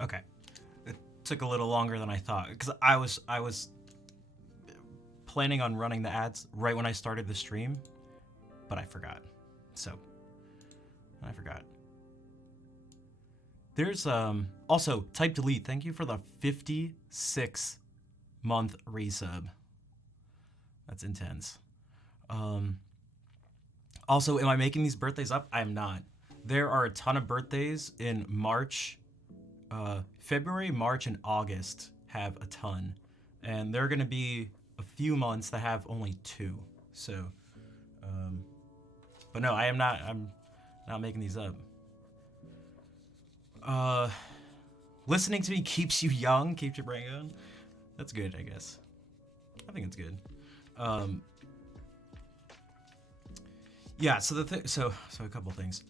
Okay. It took a little longer than I thought because I was planning on running the ads right when I started the stream, but I forgot. So I forgot. There's also type delete. Thank you for the 56-month resub. That's intense. Also, am I making these birthdays up? I am not. There are a ton of birthdays in March. February, March, and August have a ton. And there are going to be a few months that have only 2. So, but no, I'm not making these up. Listening to me keeps you young, keeps your brain going. That's good, I guess. I think it's good. Yeah, so so a couple things.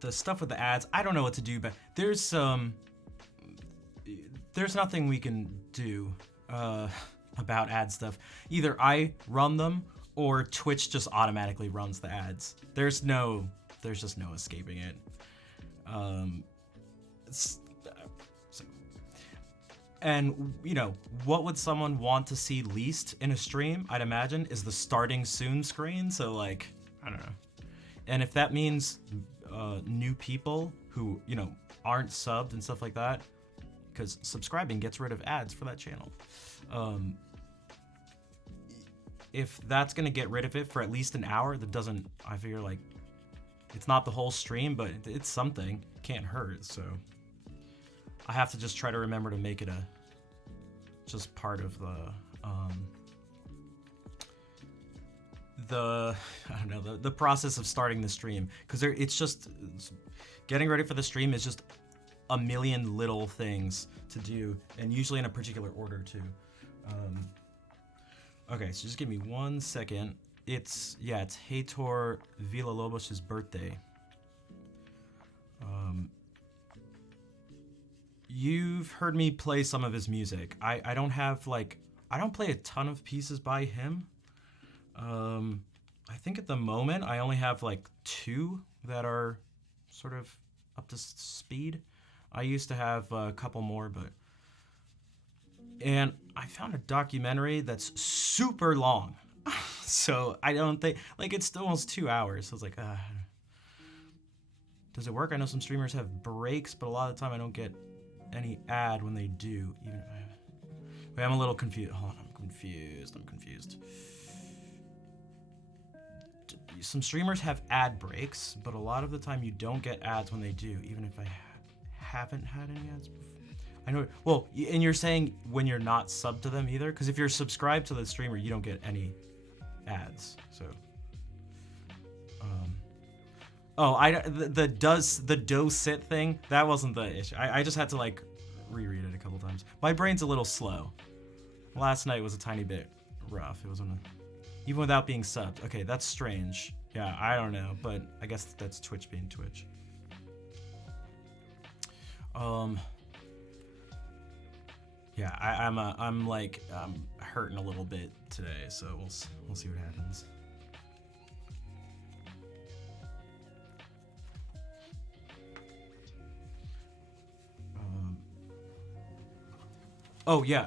The stuff with the ads, I don't know what to do, but there's nothing we can do about ad stuff. Either I run them or Twitch just automatically runs the ads. There's just no escaping it. And, you know, what would someone want to see least in a stream, I'd imagine, is the starting soon screen. So, like, I don't know. And if that means new people who, you know, aren't subbed and stuff like that, because subscribing gets rid of ads for that channel. If that's going to get rid of it for at least an hour, that doesn't, I figure, like, it's not the whole stream, but it's something. It can't hurt, so I have to just try to remember to make it just part of the I don't know, the process of starting the stream, because it's getting ready for the stream is just a million little things to do, and usually in a particular order too. Okay, so just give me 1 second. It's Heitor Villalobos' birthday. You've heard me play some of his music. I don't have I don't play a ton of pieces by him. I think at the moment I only have 2 that are sort of up to speed. I used to have a couple more, and I found a documentary that's super long. So I don't think, it's almost 2 hours. So it's like, does it work? I know some streamers have breaks, but a lot of the time I don't get any ad when they do. Wait, I'm a little confused. Hold on, I'm confused. Some streamers have ad breaks, but a lot of the time you don't get ads when they do, even if I haven't had any ads before. I know. Well, and you're saying when you're not subbed to them either? Because if you're subscribed to the streamer, you don't get any ads. So, the do sit thing, that wasn't the issue. I just had to reread it a couple times. My brain's a little slow. Last night was a tiny bit rough. It was even without being subbed. Okay, that's strange. Yeah, I don't know, but I guess that's Twitch being Twitch. Yeah, I'm hurting a little bit today, so we'll see what happens. Oh yeah,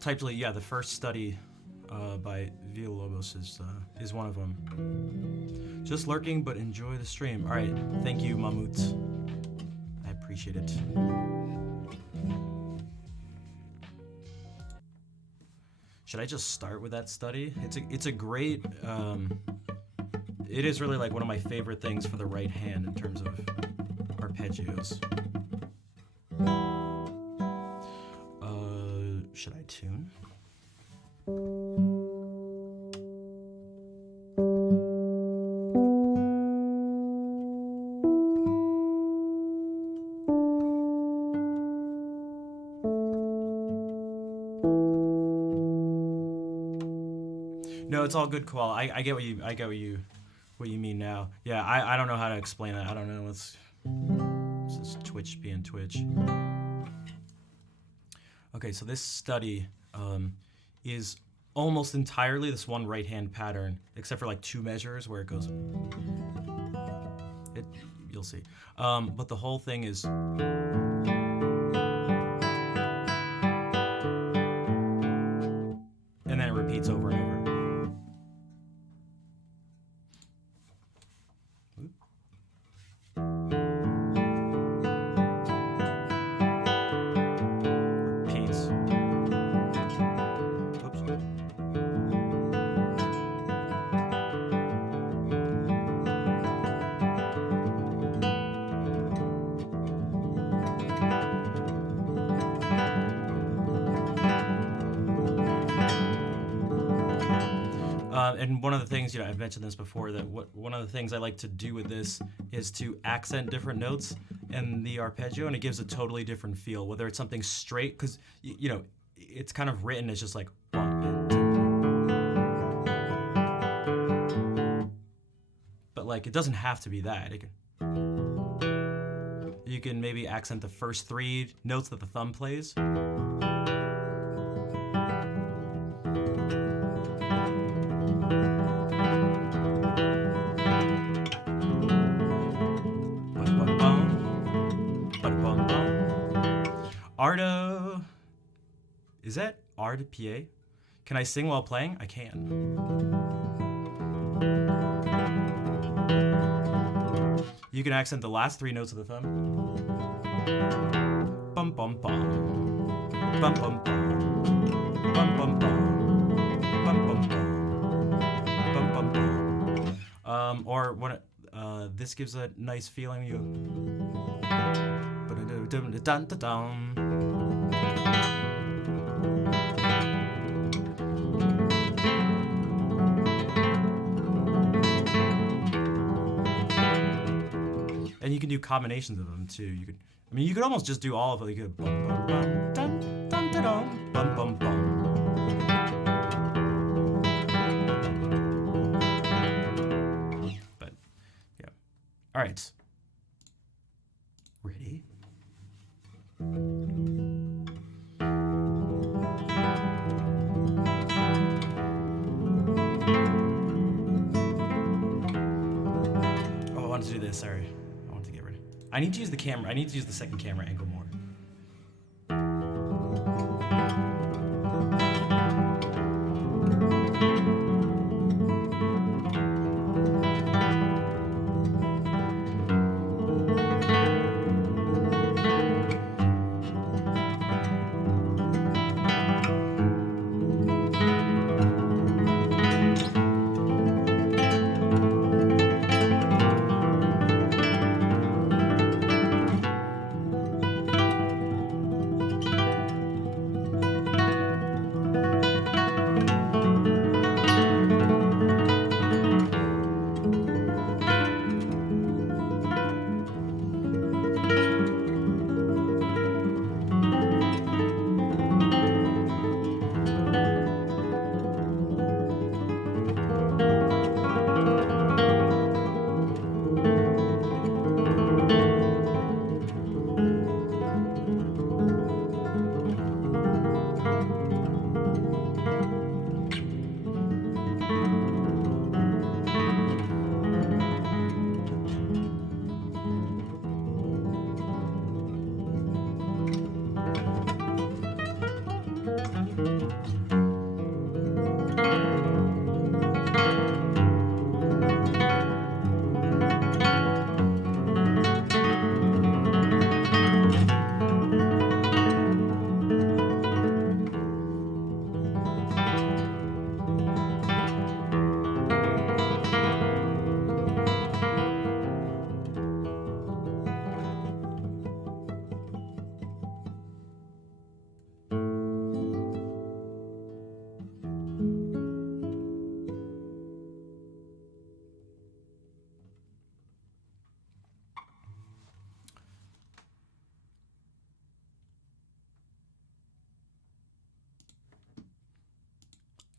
type delete. Yeah, the first study by Villalobos is one of them. Just lurking, but enjoy the stream. All right, thank you, Mammoet. I appreciate it. Should I just start with that study? It's a great. It is really one of my favorite things for the right hand in terms of arpeggios. Should I tune? No, it's all good, Koala. I get what you mean now. Yeah, I don't know how to explain that. I don't know. It's just Twitch being Twitch. Okay, so this study is almost entirely this one right-hand pattern, except for like 2 measures where it goes. You'll see. But the whole thing is. And then it repeats over and over. Repeats. Oops. And one of the things, I've mentioned this before, that one of the things I like to do with this is to accent different notes in the arpeggio, and it gives a totally different feel, whether it's something straight, because, it's kind of written as just like 1 and 2. But, like, it doesn't have to be that. You can maybe accent the first 3 notes that the thumb plays. Arda. Is that Arda PA? Can I sing while playing? I can. You can accent the last 3 notes of the thumb. Bum bum bum. Bum bum bum. Bum bum bum. Bum bum bum. Bum bum bum. Or when this gives a nice feeling. You go. And you can do combinations of them too. You could almost just do all of it. You could bum bum bum dun dun dun dun bum bum bum. But yeah. All right. Ready? Oh, I wanted to do this. Sorry. I need to use the camera. I need to use the second camera angle more.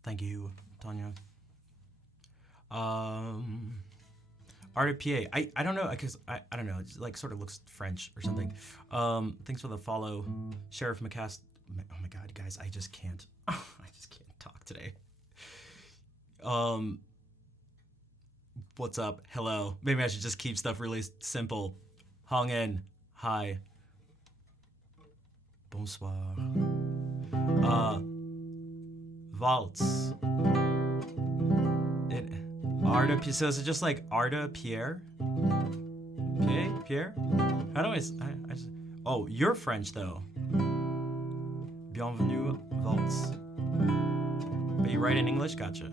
Thank you, Tanya. Art of PA. I don't know because I don't know. It like sort of looks French or something. Thanks for the follow, Sheriff McCast. Oh my God, guys, I just can't. I just can't talk today. What's up? Hello. Maybe I should just keep stuff really simple. Hong In. Hi. Bonsoir. Waltz. Arda, so is it just like Arda Pierre? Okay, Pierre? How do I just, oh, you're French though. Bienvenue, Waltz. But you write in English? Gotcha.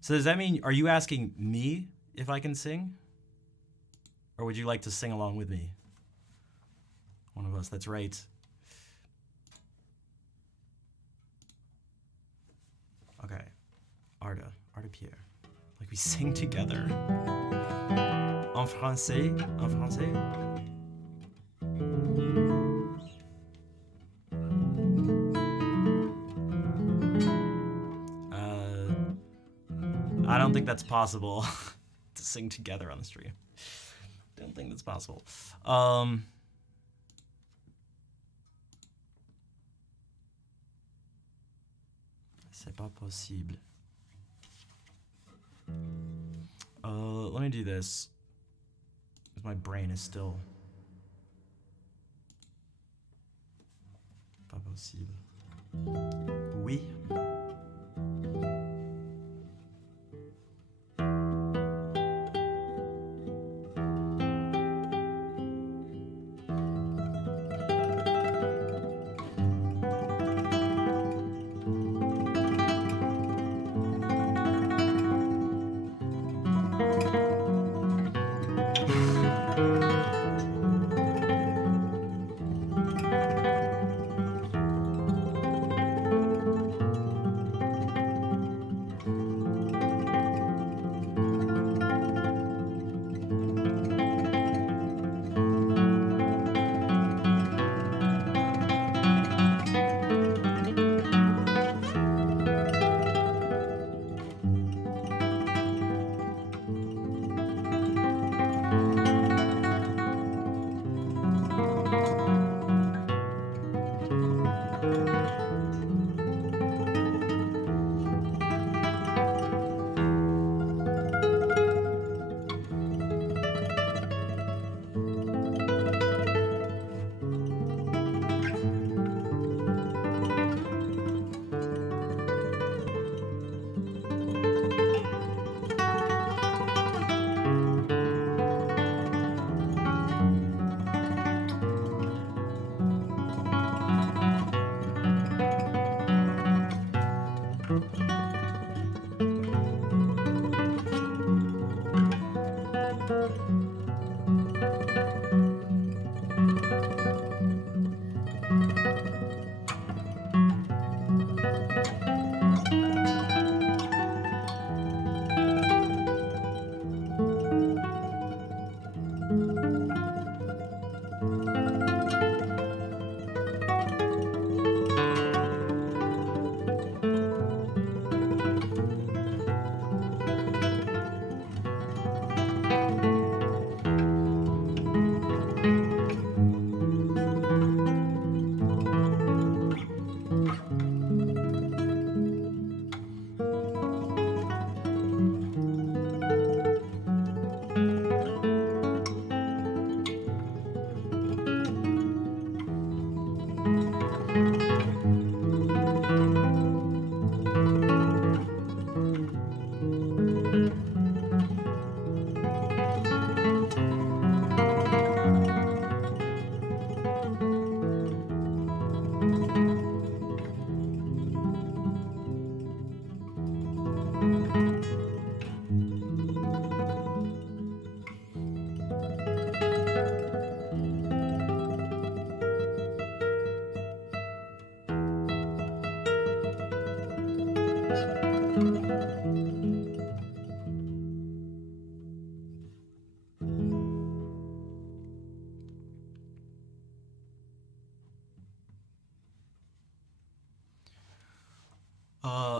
So does that mean, are you asking me if I can sing? Or would you like to sing along with me? One of us, that's right. Okay. Arda Pierre. Like we sing together. En français? En français? I don't think that's possible to sing together on the stream. Don't think that's possible. C'est pas possible. Let me do this. My brain is still pas possible. Oui.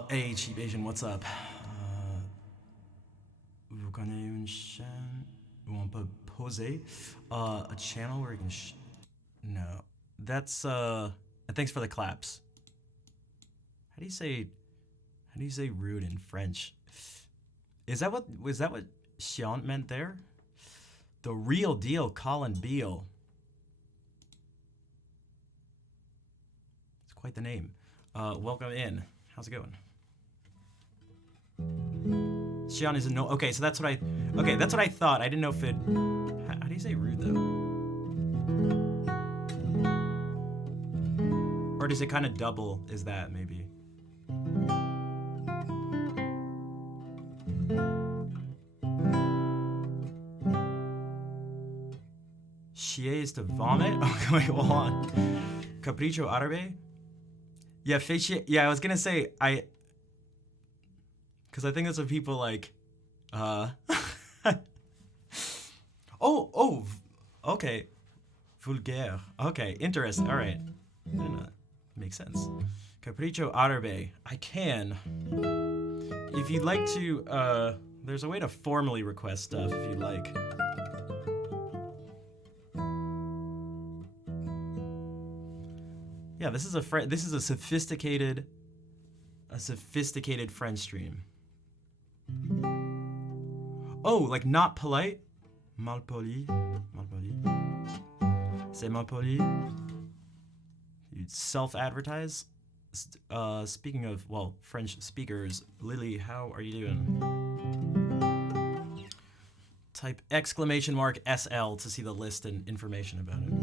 Hey, Cheap Asian, what's up? ou on peut poser a channel where you can no. That's thanks for the claps. How do you say rude in French? Is that what chiant meant there? The real deal, Colin Beale. It's quite the name. Welcome in. How's it going? Xian is a no. Okay, so that's what I thought. I didn't know if it. How do you say rude though? Or does it kind of double? Is that maybe? Chier is to vomit? Okay, wait, hold on. Capriccio Árabe? Yeah, feiche. Yeah, I was gonna say because I think that's what people like. Okay. Vulgaire. Okay, interesting. All right. Makes sense. Capriccio Árabe. I can. If you'd like to, there's a way to formally request stuff if you'd like. Yeah, this is a sophisticated French stream. Oh, like not polite? Malpoli. C'est malpoli. You self-advertise? Speaking of, well, French speakers, Lily, how are you doing? Type !SL to see the list and information about it.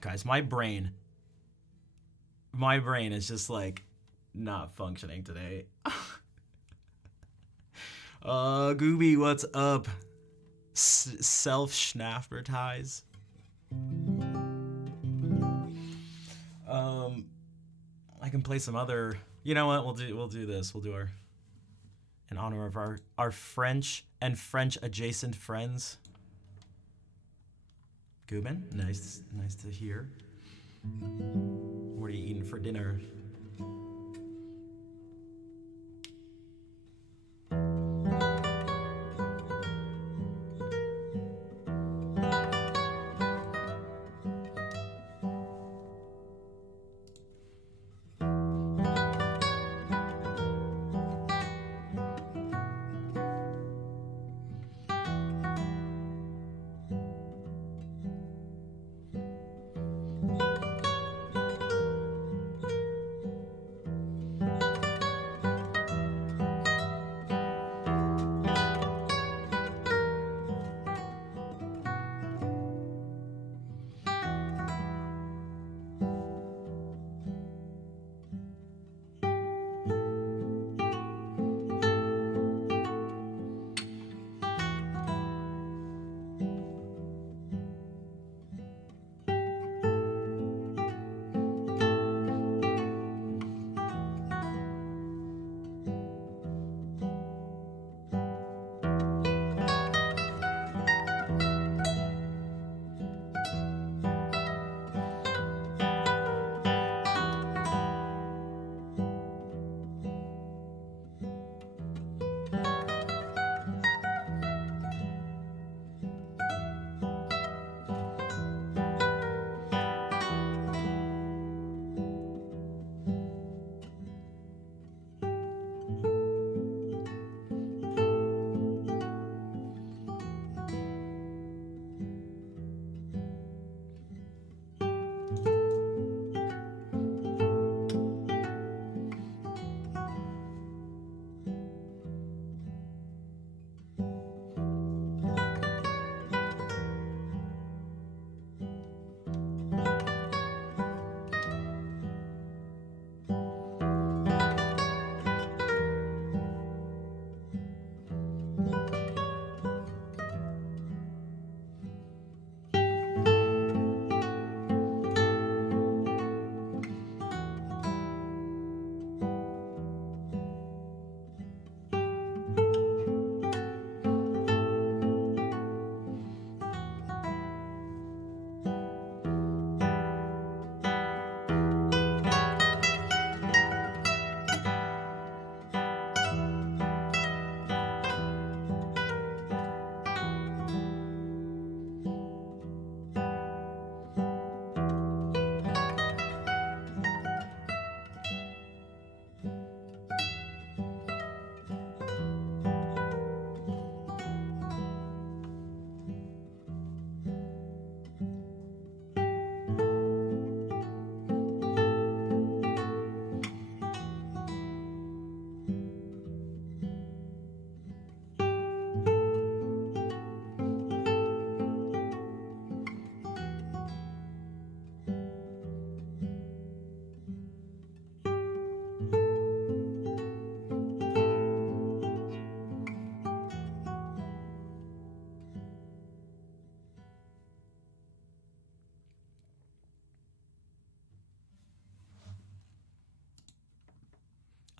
Guys, my brain is just like not functioning today. Gooby, what's up? Self-schnaffertize. I can play some other. You know what? We'll do this. We'll do our in honor of our French and French adjacent friends. Gubin, nice to hear. What are you eating for dinner?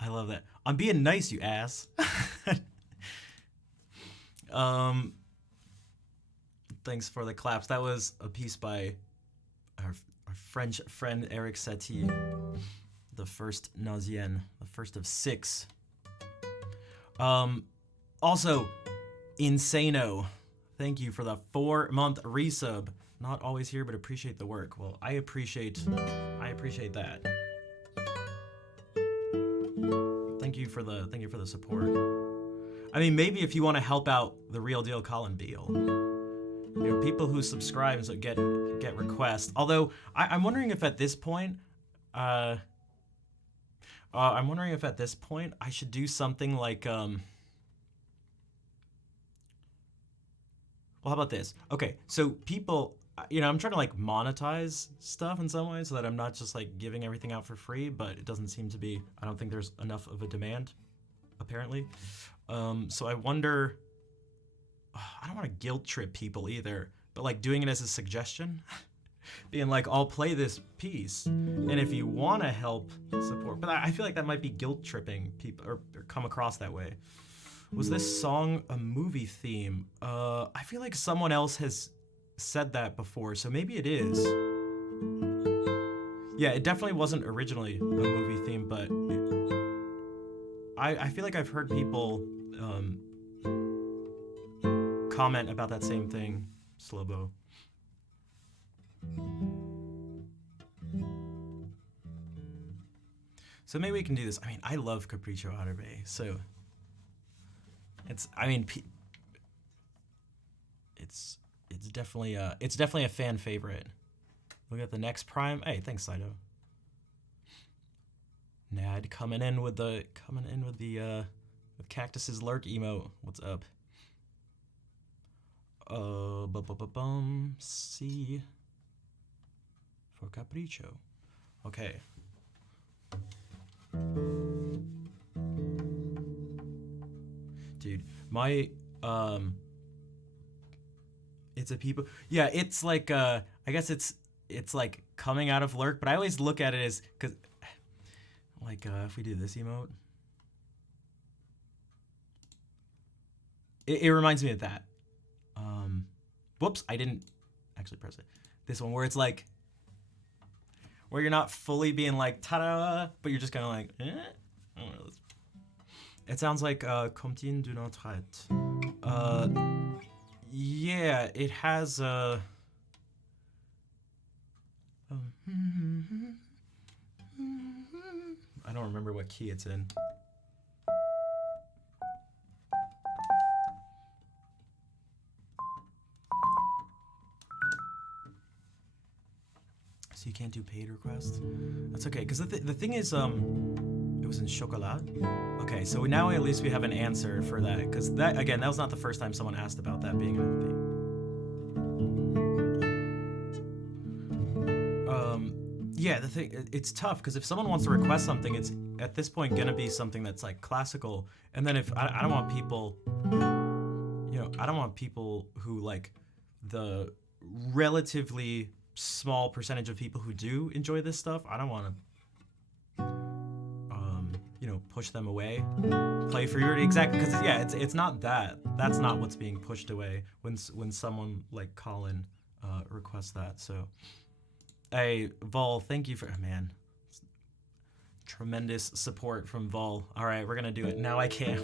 I love that. I'm being nice, you ass. um, thanks for the claps. That was a piece by our French friend Eric Satie, the first Nausien, the first of 6. Also, Insano, thank you for the 4-month resub. Not always here, but appreciate the work. Well, I appreciate that. Thank you for the support. I mean, maybe if you want to help out the real deal Colin Beale, people who subscribe so get requests. Although I'm wondering if at this point, I should do something like Well, how about this? Okay, so people, I'm trying to like monetize stuff in some way so that I'm not just like giving everything out for free, but it doesn't seem to be, I don't think there's enough of a demand, apparently. So I wonder, I don't want to guilt trip people either, but like doing it as a suggestion, being like, I'll play this piece, and if you want to help support, but I feel like that might be guilt tripping people or come across that way. Was this song a movie theme? I feel like someone else has said that before, so maybe it is. Yeah, it definitely wasn't originally a movie theme, but I feel like I've heard people comment about that same thing, Slobo. So maybe we can do this. I mean, I love Capriccio Arabe, so it's definitely a fan favorite. Look at the next prime. Hey, thanks, Saito. Nad coming in with the with Cactus's lurk emote. What's up? C for Capriccio. Okay. Dude, my it's a people. Yeah, it's like I guess it's like coming out of lurk, but I always look at it as cuz like if we do this emote, it reminds me of that. Whoops, I didn't actually press it. This one where it's like where you're not fully being like ta-da, but you're just kind of like I don't know. It sounds like Comptine du Notre. Yeah, it has a I don't remember what key it's in. So you can't do paid requests? That's okay, because the thing is, it was in Chocolat. Okay, so now at least we have an answer for that, because that was not the first time someone asked about that being in a theme. Yeah, the thing, it's tough, because if someone wants to request something, it's at this point gonna be something that's like classical, and then if I don't want people, I don't want people who like the relatively small percentage of people who do enjoy this stuff. I don't want to push them away. Play for your exactly, because it's not that. That's not what's being pushed away when someone like Colin requests that. So, hey Vol, thank you for tremendous support from Vol. All right, we're gonna do it now. I can.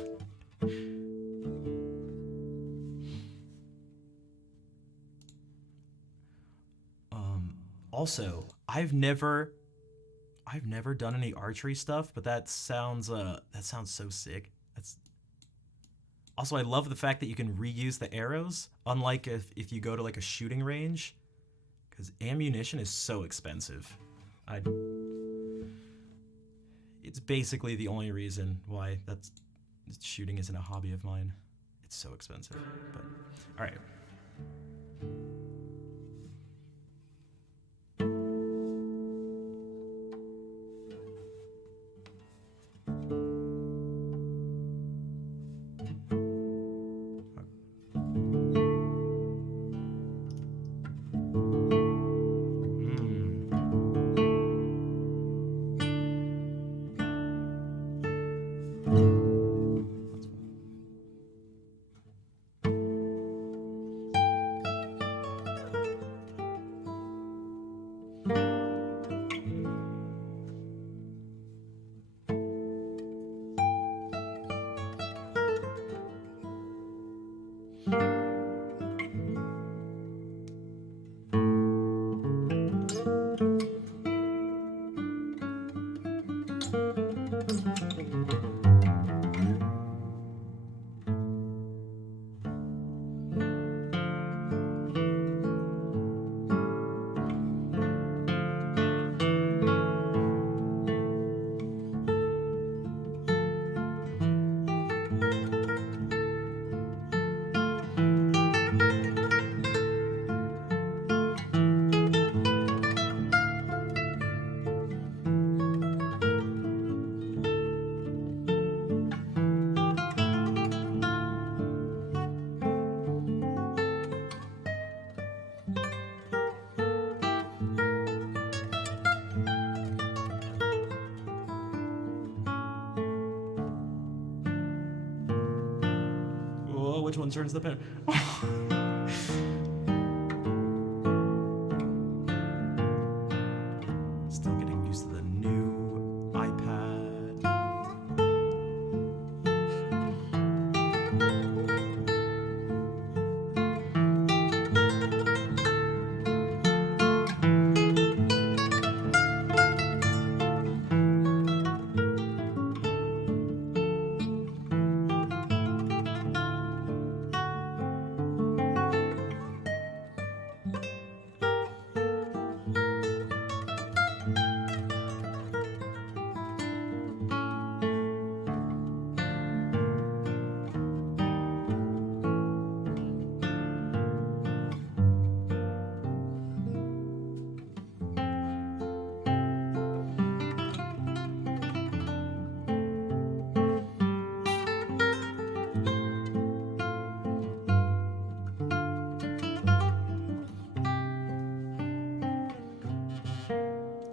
Also, I've never done any archery stuff, but that sounds so sick. That's also, I love the fact that you can reuse the arrows, unlike if you go to like a shooting range, because ammunition is so expensive. It's basically the only reason why shooting isn't a hobby of mine. It's so expensive. But all right. Whoa, which one turns the pen? Still getting used to the new iPad.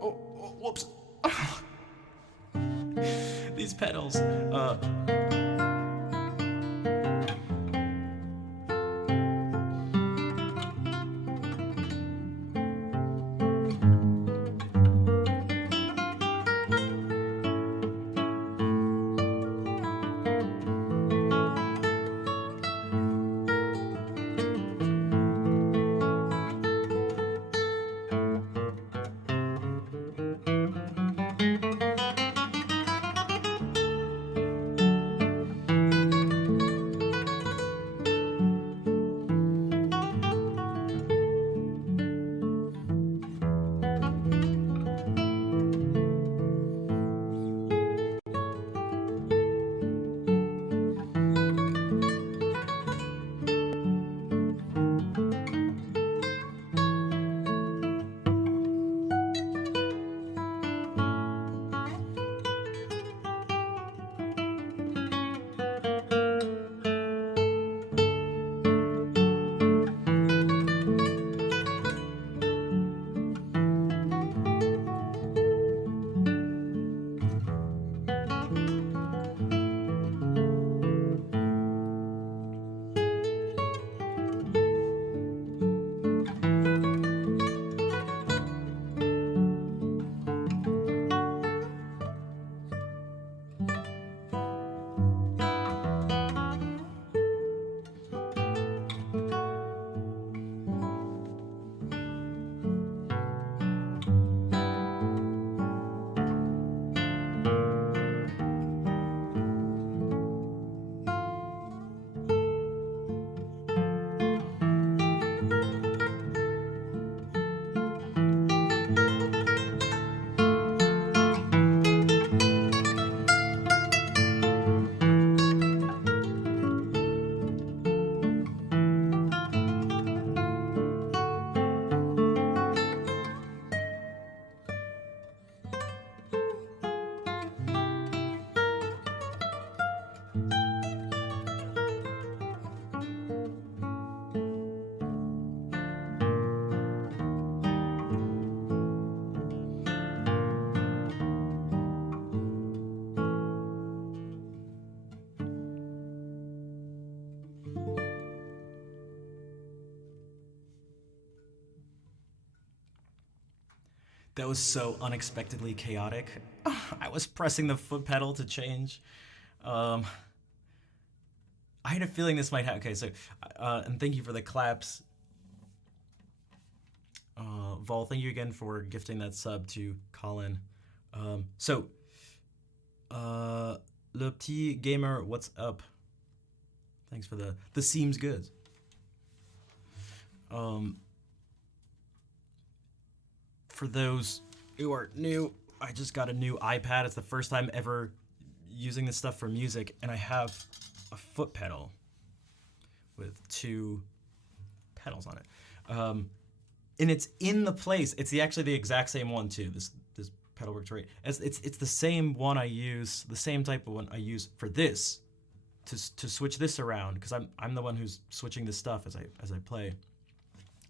Oh, whoops. These pedals. That was so unexpectedly chaotic. I was pressing the foot pedal to change. Um, I had a feeling this might happen. Okay, so, and thank you for the claps. Vol, thank you again for gifting that sub to Colin. So, Le Petit Gamer, what's up? Thanks for the seems good. For those who are new, I just got a new iPad. It's the first time ever using this stuff for music, and I have a foot pedal with 2 pedals on it. And it's in the place. It's actually the exact same one too. This pedal works right. It's the same one I use, the same type of one I use for this, to switch this around, because I'm the one who's switching this stuff as I play.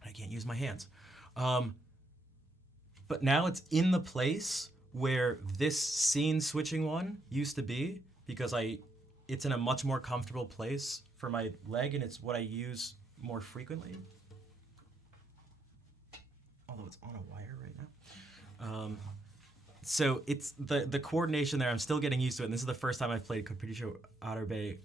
I can't use my hands. But now it's in the place where this scene switching one used to be, because it's in a much more comfortable place for my leg, and it's what I use more frequently. Although it's on a wire right now. So it's the coordination there, I'm still getting used to it, and this is the first time I've played Capriccio Arabe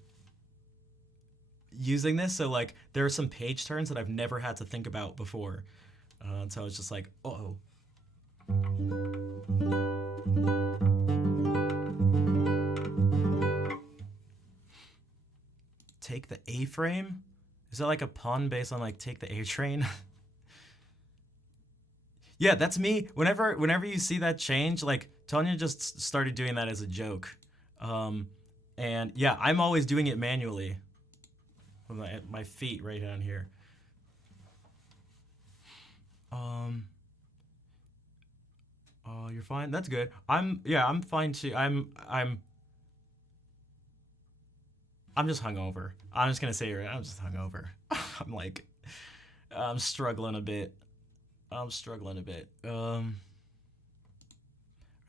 using this, so like there are some page turns that I've never had to think about before. So I was just like, uh-oh. Take the A-frame? Is that like a pun based on like take the A-train? Yeah, that's me. Whenever you see that change, like Tonya just started doing that as a joke. And yeah, I'm always doing it manually with my feet right down here. You're fine. That's good. I'm fine too. I'm just hungover. I'm just gonna say it. I'm just hungover. I'm struggling a bit. Are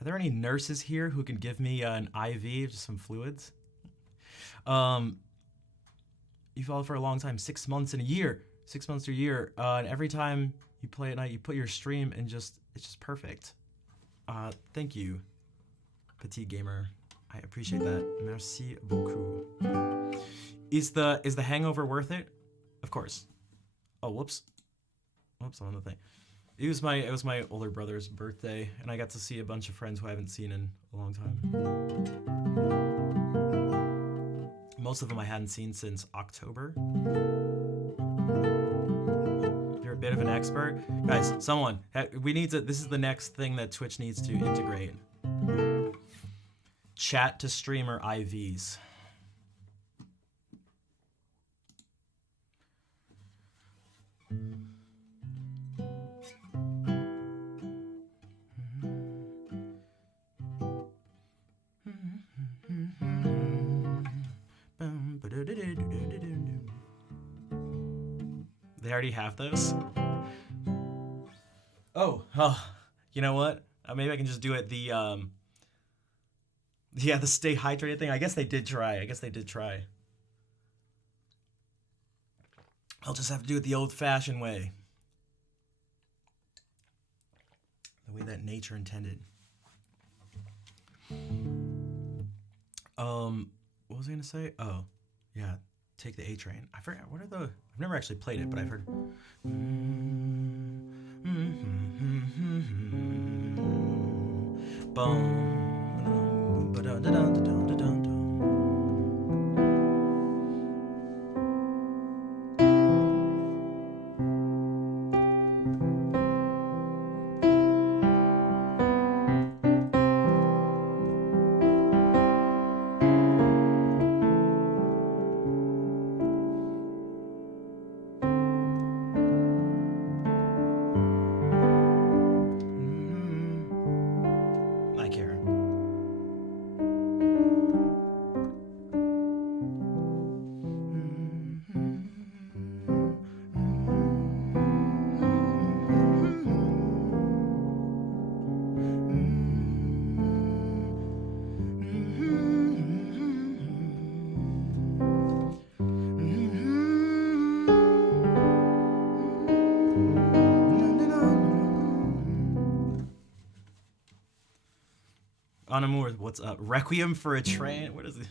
there any nurses here who can give me an IV, just some fluids? You follow for a long time, 6 months and a year. 6 months to a year. And every time you play at night, you put your stream and it's just perfect. Thank you, Petit Gamer. I appreciate that. Merci beaucoup. Is the hangover worth it? Of course. Oh, whoops. Whoops, on the thing. It was my older brother's birthday, and I got to see a bunch of friends who I haven't seen in a long time. Most of them I hadn't seen since October. You're a bit of an expert. Guys, someone, this is the next thing that Twitch needs to integrate. Chat to streamer IVs. They already have those? Oh, you know what? Maybe I can just do it the stay hydrated thing. I guess they did try. I'll just have to do it the old-fashioned way. The way that nature intended. What was I gonna say? Oh, yeah. Take the A train. I forgot. What are the? I've never actually played it, but I've heard. Anamour, what's up? Requiem for a Train? What is it?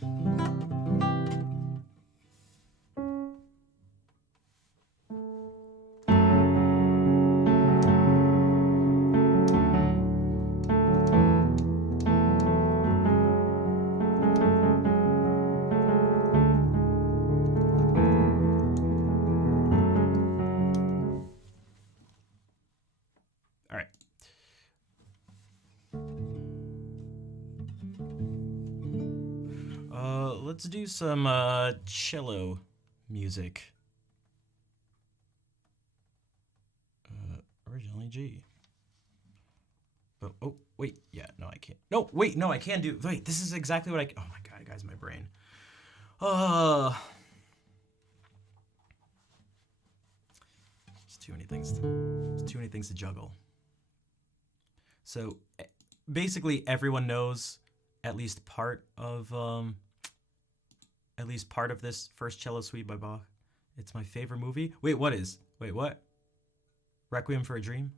let's do some cello music. Originally G. But oh wait, yeah, no, I can't. No, wait, no, I can do. Wait, this is exactly what I. Oh my god, guys, my brain. It's too many things. There's too many things to juggle. So basically, everyone knows at least part of this first cello suite by Bach. It's my favorite movie. Wait, what is? Wait, what? Requiem for a Dream?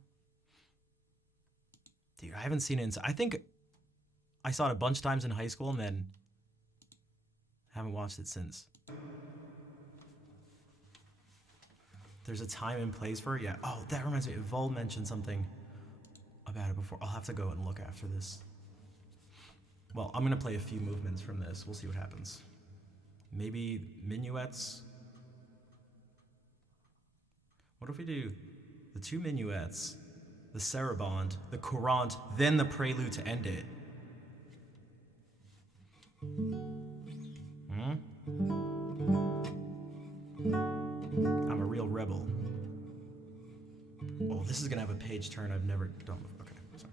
Dude, I haven't seen it I think I saw it a bunch of times in high school and then haven't watched it since. There's a time and place for it? Yeah. Oh, that reminds me. Vol mentioned something about it before. I'll have to go and look after this. Well, I'm going to play a few movements from this. We'll see what happens. Maybe minuets. What if we do the 2 minuets, the sarabande, the courante, then the prelude to end it? I'm a real rebel. Oh, this is gonna have a page turn I've never done before. Okay, sorry.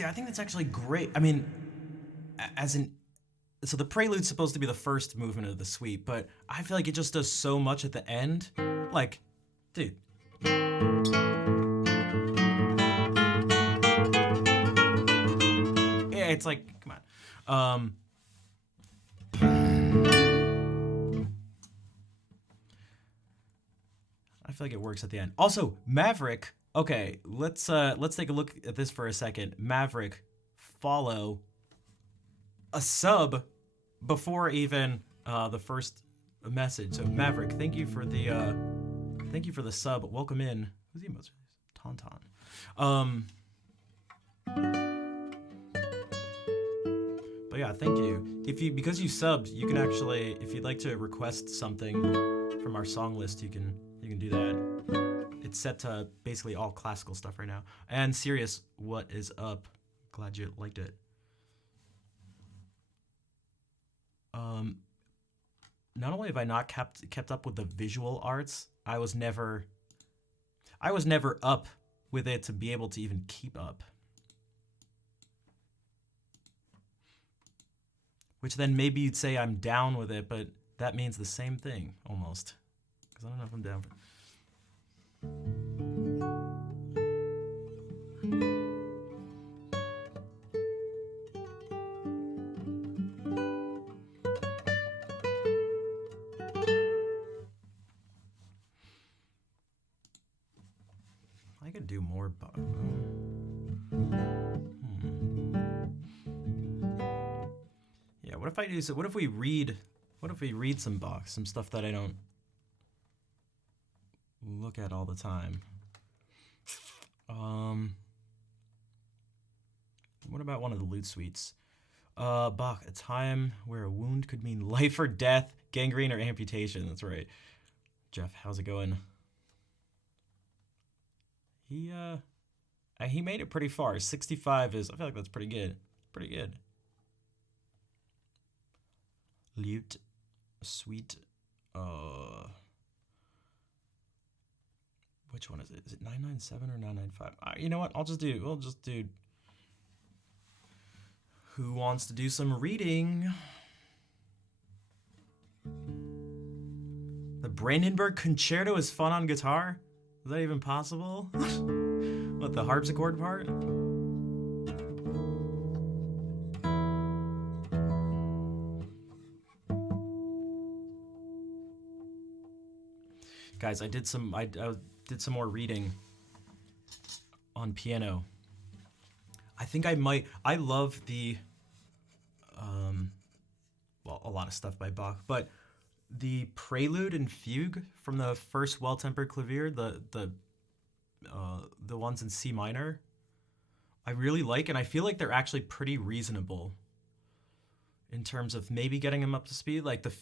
See, I think that's actually great. I mean, as in, so the prelude's supposed to be the first movement of the suite, but I feel like it just does so much at the end. Like, dude. Yeah, it's like, come on. I feel like it works at the end. Also, Maverick. Okay, let's take a look at this for a second. Maverick, follow a sub before even the first message. So Maverick, thank you for the sub. Welcome in. Who's the emoji? Tauntaun. But yeah, thank you. Because you subbed, you can actually, if you'd like to request something from our song list, you can do that. It's set to basically all classical stuff right now. And Sirius, what is up? Glad you liked it. Not only have I not kept up with the visual arts, I was never up with it to be able to even keep up. Which then maybe you'd say I'm down with it, but that means the same thing almost. Because I don't know if I'm down for it. I could do more, but yeah. What if I do so? What if we read some Bach, some stuff that I don't look at all the time? What about one of the lute suites? Bach, a time where a wound could mean life or death, gangrene or amputation. That's right. Jeff, how's it going? He made it pretty far. 65 is, I feel like that's pretty good. Pretty good. Lute suite. Which one is it? Is it 997 or 995? You know what? We'll just do. Who wants to do some reading? The Brandenburg Concerto is fun on guitar? Is that even possible? What, the harpsichord part? Guys, I did some more reading on piano. I think I love the well, a lot of stuff by Bach, but the prelude and fugue from the first Well-Tempered Clavier, the ones in C minor, I really like, and I feel like they're actually pretty reasonable in terms of maybe getting them up to speed. Like the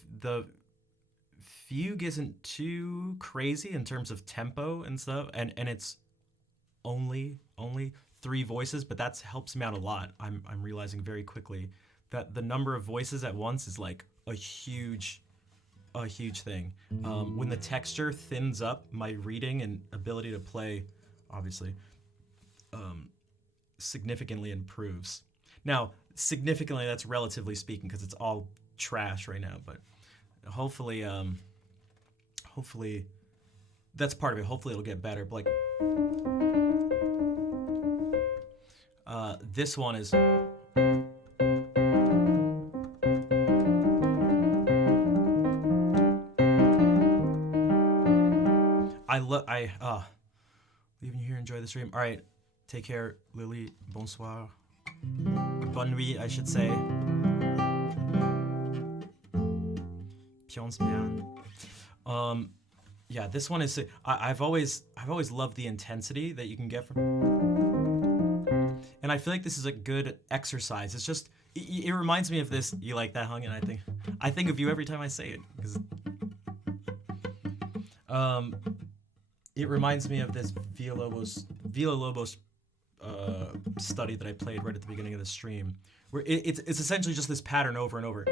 fugue isn't too crazy in terms of tempo and stuff, and it's only 3 voices, but that helps me out a lot. I'm realizing very quickly that the number of voices at once is like a huge thing. When the texture thins up, my reading and ability to play, obviously, significantly improves. Now, significantly, that's relatively speaking, because it's all trash right now. But hopefully, that's part of it. Hopefully, it'll get better. But like, this one is. Leaving you here, enjoy the stream. All right, take care, Lily. Bonsoir. Bonne nuit, I should say. Pions bien. Yeah, this one is. I've always loved the intensity that you can get from. And I feel like this is a good exercise. It's just. It reminds me of this. You like that, Hung? And I think of you every time I say it, because. It reminds me of this Villa-Lobos study that I played right at the beginning of the stream, where it's essentially just this pattern over and over.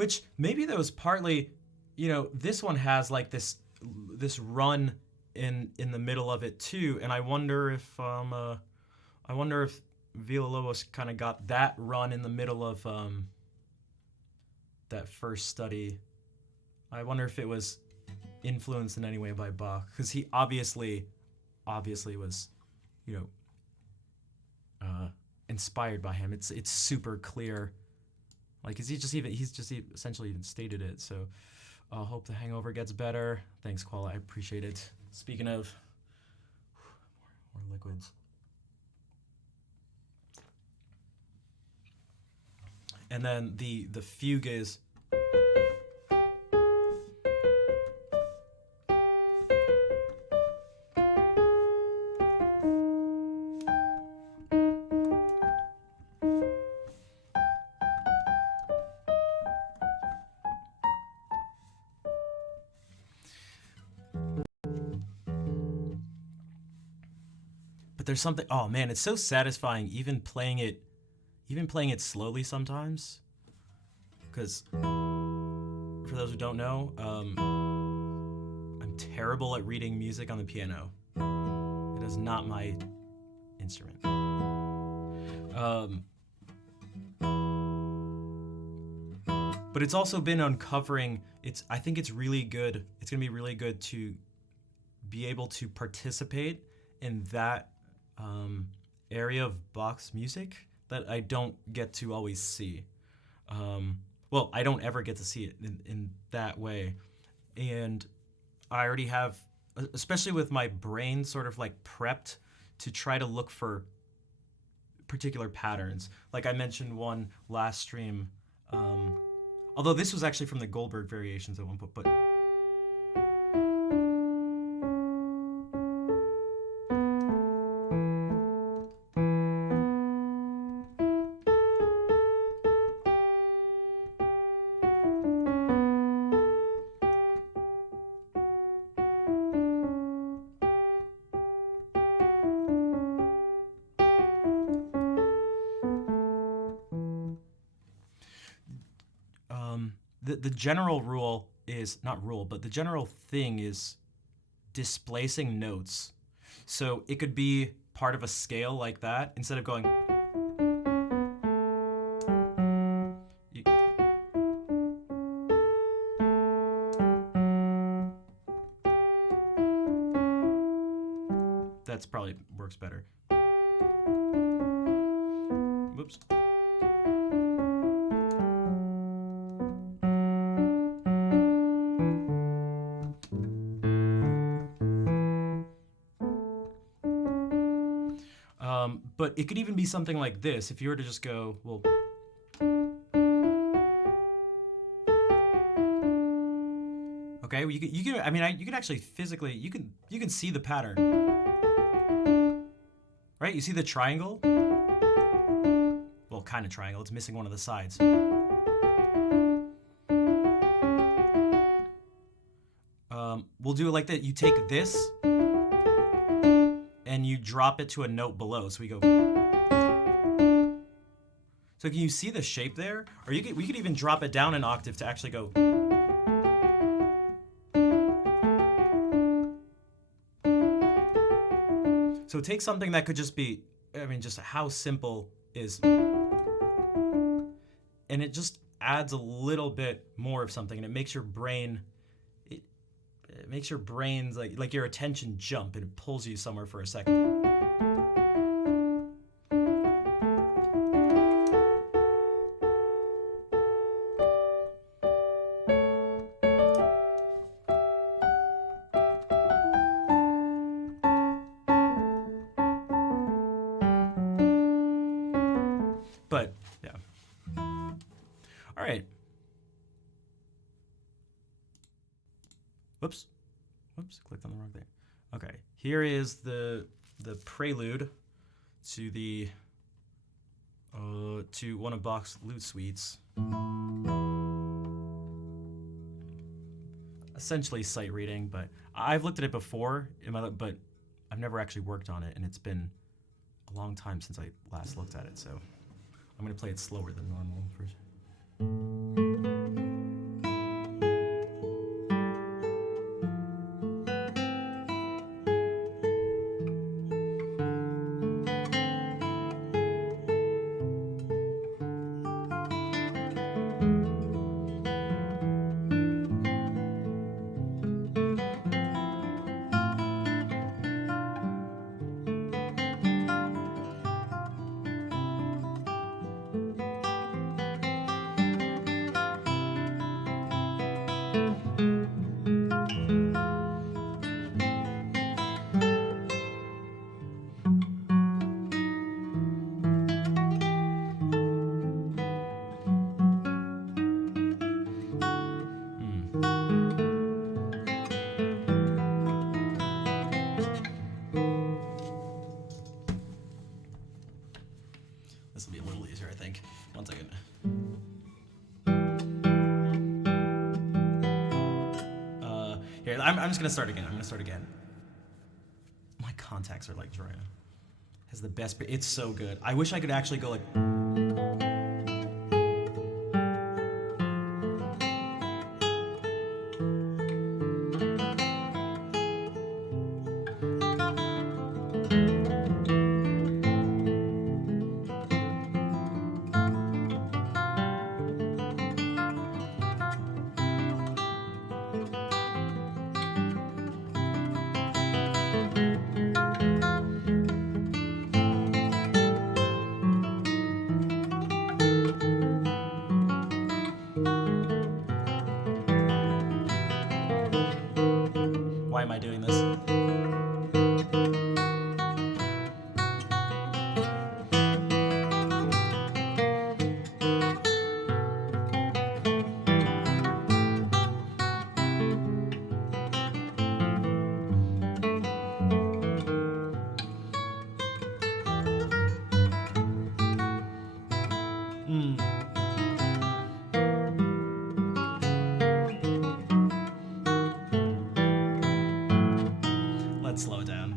Which maybe that was partly, this one has like this run in the middle of it too, and I wonder if Villalobos kind of got that run in the middle of that first study. I wonder if it was influenced in any way by Bach, because he obviously was, you know, inspired by him. It's super clear. Like, he's just essentially even stated it. So, hope the hangover gets better. Thanks, Koala. I appreciate it. Speaking of more liquids. And then the fugue is. But there's something, oh man, it's so satisfying even playing it slowly sometimes. Because for those who don't know, I'm terrible at reading music on the piano. It is not my instrument. But it's also been uncovering, I think it's really good. It's gonna be really good to be able to participate in that area of Bach's music that I don't get to always see. Well, I don't ever get to see it in that way. And I already have, especially with my brain sort of like prepped to try to look for particular patterns. Like I mentioned one last stream, although this was actually from the Goldberg variations at one point, but the general rule is, not rule, but the general thing is displacing notes. So it could be part of a scale like that, instead of going, that's probably works better. Whoops. But it could even be something like this. If you were to just go, well, okay, well, you can. I mean, you can actually physically, you can see the pattern, right? You see the triangle. Well, kind of triangle. It's missing one of the sides. We'll do it like that. You take this and you drop it to a note below. So we go. So can you see the shape there? Or we could even drop it down an octave to actually go. So take something that could just be, I mean, just how simple is, and it just adds a little bit more of something, and it makes your brain, it makes your brain's like your attention jump, and it pulls you somewhere for a second. But yeah. All right. Whoops, clicked on the wrong thing. Okay, here is the prelude to the to one of Bach's lute suites. Essentially sight reading, but I've looked at it before but I've never actually worked on it, and it's been a long time since I last looked at it, so I'm gonna play it slower than normal first. I'm just gonna start again. I'm gonna start again. My contacts are like dry. Has the best. It's so good. I wish I could actually go like. Why am I doing this? Let's slow down.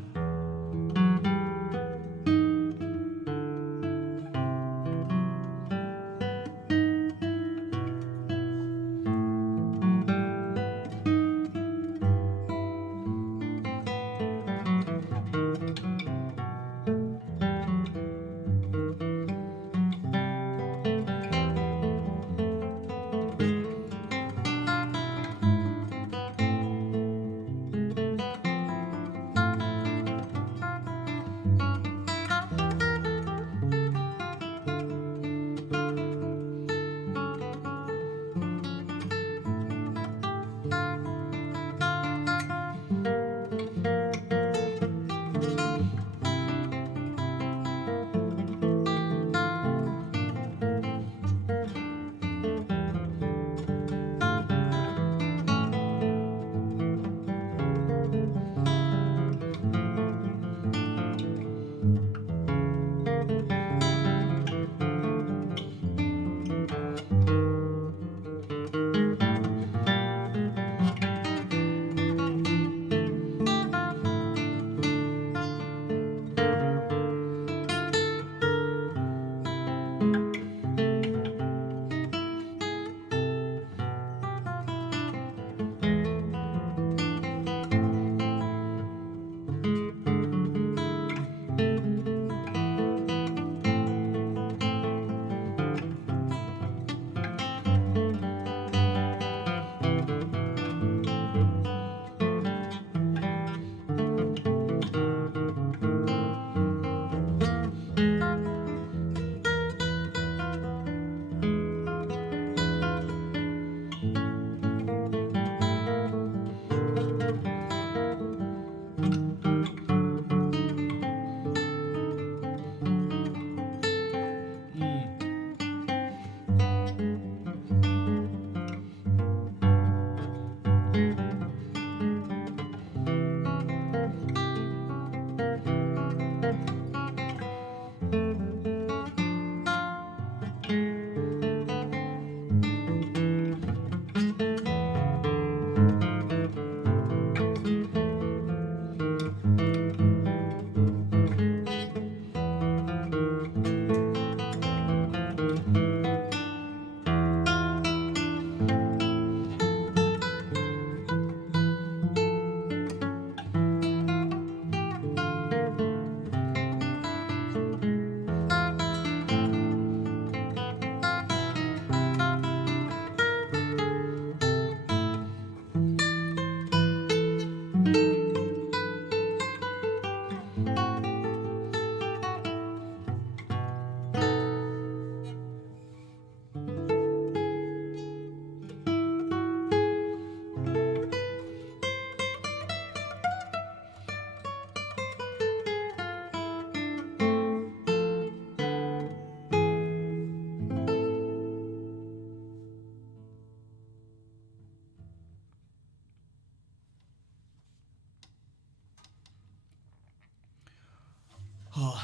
Oh.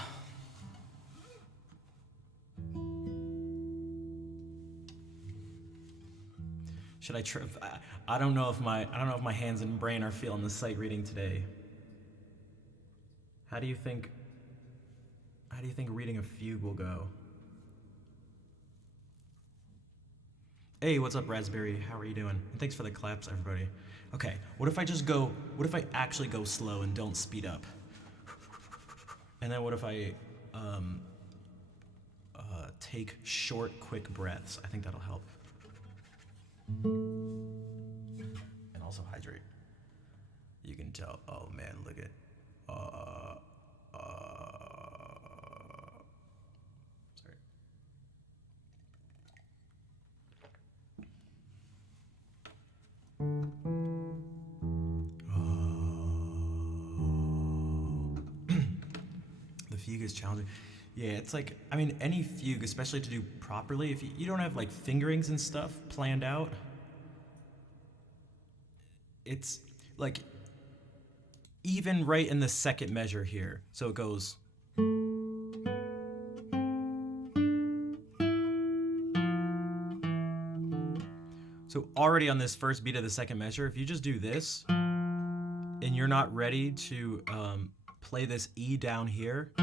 Should I try? I don't know if my hands and brain are feeling the sight reading today. How do you think? How do you think reading a fugue will go? Hey, what's up, Raspberry? How are you doing? And thanks for the claps, everybody. Okay, what if I just go? What if I actually go slow and don't speed up? And then what if I take short, quick breaths? I think that'll help. And also hydrate. You can tell. Oh man, look at. Sorry. The fugue is challenging. Yeah, it's like, I mean, any fugue, especially to do properly, if you don't have like fingerings and stuff planned out, it's like even right in the second measure here. So it goes. So already on this first beat of the second measure, if you just do this and you're not ready to play this E down here,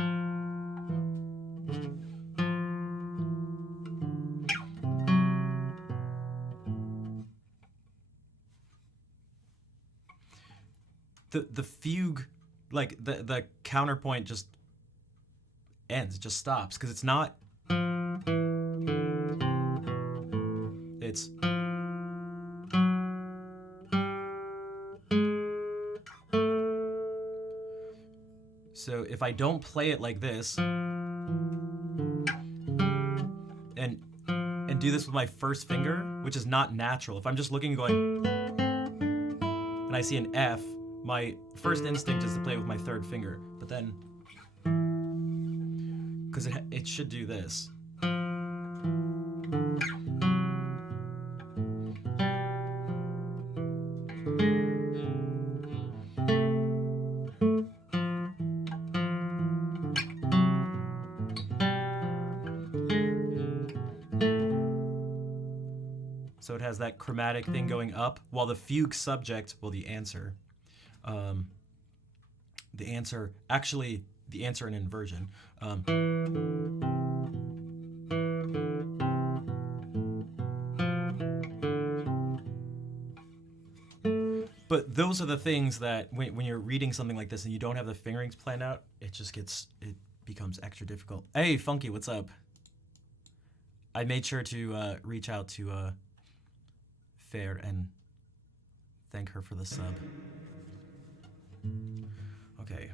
the fugue, like the counterpoint just ends, it just stops, because it's not, it's, so if I don't play it like this and do this with my first finger, which is not natural, if I'm just looking and going and I see an F, my first instinct is to play with my third finger, but then, because it should do this. So it has that chromatic thing going up, while the fugue subject, well, the answer in inversion. But those are the things that when you're reading something like this and you don't have the fingerings planned out, it becomes extra difficult. Hey, Funky, what's up? I made sure to reach out to Fair and thank her for the sub. Okay.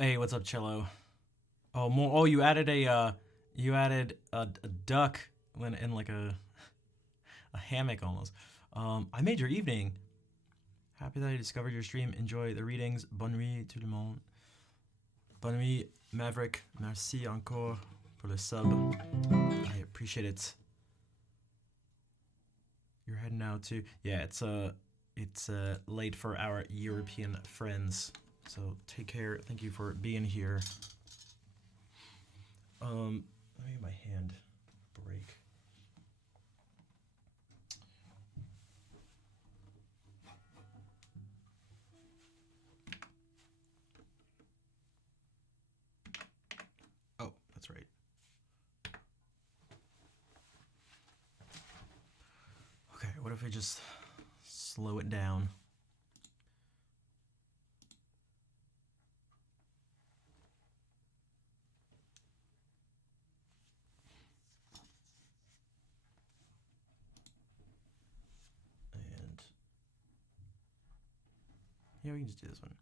Hey, what's up, Cello? Oh, more. Oh, you added a duck when in like a hammock almost. I made your evening. Happy that I discovered your stream. Enjoy the readings. Bonne nuit, tout le monde. Bonne nuit, Maverick. Merci encore pour le sub. I appreciate it. You're heading out too. Yeah, it's late for our European friends. So take care. Thank you for being here. Let me get my hand break. Oh, that's right. Okay, what if we just slow it down? And yeah, we can just do this one.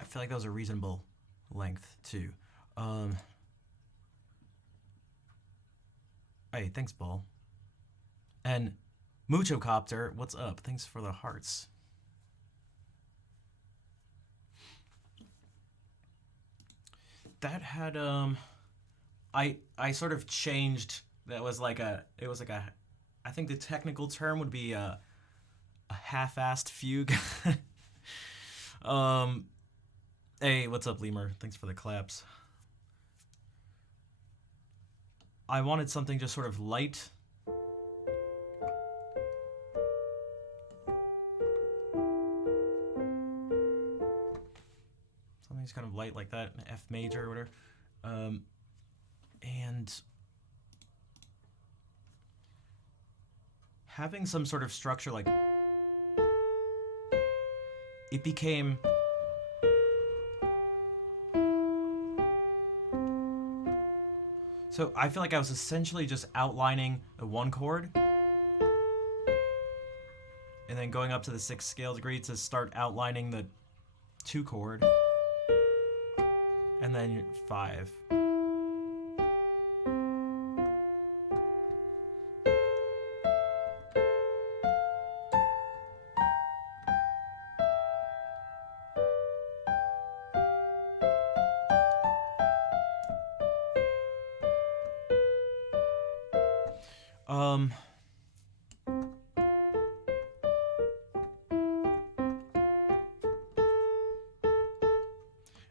I feel like that was a reasonable length too. Hey, thanks, Ball. And Mucho Copter, what's up? Thanks for the hearts. That had I sort of changed. That was like a it was like a I think the technical term would be a half-assed fugue. um Hey, what's up, Lemur? Thanks for the claps. I wanted something just sort of light. Something's kind of light like that, an F major or whatever. And having some sort of structure like it became so I feel like I was essentially just outlining the one chord and then going up to the 6th scale degree to start outlining the 2 chord and then 5. Um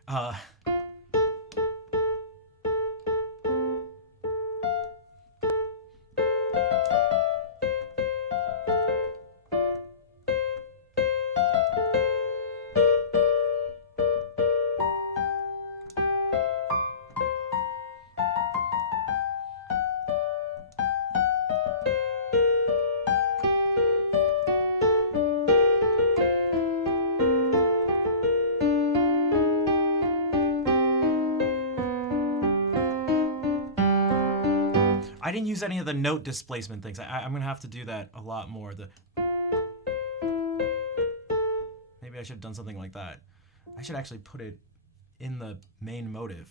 uh I didn't use any of the note displacement things. I'm gonna have to do that a lot more. Maybe I should have done something like that. I should actually put it in the main motive.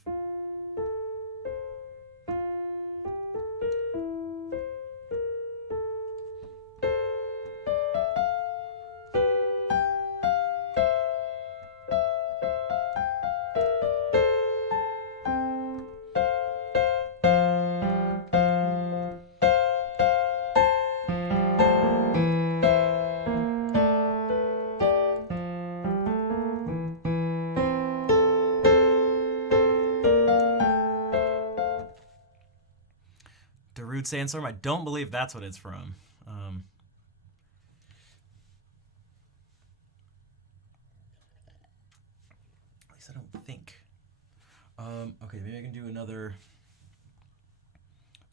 Darude Sandstorm, I don't believe that's what it's from. At least I don't think. Okay, maybe I can do another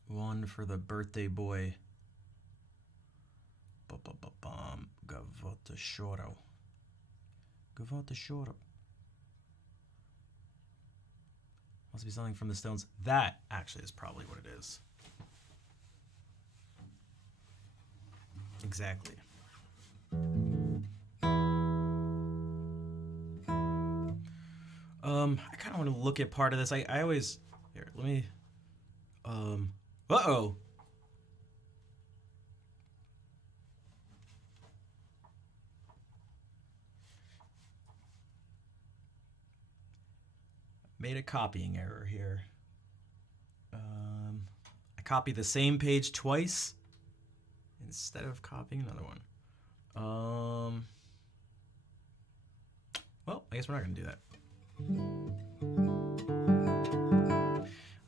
one for the birthday boy. Gavotta Shoro. Gavotta Shoro. Must be something from the Stones. That actually is probably what it is. Exactly. I kind of want to look at part of this. I always here. Let me. Uh-oh. Made a copying error here. I copied the same page twice instead of copying another one. Well, I guess we're not going to do that.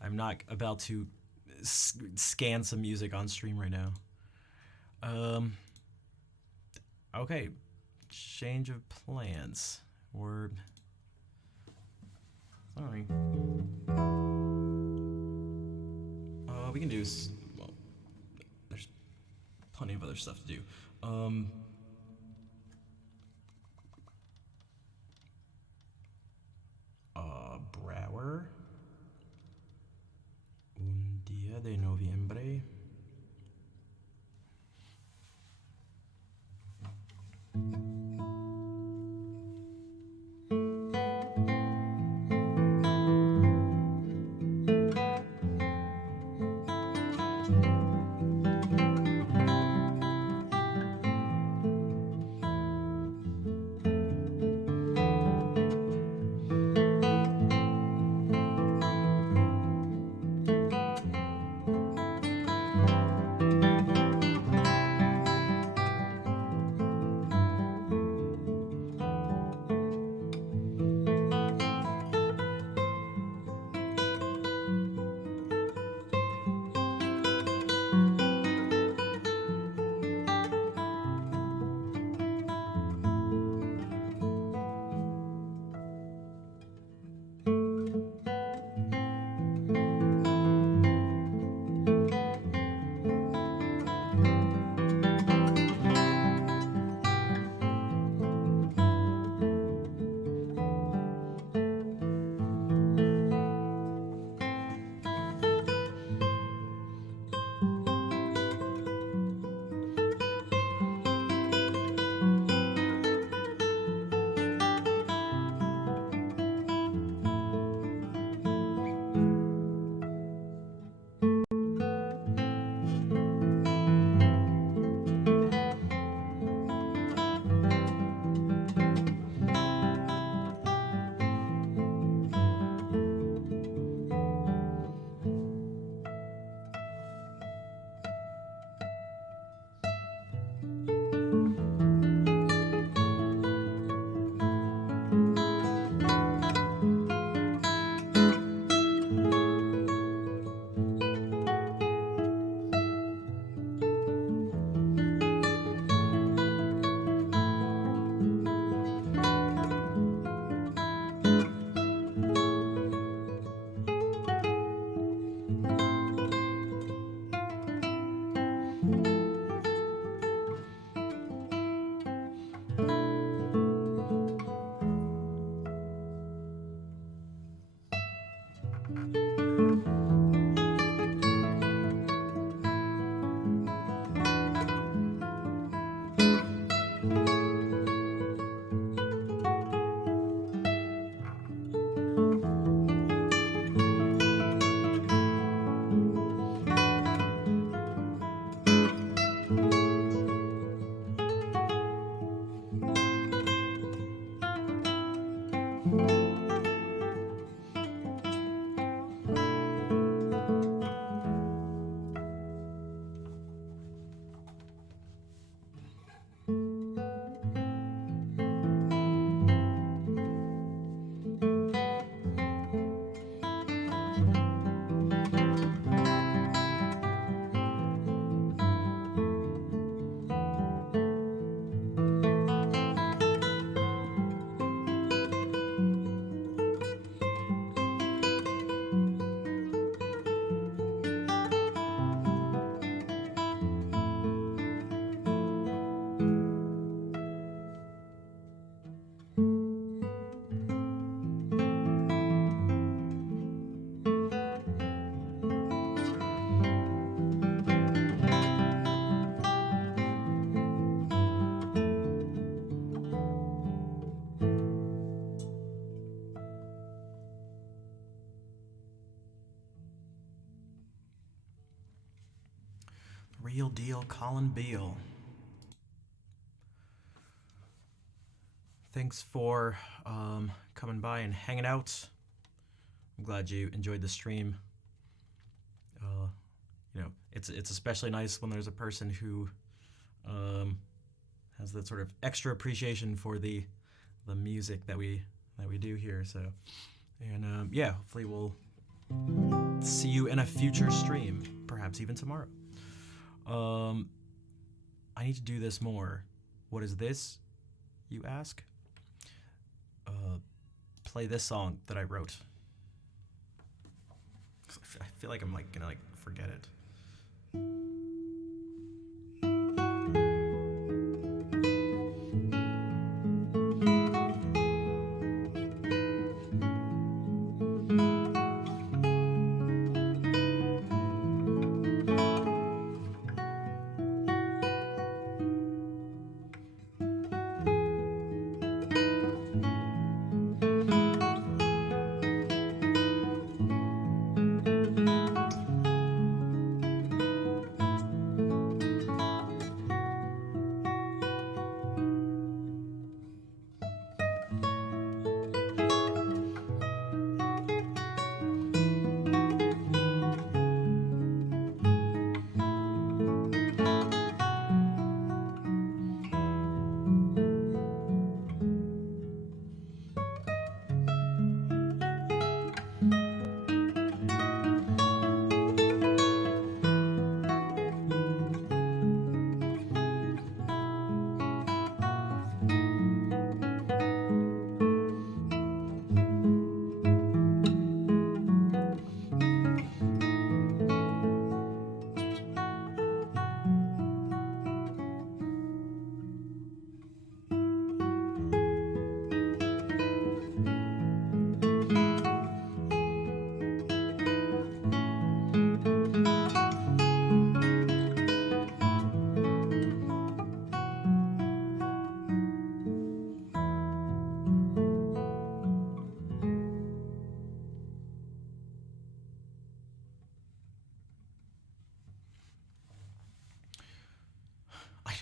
I'm not about to scan some music on stream right now. Okay. Change of plans. Word. Sorry. We can do. Well, there's plenty of other stuff to do. Brower. Un día de noviembre. Real deal, Colin Beal. Thanks for coming by and hanging out. I'm glad you enjoyed the stream. It's especially nice when there's a person who has that sort of extra appreciation for the music that we do here. So, and hopefully we'll see you in a future stream, perhaps even tomorrow. I need to do this more. What is this, you ask? Play this song that I wrote. I feel like I'm gonna forget it.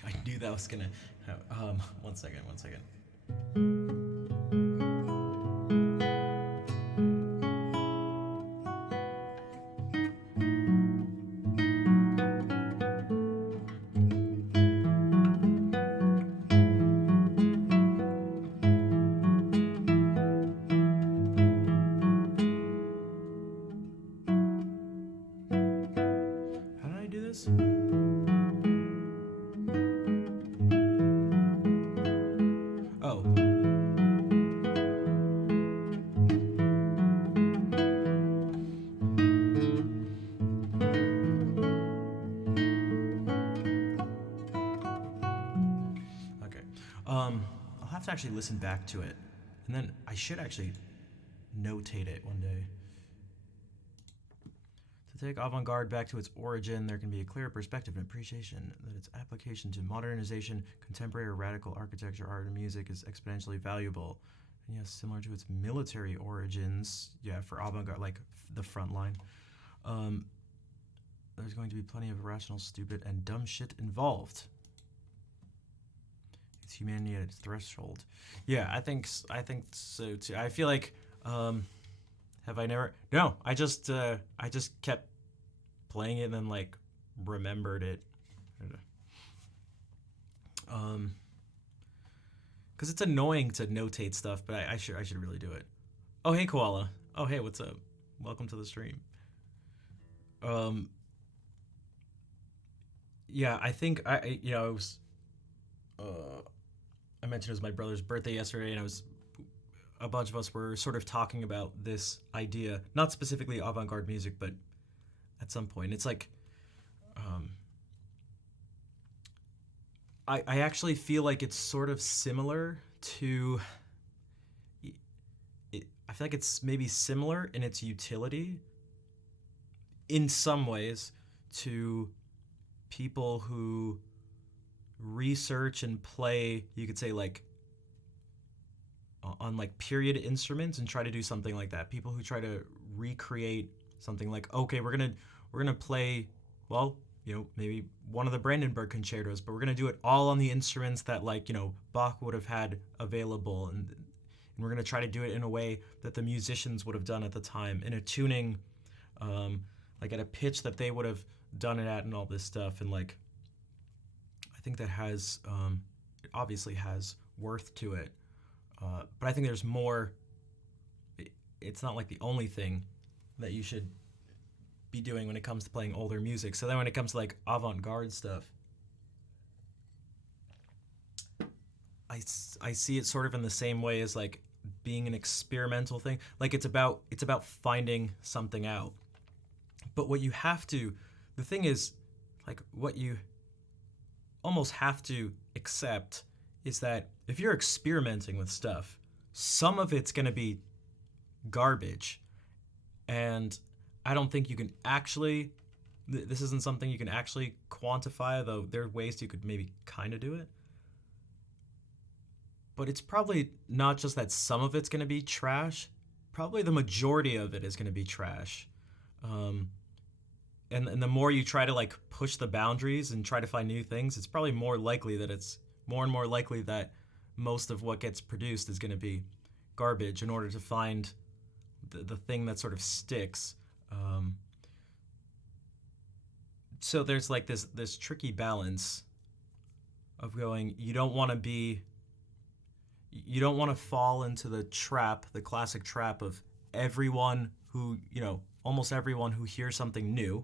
I knew that was gonna have, one second. How did I do this? Oh. Okay. I'll have to actually listen back to it. And then I should actually notate it one day. To take avant-garde back to its origin, there can be a clear perspective and appreciation that its application to modernization, contemporary or radical architecture, art, and music is exponentially valuable. And yes, similar to its military origins, for avant-garde, like the front line, there's going to be plenty of irrational, stupid, and dumb shit involved. It's humanity at its threshold. Yeah, I think so too. I feel like, have I never? No, I just kept playing it and then remembered it. Because it's annoying to notate stuff, but I should really do it. Oh, hey, Koala. Oh, hey, what's up? Welcome to the stream. Yeah, I think I was. I mentioned it was my brother's birthday yesterday, and a bunch of us were sort of talking about this idea, not specifically avant-garde music, but at some point, it's like, I actually feel like it's sort of similar to, I feel like it's maybe similar in its utility, in some ways, to people who research and play, you could say, on period instruments and try to do something like that. People who try to recreate something like, okay, we're gonna play, well, maybe one of the Brandenburg concertos, but we're gonna do it all on the instruments that like Bach would have had available, and we're gonna try to do it in a way that the musicians would have done at the time, in a tuning, like at a pitch that they would have done it at, and all this stuff, and like I think that has it obviously has worth to it, but I think there's more. It's not like the only thing that you should be doing when it comes to playing older music. So then when it comes to like avant-garde stuff, I see it sort of in the same way as like being an experimental thing. Like it's about finding something out. But what you have to, the thing is, like what you almost have to accept is that if you're experimenting with stuff, some of it's going to be garbage. And I don't think you can actually, this isn't something you can actually quantify, though there are ways you could maybe kind of do it. But it's probably not just that some of it's going to be trash. Probably the majority of it is going to be trash. And the more you try to like push the boundaries and try to find new things, it's probably more likely that it's more and more likely that most of what gets produced is going to be garbage in order to find the thing that sort of sticks. So there's like this tricky balance of going, you don't want to fall into the classic trap of everyone who, almost everyone who hears something new,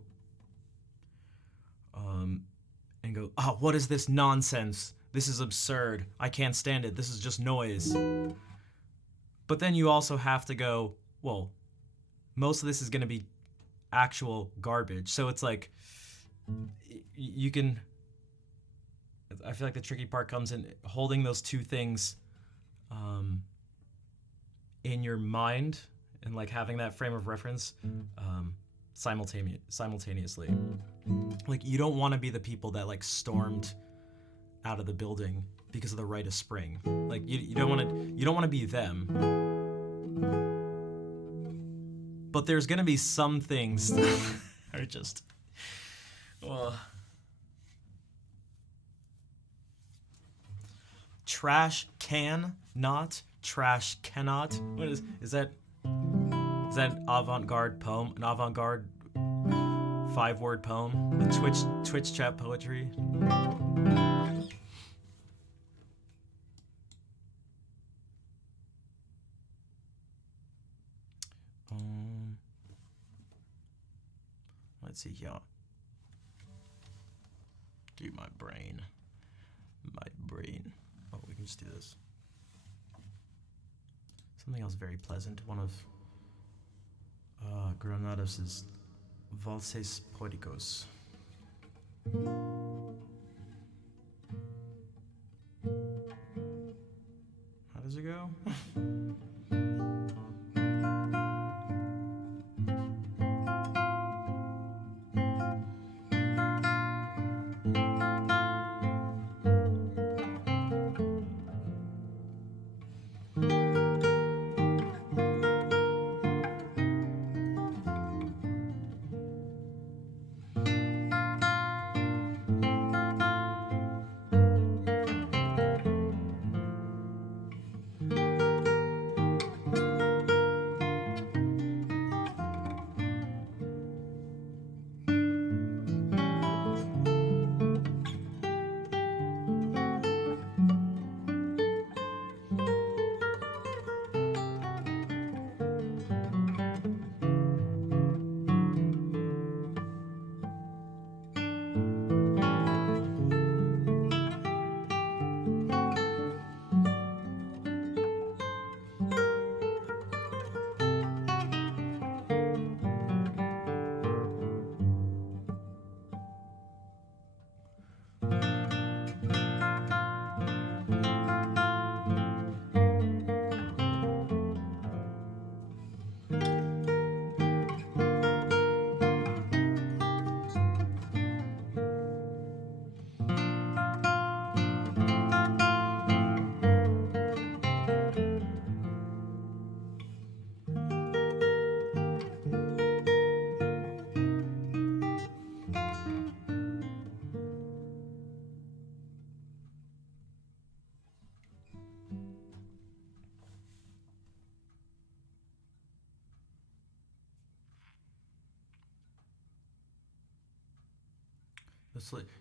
and go, oh, what is this nonsense? This is absurd. I can't stand it. This is just noise. But then you also have to go, well, most of this is going to be actual garbage. So it's like, you can, I feel like the tricky part comes in holding those two things in your mind and like having that frame of reference simultaneously. Like you don't want to be the people that like stormed out of the building because of the rite of spring. Like you don't want to be them. But there's gonna be some things that are just, trash can not, trash cannot. What is that? Is that an avant-garde poem? An avant-garde 5-word poem? The Twitch chat poetry? Let's see here. Do my brain. Oh, we can just do this. Something else very pleasant. One of Granados' Valses Poeticos. How does it go?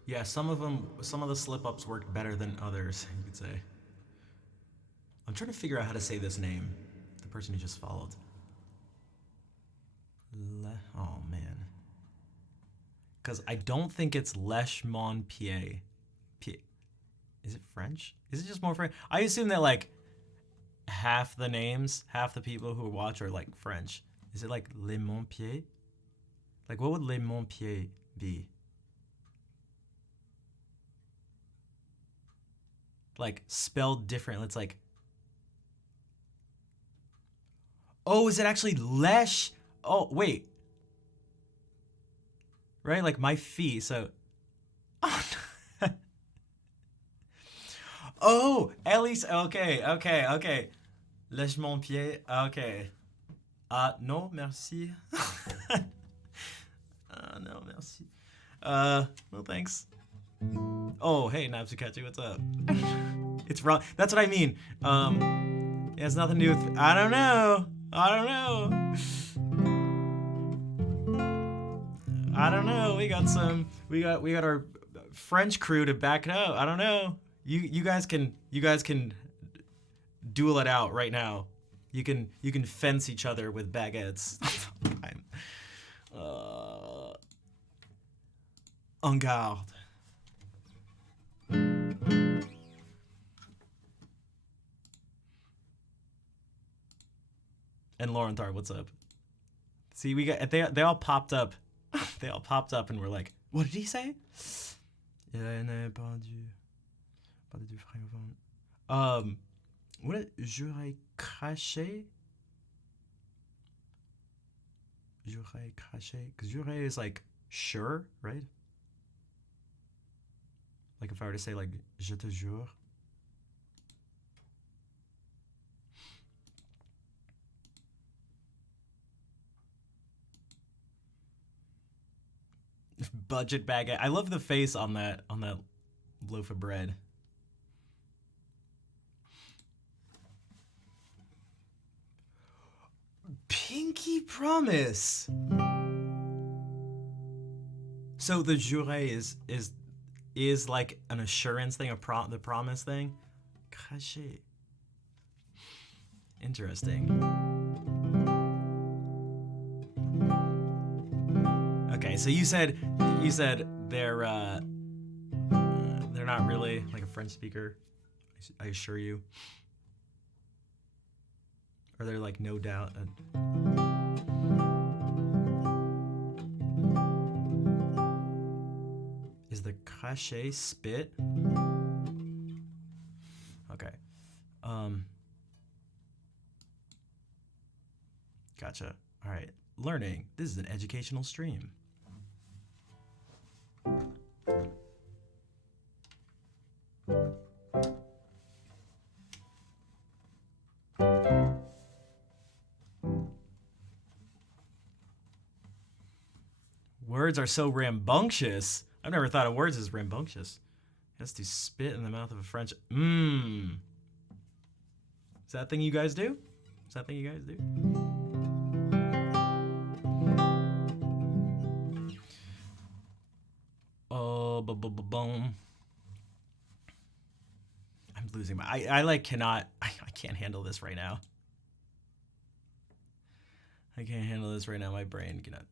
Yeah, some of the slip ups worked better than others, you could say. I'm trying to figure out how to say this name. The person who just followed. Oh man, because I don't think it's Lèche Mon Pied. Is it French? Is it just more French? I assume that like half the names, half the people who watch are like French. Is it like Le Mon Pied? Like what would Le Mon Pied be? Like spelled different. It's like, oh, is it actually Lèche? Oh, wait. Right? Like my feet. So. Oh, at least. Okay, okay, okay. Lèche mon pied. Okay. No, merci. No, merci. No thanks. Oh, hey, Natsukachi, what's up? It's wrong. That's what I mean. It has nothing to do with. I don't know. I don't know. I don't know. We got some. We got our French crew to back it up. I don't know. You guys can duel it out right now. You can fence each other with baguettes. En garde. And Laurenthar, what's up? See, we got they all popped up. They all popped up and we're like, what did he say? What? J'aurais craché. J'aurais craché. Because j'aurais is like sure, right? Like if I were to say like je te jure. Budget baguette. I love the face on that loaf of bread. Pinky promise. So the jure is like an assurance thing, the promise thing. Craché. Interesting. Okay, so you said they're not really like a French speaker. I assure you. Or they're like no doubt. Is the craché spit? Okay. Gotcha. All right. Learning. This is an educational stream. Words are so rambunctious. I've never thought of words as rambunctious. It has to spit in the mouth of a French. Mmm. Is that a thing you guys do? Is that a thing you guys do? Oh, boom. I'm losing my. I like cannot. I can't handle this right now. I can't handle this right now. My brain cannot.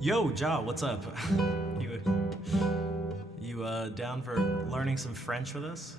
Yo, Ja, what's up? You down for learning some French with us?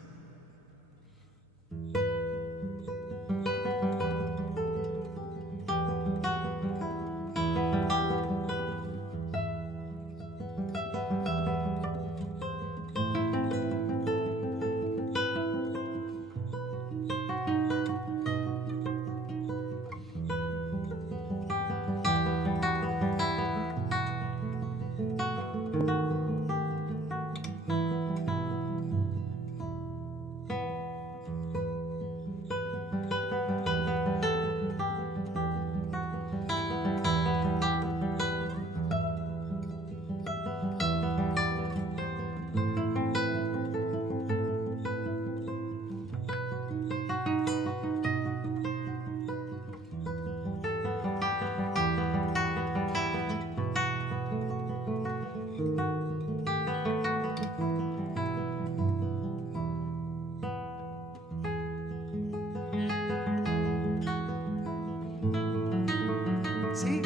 See?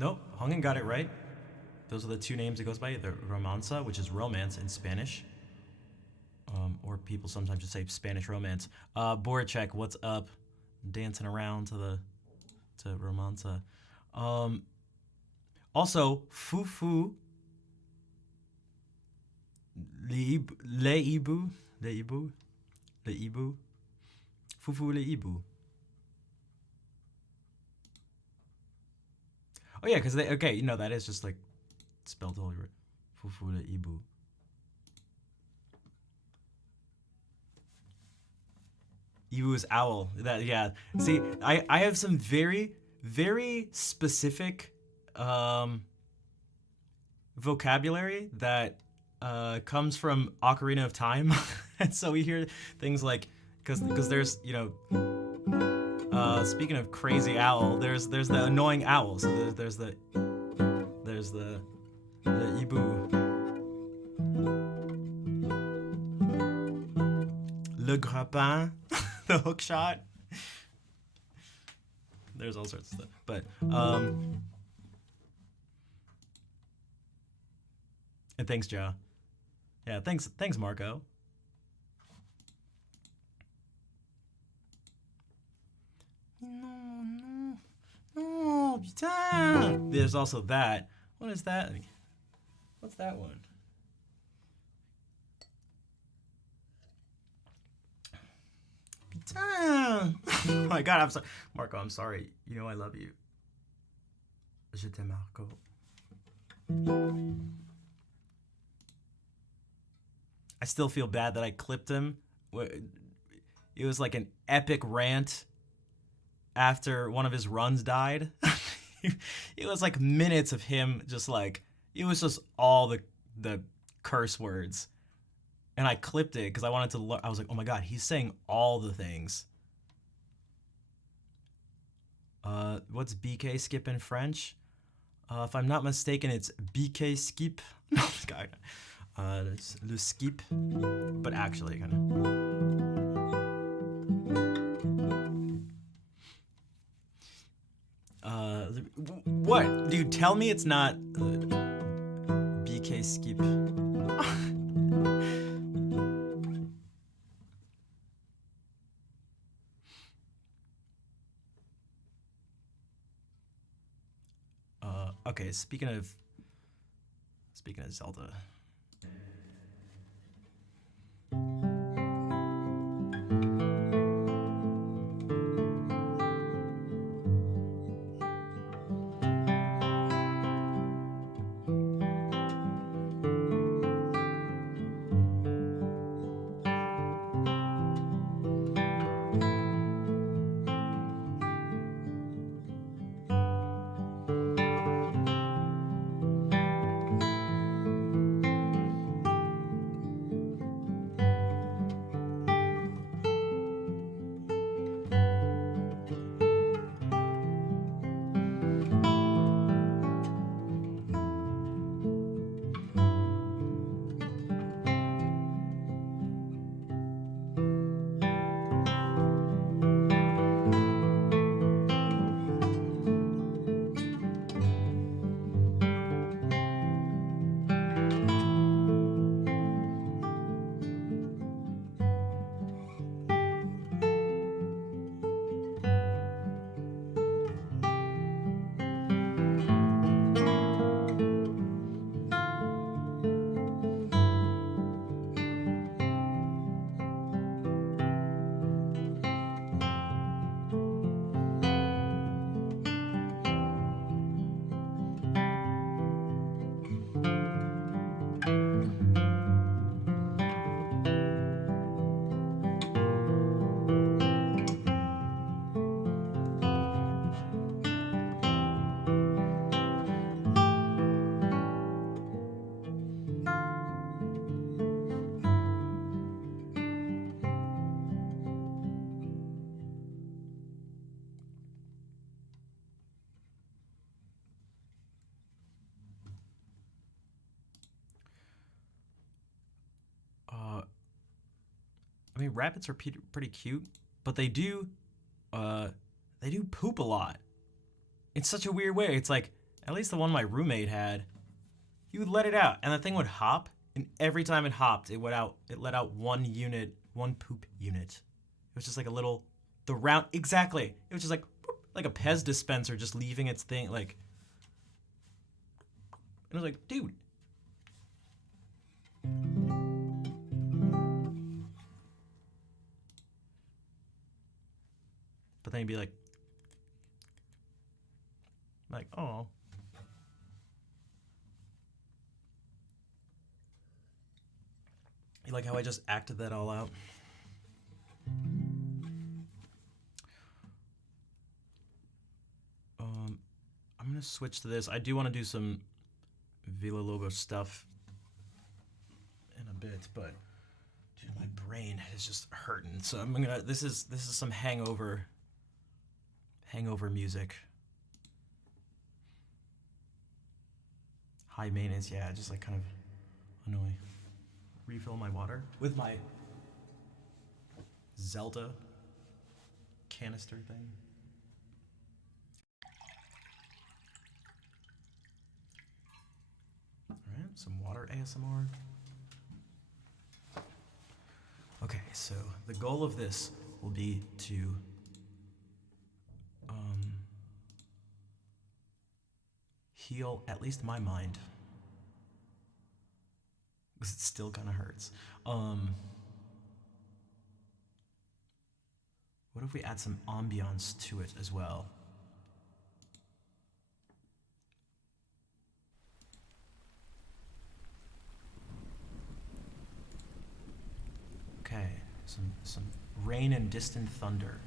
Nope, Hungen got it right. Those are the two names it goes by, the romanza, which is romance in Spanish. Or people sometimes just say Spanish romance. Boracek, what's up? Dancing around to romanza. Also, fufu, leibu, fufu leibu. Oh yeah, because okay, that is just like spelled totally right. Fufu leibu. Ibu is owl. Yeah. See, I have some very, very specific vocabulary that comes from Ocarina of Time. And so we hear things like, because there's, speaking of crazy owl, there's the annoying owl. So there's the Ibu. Le grappin. The hook shot. There's all sorts of stuff. But and thanks, Joe. Yeah, thanks Marco. No, putain. There's also that. What is that? What's that one? Oh my god, I'm sorry. Marco, I'm sorry. You know I love you. Je t'aime, Marco. I still feel bad that I clipped him. It was like an epic rant after one of his runs died. It was like minutes of him just like, it was just all the curse words. And I clipped it because I wanted to learn. I was like, oh my god, he's saying all the things. What's BK skip in French? If I'm not mistaken, it's BK skip. Le skip. But actually, kind of. What? Dude, tell me it's not BK skip. Okay, speaking of Zelda. mean, rabbits are pretty cute, but uh, they do poop a lot. It's such a weird way. It's like, at least the one my roommate had, you would let it out, and the thing would hop, and every time it hopped, it let out one poop unit. It was just like a little, the round, exactly. It was just like a Pez dispenser just leaving its thing, like, and I was like, dude. But then you'd be like, oh. You like how I just acted that all out? I'm gonna switch to this. I do want to do some Villa Lobos stuff in a bit, but dude, my brain is just hurting. So I'm gonna. This is some hangover music. High maintenance, yeah, just like kind of annoying. Refill my water with my Zelda canister thing. Alright, some water ASMR. Okay, so the goal of this will be to heal at least my mind. Because it still kind of hurts. What if we add some ambiance to it as well? Okay, some rain and distant thunder.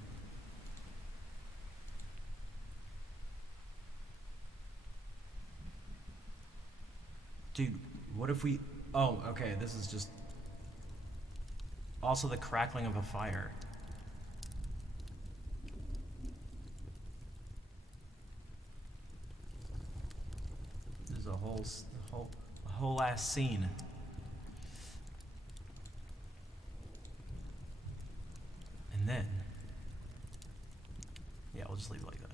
Dude, what if we... Oh, okay, this is just... Also the crackling of a fire. There's a whole ass scene. And then... Yeah, we'll just leave it like that.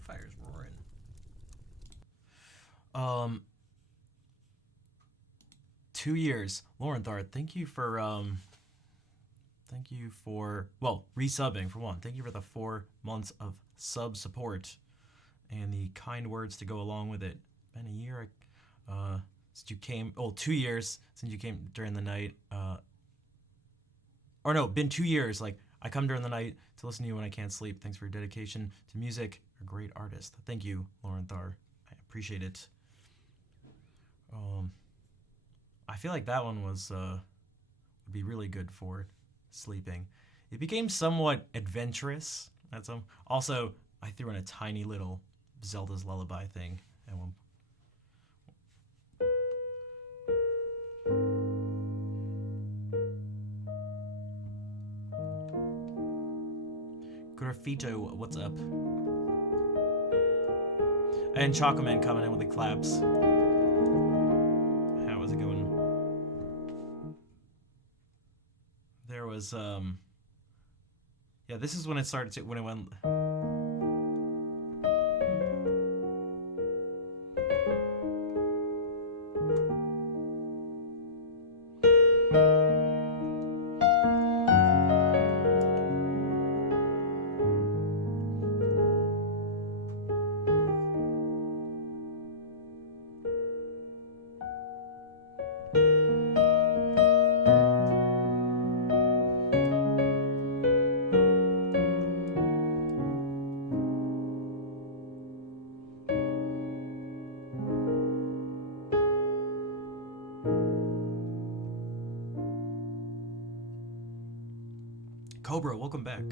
fire's roaring. 2 years. Lauren Thar, thank you for resubbing for one. Thank you for the 4 months of sub support and the kind words to go along with it. Been a year since you came. 2 years since you came during the night. Been 2 years. Like, I come during the night to listen to you when I can't sleep. Thanks for your dedication to music. You're a great artist. Thank you, Lauren Thar. I appreciate it. I feel like that one would be really good for sleeping. It became somewhat adventurous. Also, I threw in a tiny little Zelda's Lullaby thing at one. Graffito, what's up? And Chocoman coming in with the claps. How is it going? There was this is when it started to, when it went. Cobra, welcome back.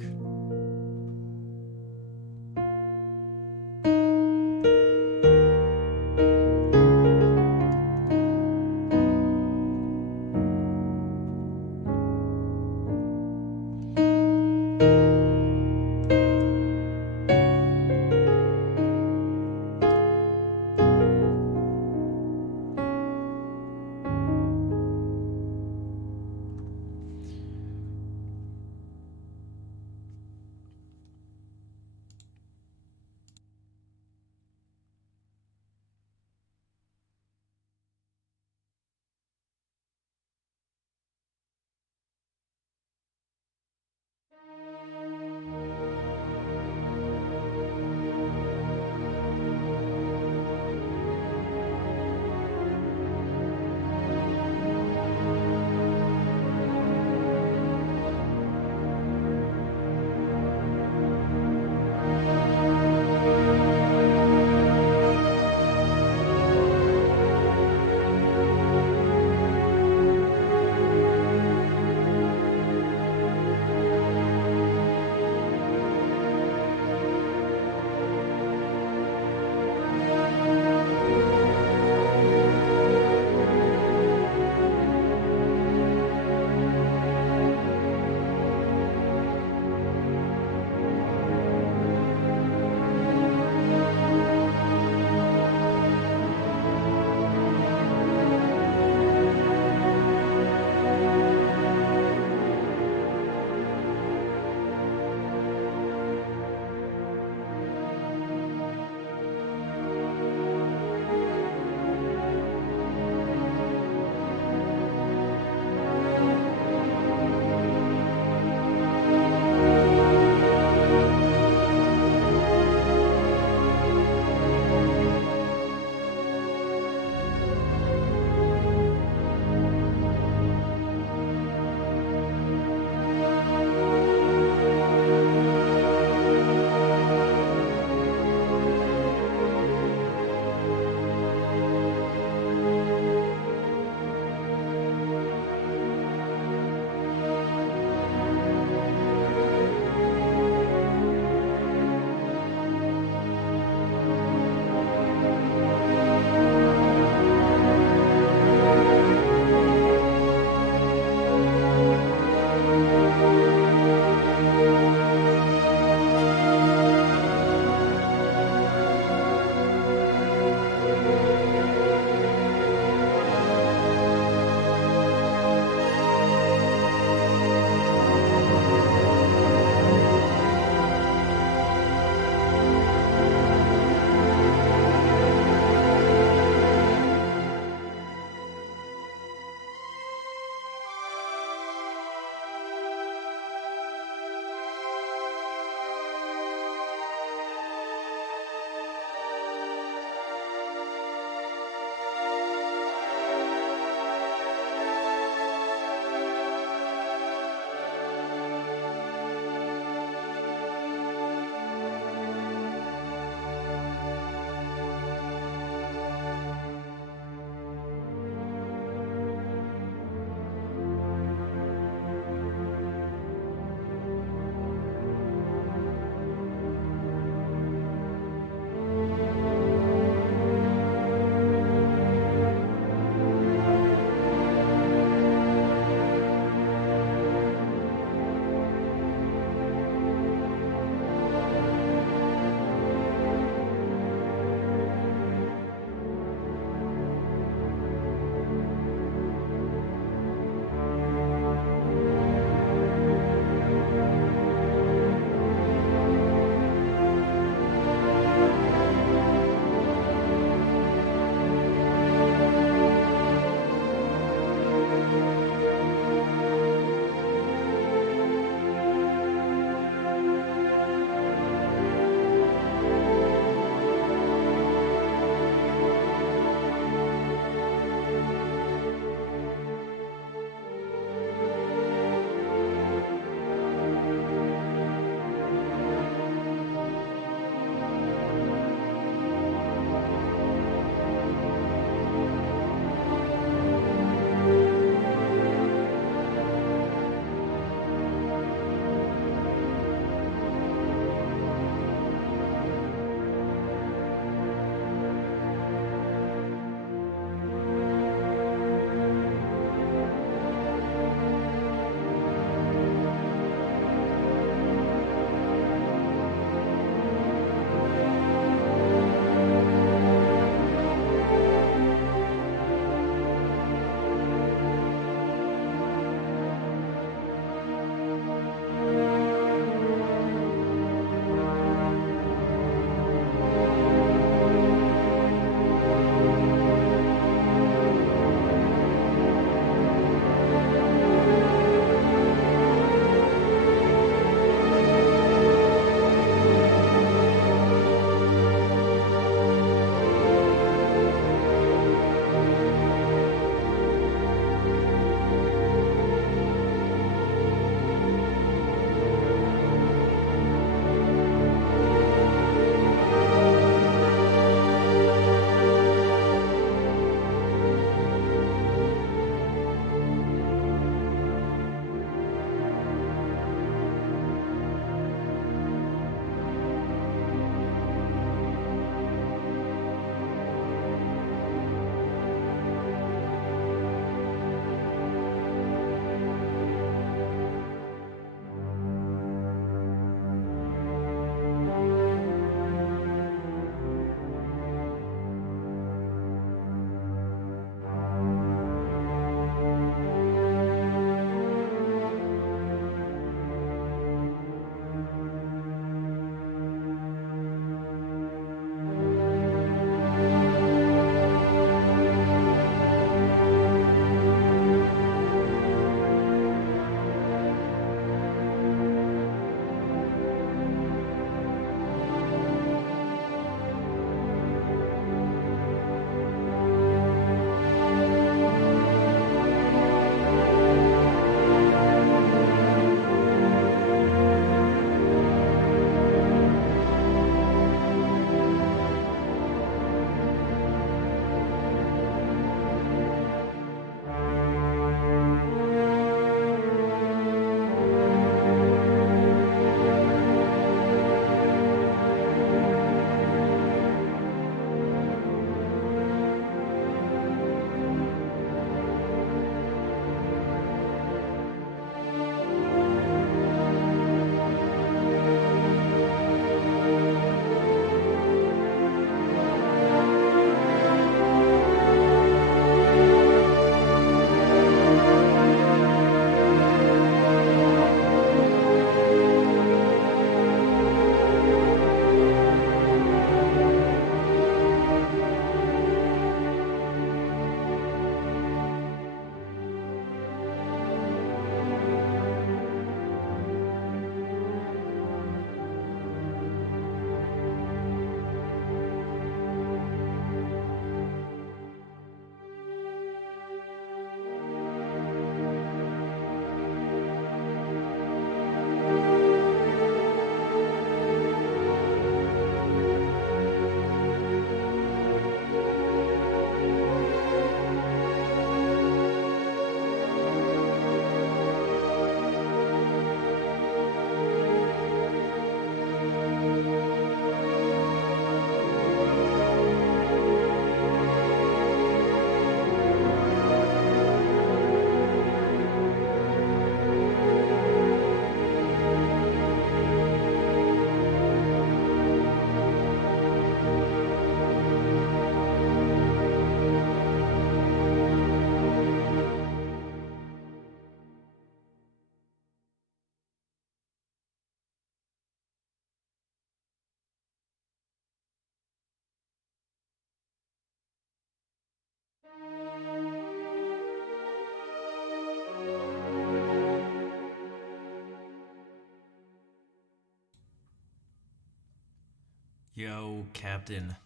Yo, Captain.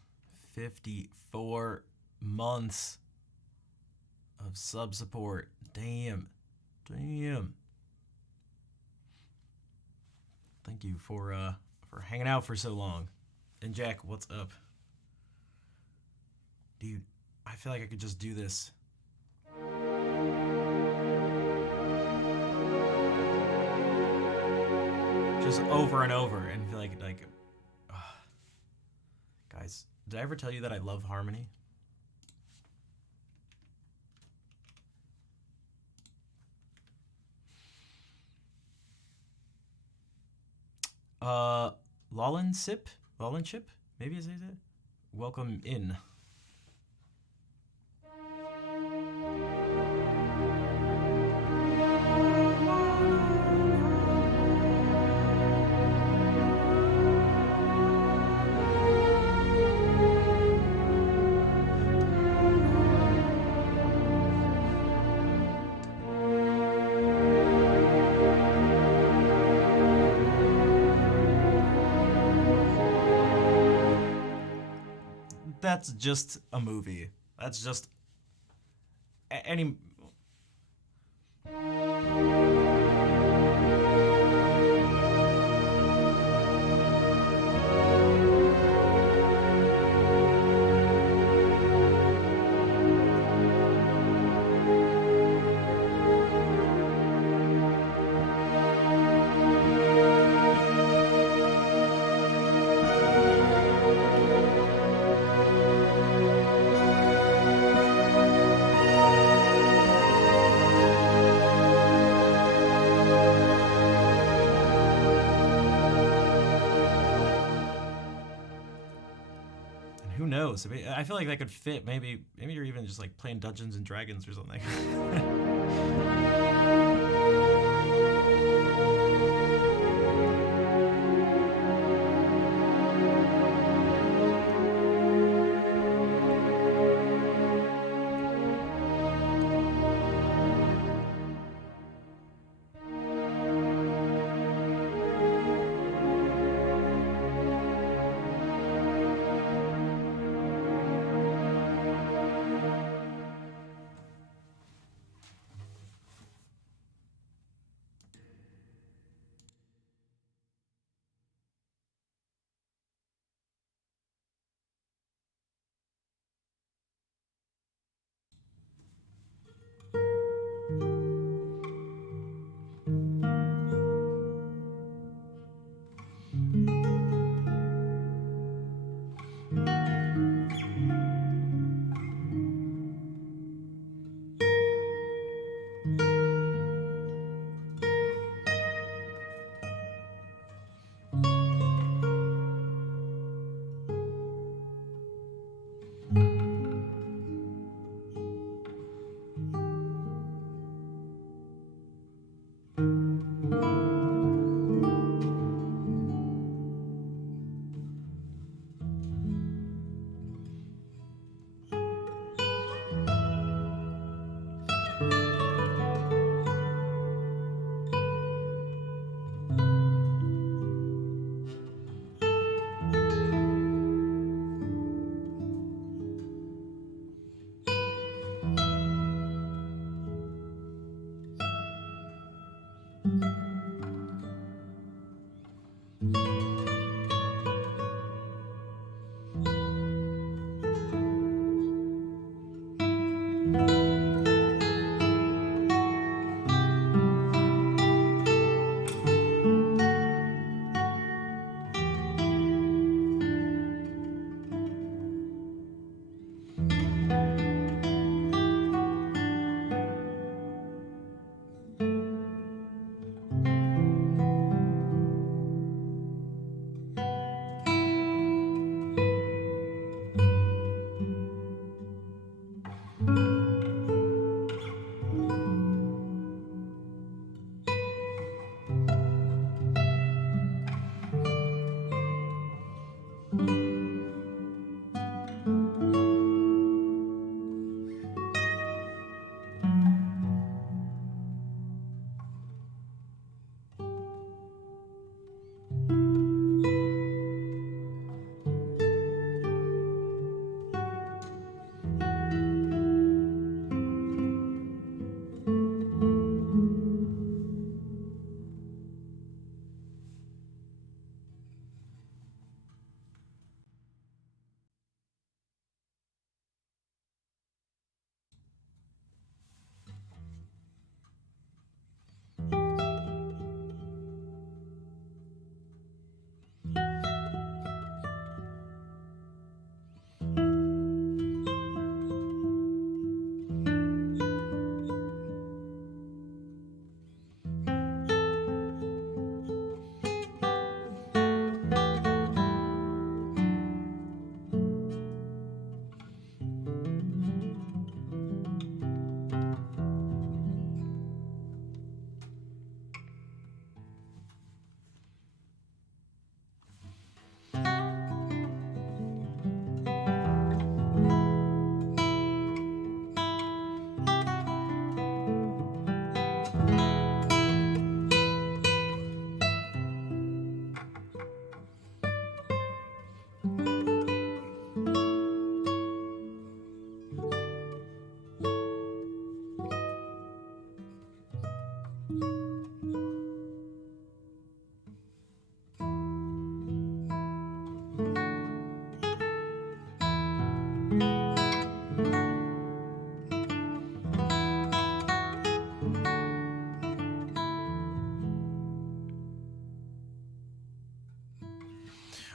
54 months of sub support. Damn. Damn. Thank you for hanging out for so long. And Jack, what's up? Dude, I feel like I could just do this. Just over and over and feel like guys, did I ever tell you that I love harmony? Lolin Sip? Lolin Chip? Maybe is it? Welcome in. That's just a movie. That's just any. Who knows? I feel like that could fit. Maybe you're even just like playing Dungeons and Dragons or something.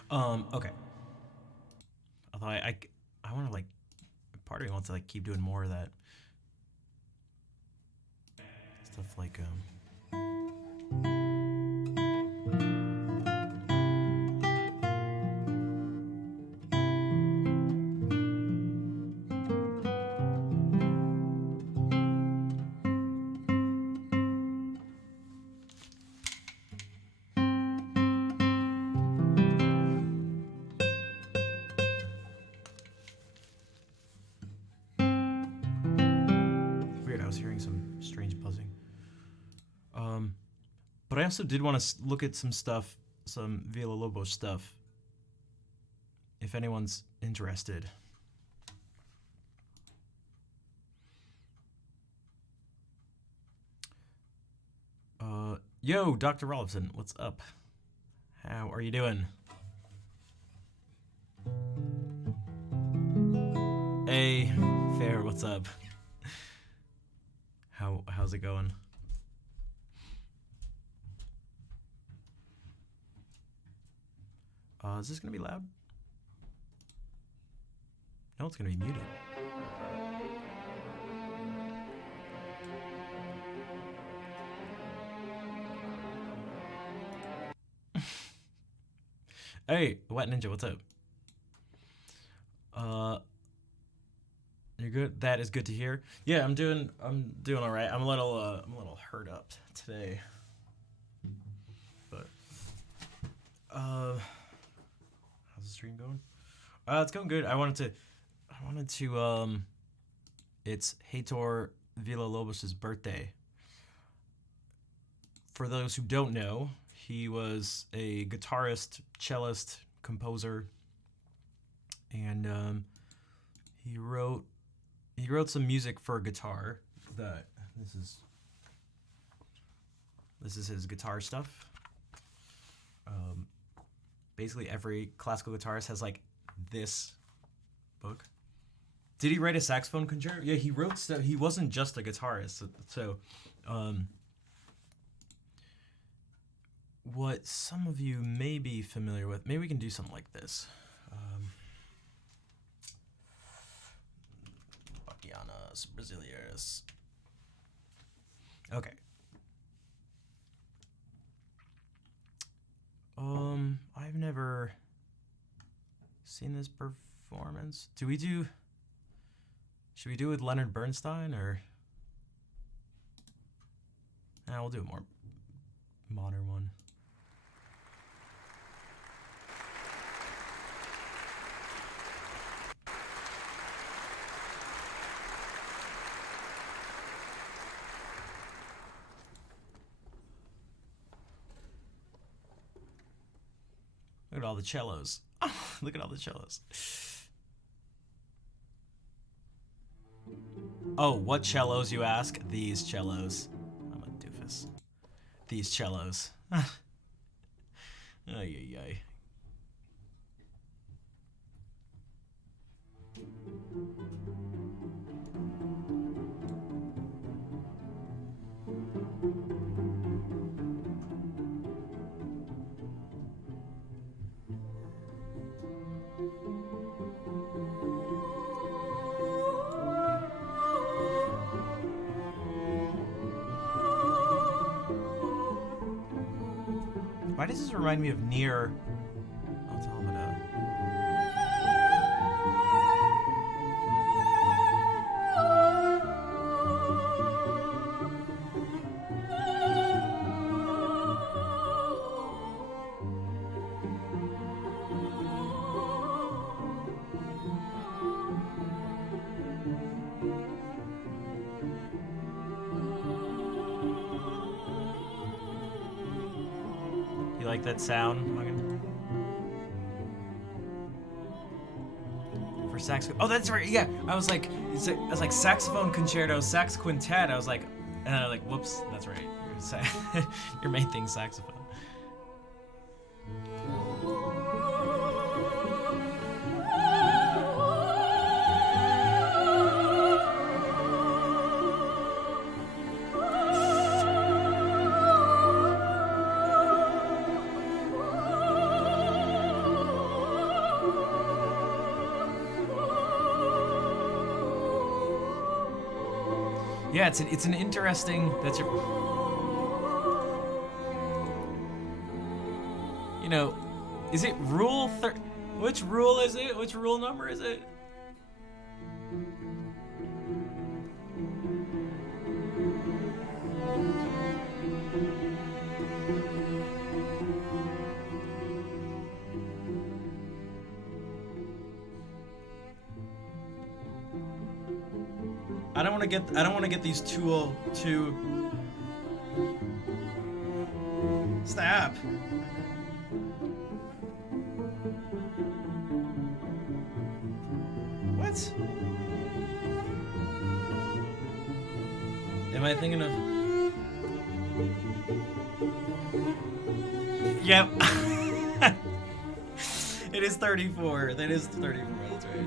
Okay. Although I want to like, part of me wants to like keep doing more of that stuff like weird. I was hearing some strange buzzing. But I also did want to look at some stuff, some Villalobos stuff. If anyone's interested. Yo, Dr. Rolfson, what's up? How are you doing? Hey, Fair, what's up? How's it going? Is this gonna be loud? No, it's gonna be muted. Hey, Wet Ninja, what's up? You're good. That is good to hear. Yeah, I'm doing all right. I'm a little hurt up today. But how's the stream going? It's going good. I wanted to it's Heitor Villalobos' birthday. For those who don't know, he was a guitarist, cellist, composer, and he wrote some music for guitar. This is his guitar stuff. Basically, every classical guitarist has like this book. Did he write a saxophone concerto? Yeah, he wrote stuff. He wasn't just a guitarist. So what some of you may be familiar with, maybe we can do something like this. Bachianas Brasileiras. Okay. I've never seen this performance. Should we do it with Leonard Bernstein, or? Nah, we'll do a more modern one. Look at all the cellos. Look at all the cellos. Oh, what cellos, you ask? These cellos. I'm a doofus. These cellos. Ay, ay, ay. Why does this remind me of Nier Automata? Like that sound for saxophone. Oh, that's right. Yeah, I was like saxophone concerto, sax quintet. I was like, and I was like, whoops, that's right. Your main thing's saxophone. Yeah, it's an interesting. That's your. You know, is it rule which rule is it? Which rule number is it? I don't want to get these two. Stop. What? Am I thinking of? Yep. It is 34. That is 34. That's right.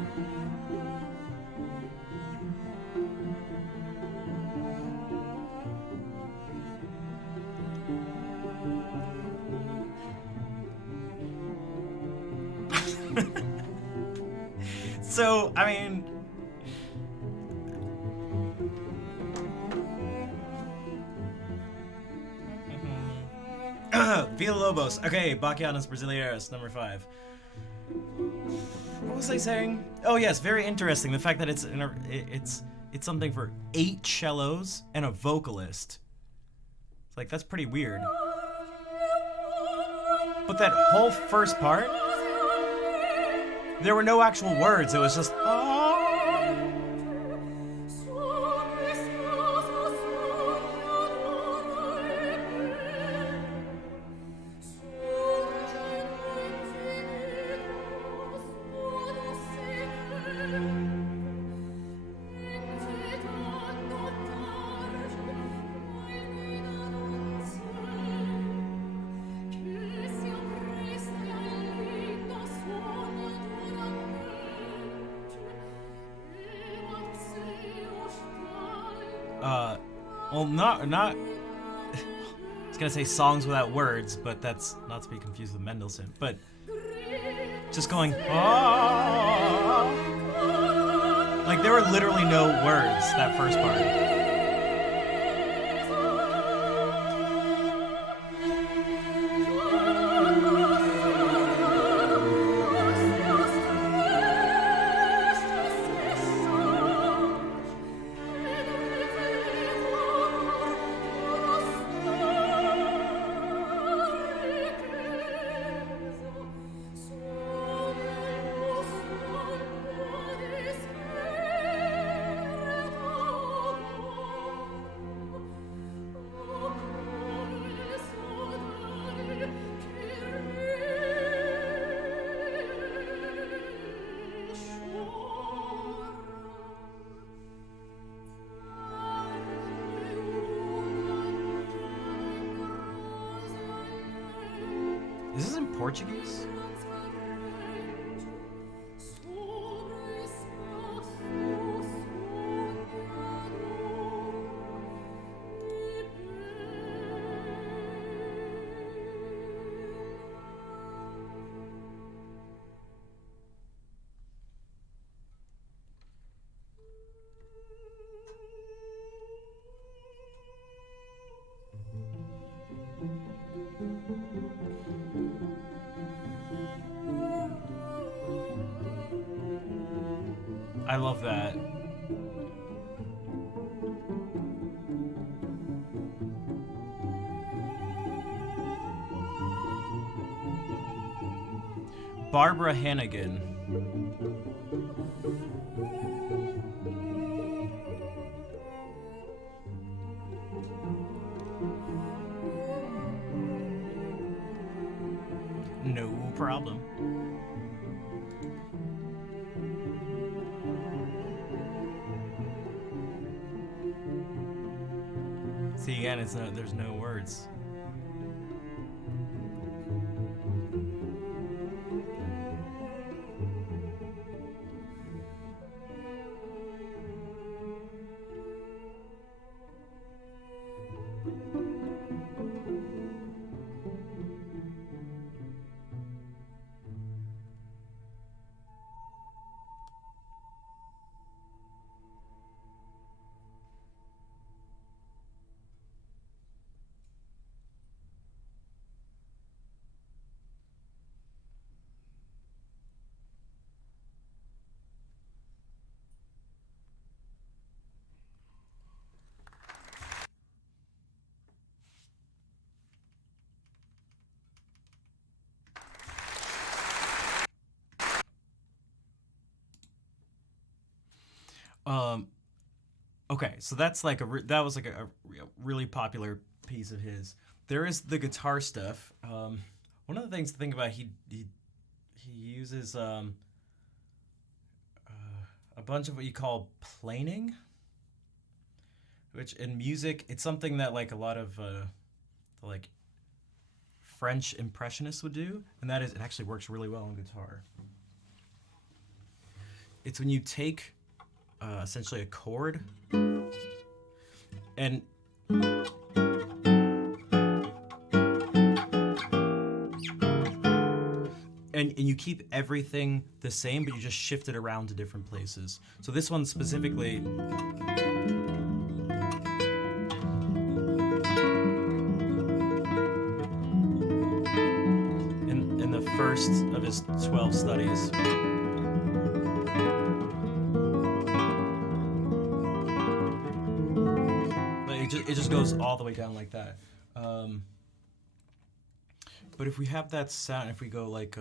So, I mean, Villalobos. Okay, Bachianos Brasileiros, number 5. What was I saying? Oh yes, very interesting. The fact that it's something for 8 cellos and a vocalist. It's like, that's pretty weird. But that whole first part, there were no actual words. It was just. Well, not. I was gonna say songs without words, but that's not to be confused with Mendelssohn. But just going, like there were literally no words that first part. Is this in Portuguese? I love that. Barbara Hannigan. No problem. See, again, there's no words. Um, okay, so that's like that was like really popular piece of his. There is the guitar stuff. One of the things to think about, he uses a bunch of what you call planing, which in music it's something that like a lot of the, like French impressionists would do, and that is it actually works really well on guitar. It's when you take essentially a chord and and you keep everything the same, but you just shift it around to different places. So this one specifically, in the first of his 12 studies. It just goes all the way down like that. But if we have that sound, if we go like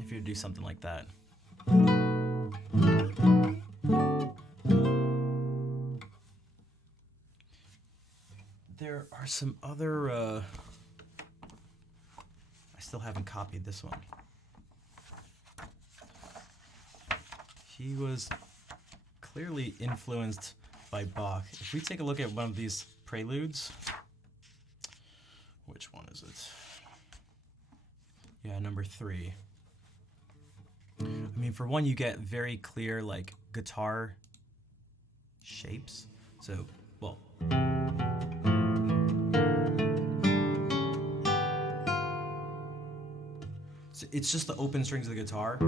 if you do something like that. There are some other I still haven't copied this one. He was clearly influenced by Bach. If we take a look at one of these preludes, which one is it? Yeah, number 3. I mean, for one, you get very clear like guitar shapes. So, well, so it's just the open strings of the guitar.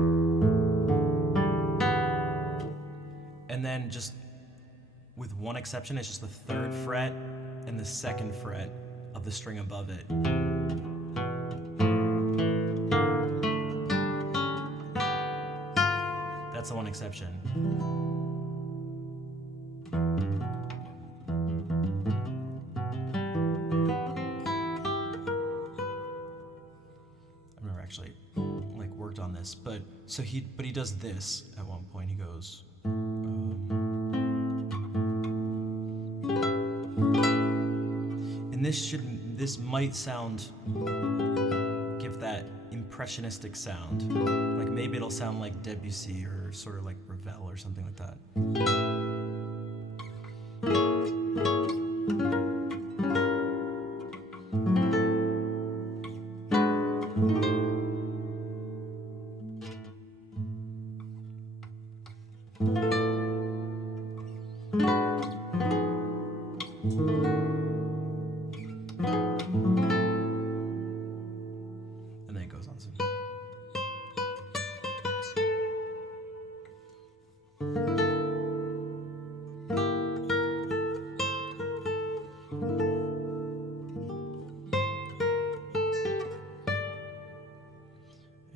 And then just with one exception, it's just the 3rd fret and the 2nd fret of the string above it. That's the one exception. I've never actually like worked on this, but he does this at one point. He goes. And this might give that impressionistic sound. Like maybe it'll sound like Debussy or sort of like Ravel or something like that. And then it goes on some.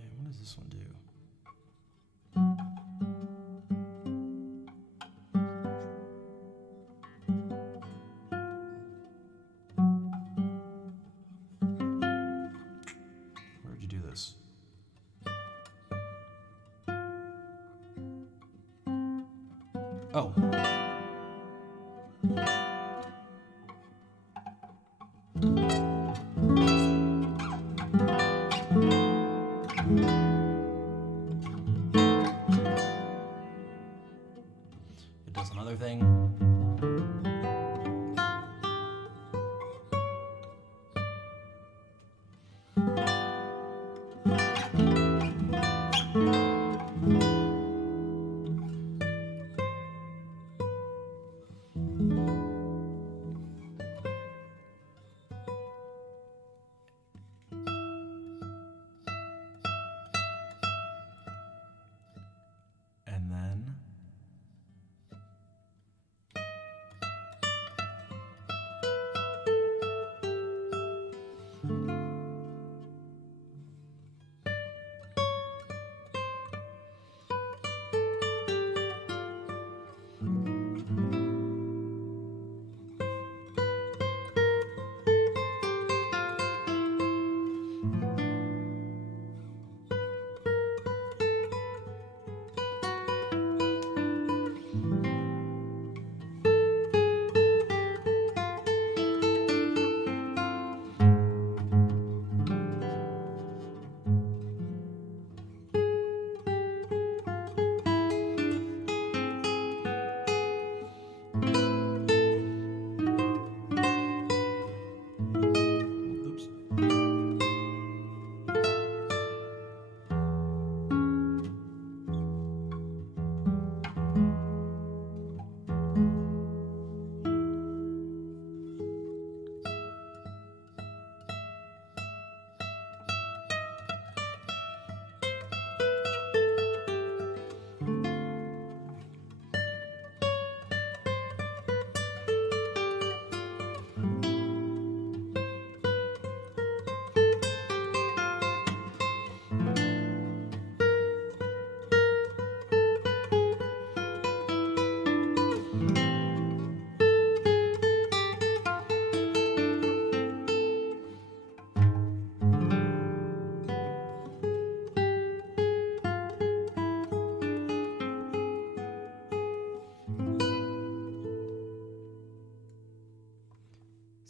And what does this one do? Where'd you do this? Oh. It does another thing.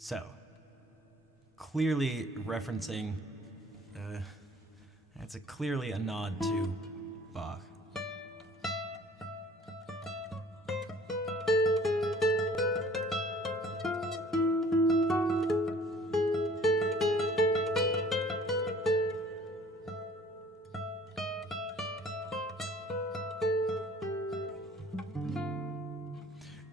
So, clearly referencing, it's clearly a nod to Bach.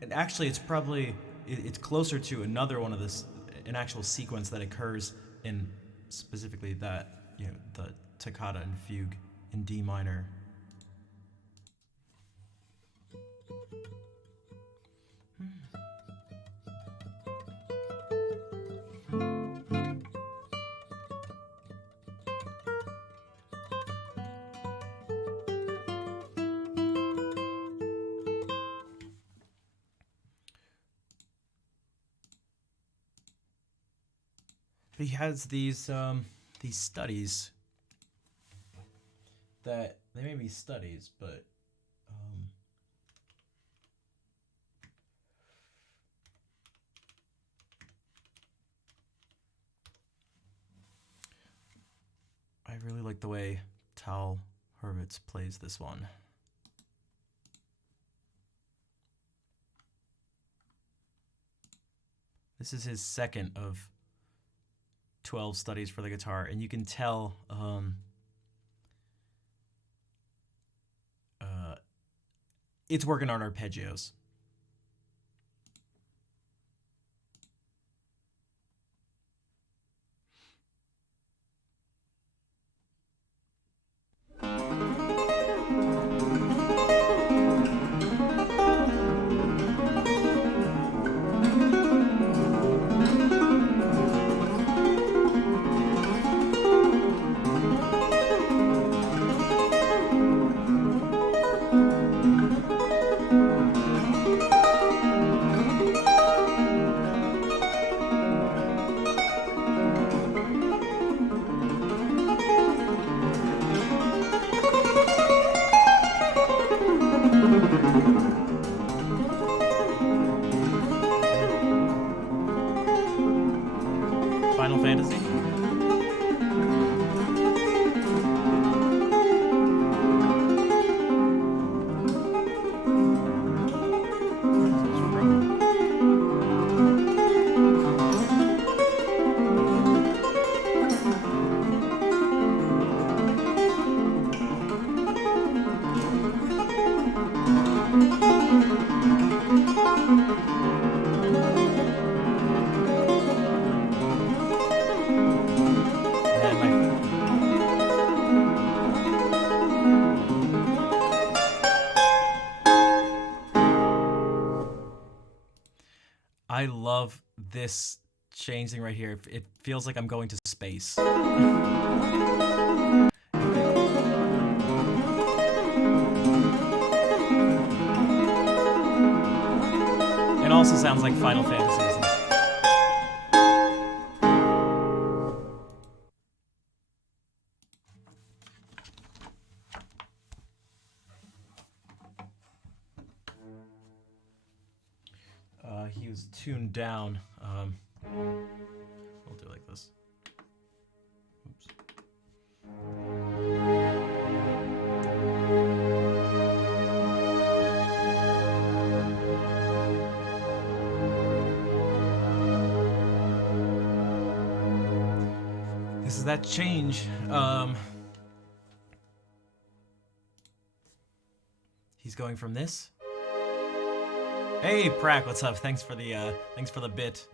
And actually, it's closer to another one of this, an actual sequence that occurs in specifically that, the toccata and fugue in D minor. But he has these studies that they may be studies, but I really like the way Tal Hurwitz plays this one. This is his second of 12 studies for the guitar, and you can tell it's working on arpeggios. Final Fantasy? I love this changing right here. It feels like I'm going to space. It also sounds like Final Fantasy. He was tuned down. We'll do it like this. Oops. This is that change. He's going from this. Hey, Prak, what's up? Thanks for the bit.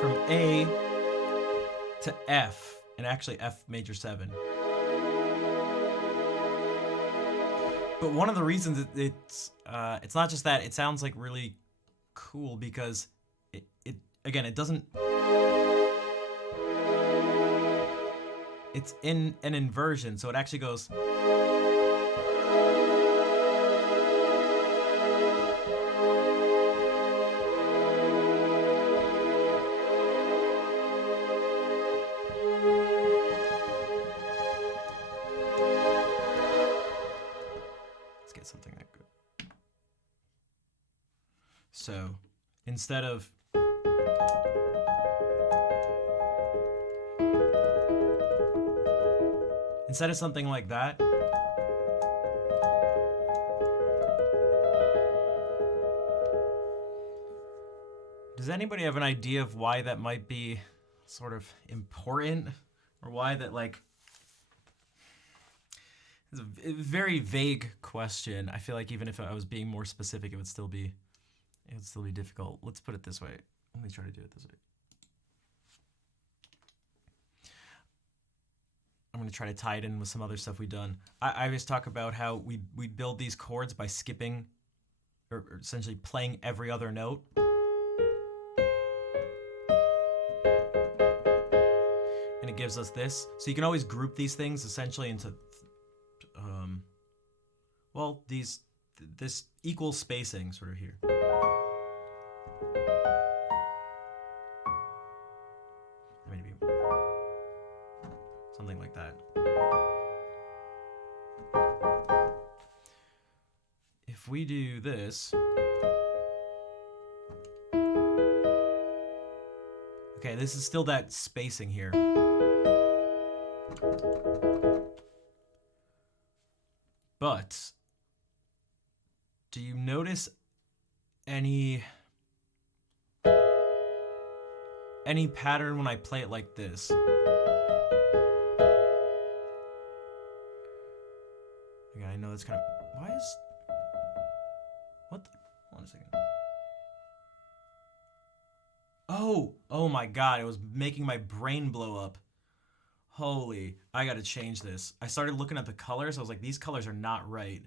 From A to F, and actually F major 7. But one of the reasons it's not just that, it sounds like really cool because it again, it doesn't, it's in an inversion, so it actually goes. Something that good. So instead of instead of something like that, does anybody have an idea of why that might be sort of important? Or why that, like, it's a very vague question. I feel like even if I was being more specific, it would still be difficult. Let's put it this way. Let me try to do it this way. I'm going to try to tie it in with some other stuff we've done. I always talk about how we build these chords by skipping, or essentially playing every other note. And it gives us this. So you can always group these things essentially into, well, this equal spacing sort of here. Maybe something like that. If we do this, okay, this is still that spacing here. But do you notice any pattern when I play it like this? Okay, I know that's kind of, why is, what the, hold on a second. Oh my God, it was making my brain blow up. Holy, I gotta change this. I started looking at the colors, I was like, these colors are not right.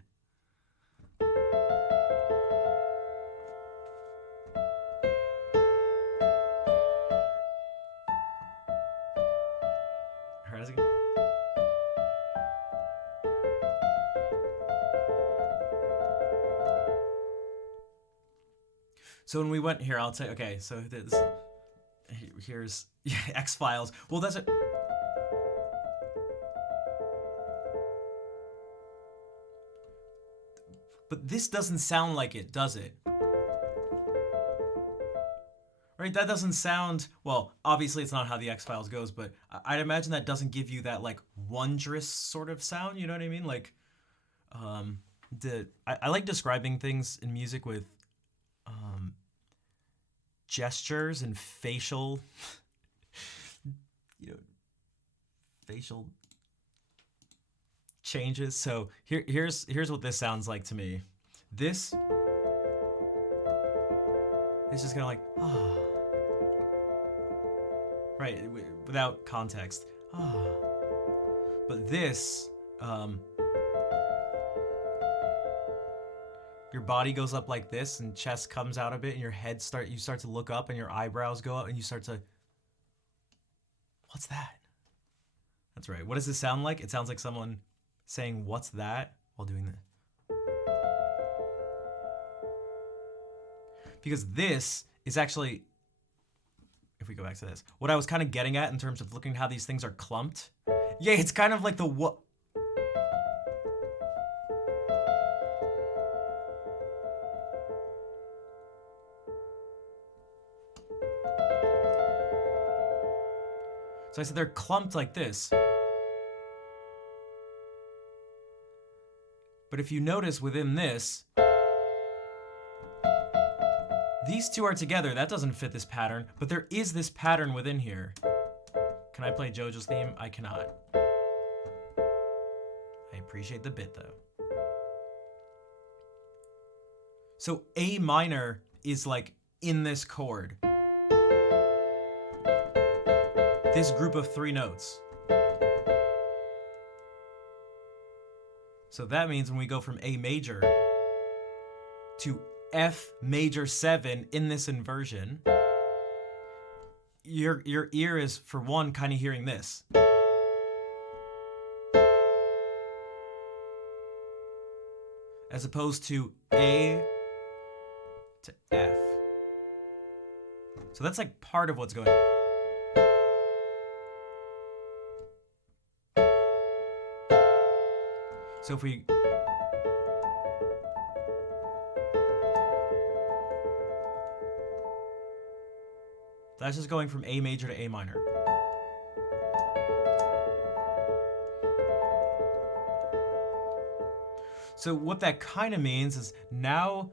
So when we went here, I'll tell you, okay, so this, here's X-Files. Well, that's it. But this doesn't sound like it, does it? Right, that doesn't sound, well, obviously it's not how the X-Files goes, but I'd imagine that doesn't give you that, like, wondrous sort of sound, you know what I mean? Like, I like describing things in music with gestures and facial, facial changes. So here's what this sounds like to me. This is just kind of like, ah. Right, without context. Ah. But this, your body goes up like this and chest comes out a bit and your head you start to look up and your eyebrows go up and you start to, what's that? That's right. What does this sound like? It sounds like someone saying, what's that? While doing that. Because this is actually, if we go back to this, what I was kind of getting at in terms of looking at how these things are clumped. Yeah, it's kind of like the what. So I said they're clumped like this. But if you notice within this, these two are together. That doesn't fit this pattern, but there is this pattern within here. Can I play JoJo's theme? I cannot. I appreciate the bit though. So A minor is like in this chord. This group of 3 notes. So that means when we go from A major to F major 7 in this inversion, your ear is, for one, kind of hearing this. As opposed to A to F. So that's like part of what's going on. So if we that's just going from A major to A minor. So what that kind of means is now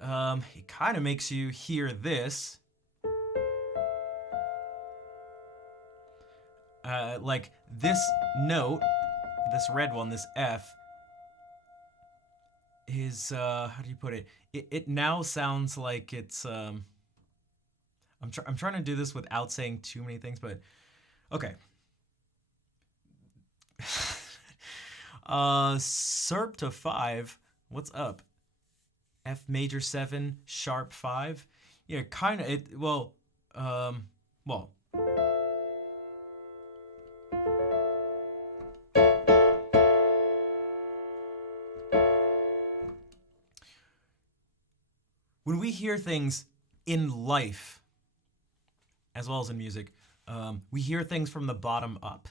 it kind of makes you hear this. Like this note, this red one, this F, is, how do you put it? It now sounds like it's, I'm trying to do this without saying too many things, but okay. Serp to 5, what's up? F major 7, sharp 5. Yeah, kind of, well. When we hear things in life, as well as in music, we hear things from the bottom up.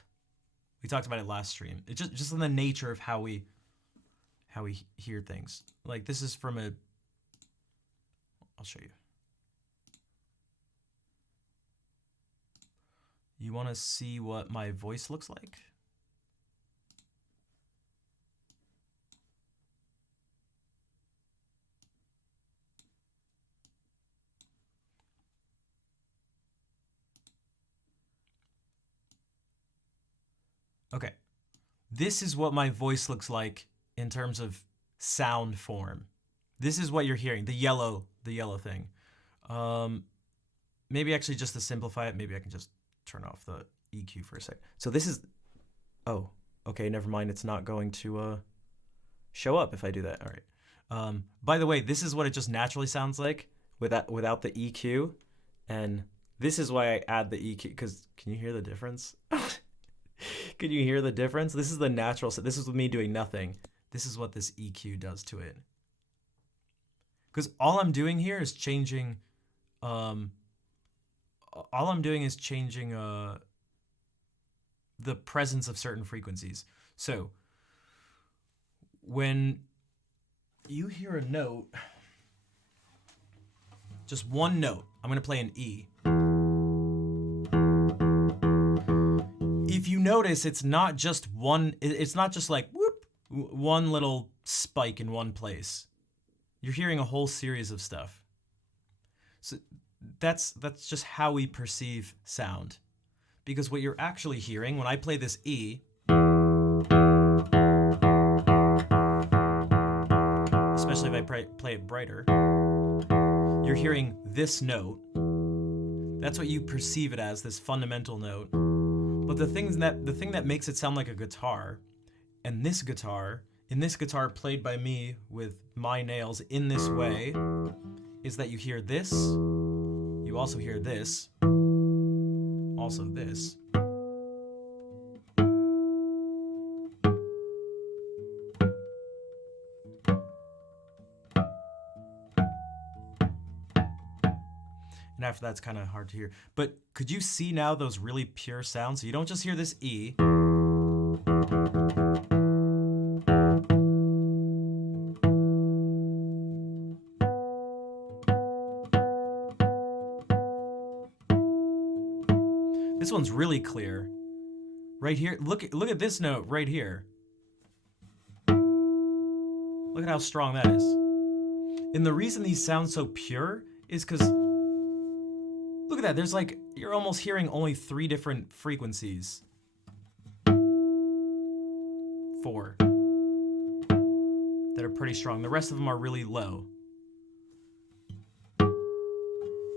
We talked about it last stream. It's just in the nature of how we hear things. Like this is from a. I'll show you. You want to see what my voice looks like? Okay, this is what my voice looks like in terms of sound form. This is what you're hearing, the yellow thing. Maybe actually just to simplify it, maybe I can just turn off the EQ for a sec. So this is, oh, okay, never mind. It's not going to show up if I do that. All right. By the way, this is what it just naturally sounds like without the EQ. And this is why I add the EQ, because can you hear the difference? Can you hear the difference? This is the natural. This is with me doing nothing. This is what this EQ does to it. Because all I'm doing here is changing. All I'm doing is changing the presence of certain frequencies. So when you hear a note, just one note, I'm going to play an E. If you notice, it's not just one, it's not just like whoop, one little spike in one place. You're hearing a whole series of stuff. So that's just how we perceive sound. Because what you're actually hearing when I play this E, especially if I play it brighter, you're hearing this note. That's what you perceive it as, this fundamental note. But the thing that makes it sound like a guitar, and this guitar, in this guitar played by me with my nails in this way, is that you hear this, you also hear this, also this. And after that's kind of hard to hear. But could you see now those really pure sounds? So you don't just hear this E. This one's really clear. Right here, look at this note right here. Look at how strong that is. And the reason these sound so pure is because look at that, there's like, you're almost hearing only 3 different frequencies. 4. That are pretty strong. The rest of them are really low.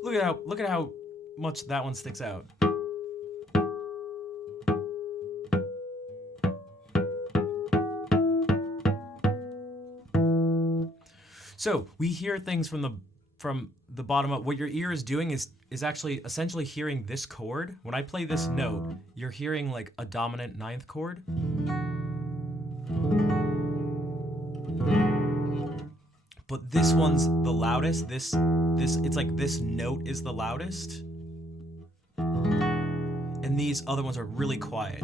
Look at how much that one sticks out. So we hear things from the bottom up. What your ear is doing is actually essentially hearing this chord. When I play this note, you're hearing like a dominant 9th chord. But this one's the loudest. This it's like this note is the loudest. And these other ones are really quiet.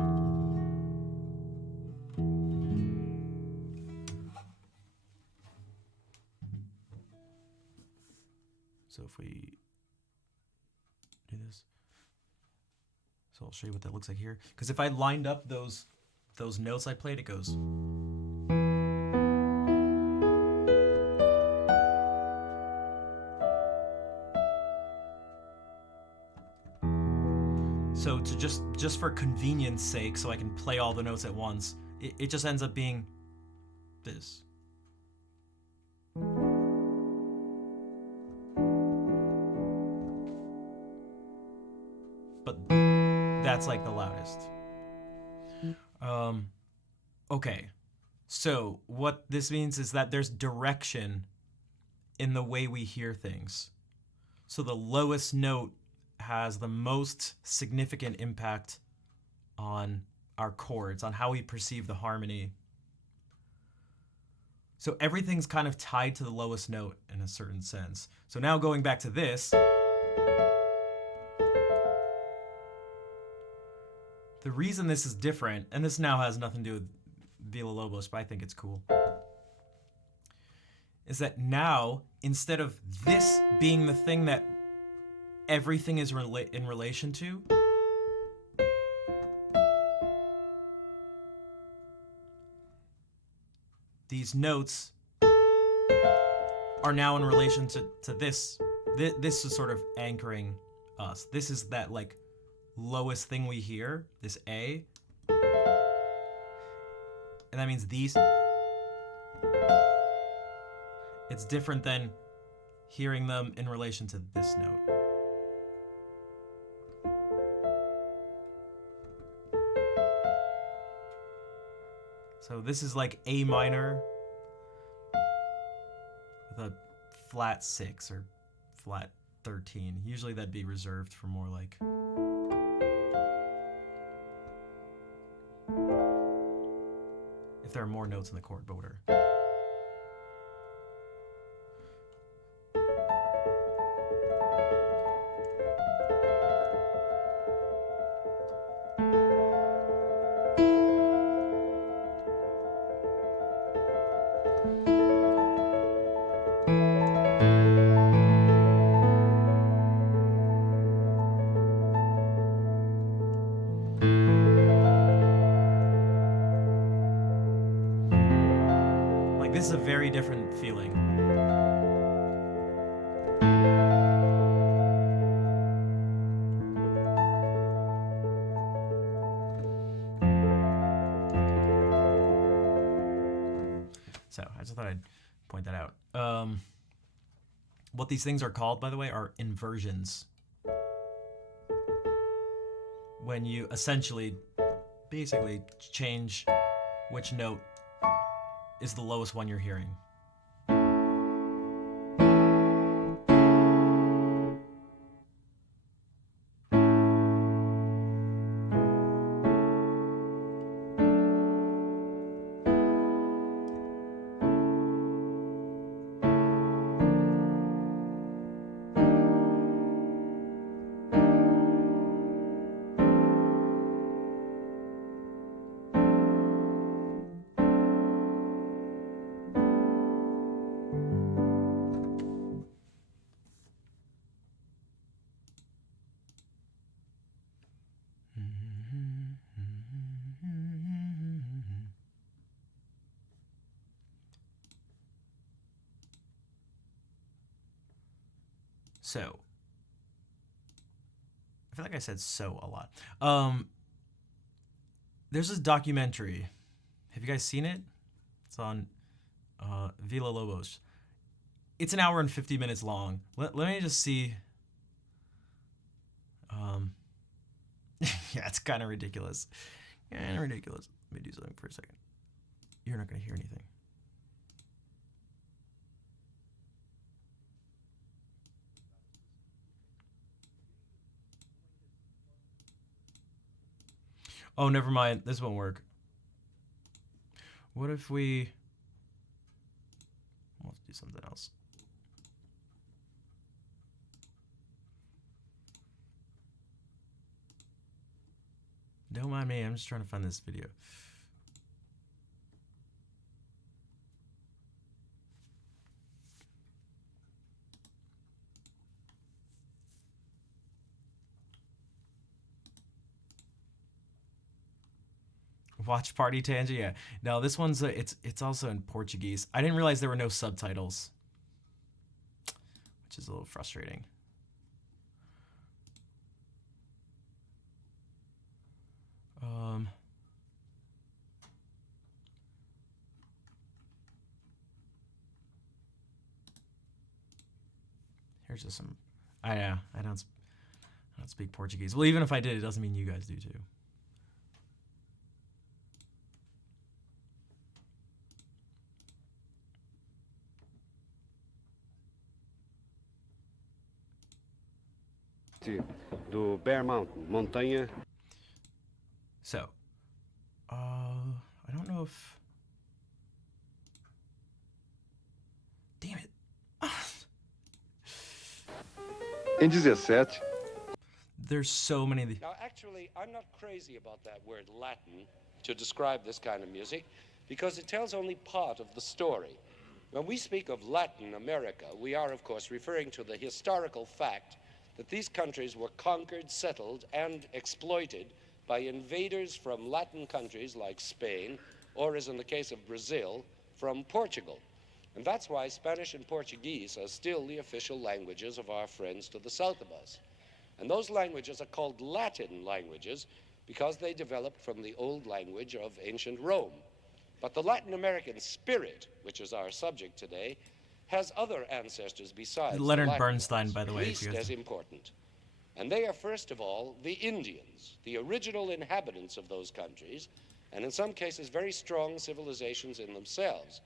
So if we do this, so I'll show you what that looks like here. Because if I lined up those notes I played, it goes. So to just for convenience sake, so I can play all the notes at once, it just ends up being this. But that's like the loudest. Okay. So what this means is that there's direction in the way we hear things. So the lowest note has the most significant impact on our chords, on how we perceive the harmony. So everything's kind of tied to the lowest note in a certain sense. So now going back to this, the reason this is different, and this now has nothing to do with Villa-Lobos, but I think it's cool, is that now, instead of this being the thing that everything is in relation to, these notes are now in relation to this. This is sort of anchoring us. This is that like lowest thing we hear, this A. And that means these. It's different than hearing them in relation to this note. So this is like A minor with a flat 6 or flat 13. Usually that'd be reserved for more like if there are more notes in the chord, but whatever. This is a very different feeling. So I just thought I'd point that out. What these things are called, by the way, are inversions. When you essentially, basically change which note is the lowest one you're hearing. So, I feel like I said so a lot. There's this documentary. Have you guys seen it? It's on Villa-Lobos. It's an hour and 50 minutes long. Let me just see. Yeah, it's kind of ridiculous. Kind of ridiculous. Let me do something for a second. You're not going to hear anything. Oh, never mind. This won't work. What if we... We'll have to do something else. Don't mind me. I'm just trying to find this video. Watch Party Tangent, yeah. No, this one's it's also in Portuguese. I didn't realize there were no subtitles, which is a little frustrating. There's just some. I don't speak Portuguese. Well, even if I did, it doesn't mean you guys do too. Do Bear Mountain, montanha. So, I don't know if. Damn it. Em 17. There's so many. Now, actually, I'm not crazy about that word Latin to describe this kind of music because it tells only part of the story. When we speak of Latin America, we are, of course, referring to the historical fact that these countries were conquered, settled, and exploited by invaders from Latin countries like Spain, or as in the case of Brazil, from Portugal. And that's why Spanish and Portuguese are still the official languages of our friends to the south of us. And those languages are called Latin languages because they developed from the old language of ancient Rome. But the Latin American spirit, which is our subject today, has other ancestors besides Leonard the Bernstein, ones, by the way, at least as important. And they are, first of all, the Indians, the original inhabitants of those countries, and in some cases very strong civilizations in themselves.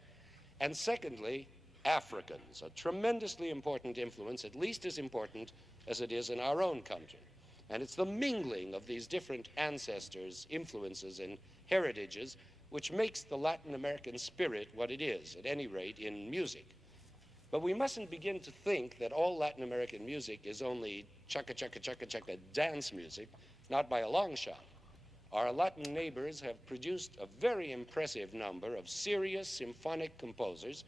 And secondly, Africans, a tremendously important influence, at least as important as it is in our own country. And it's the mingling of these different ancestors, influences, and heritages which makes the Latin American spirit what it is, at any rate, in music. But we mustn't begin to think that all Latin American music is only chaka chaka chaka chaka dance music, not by a long shot. Our Latin neighbors have produced a very impressive number of serious symphonic composers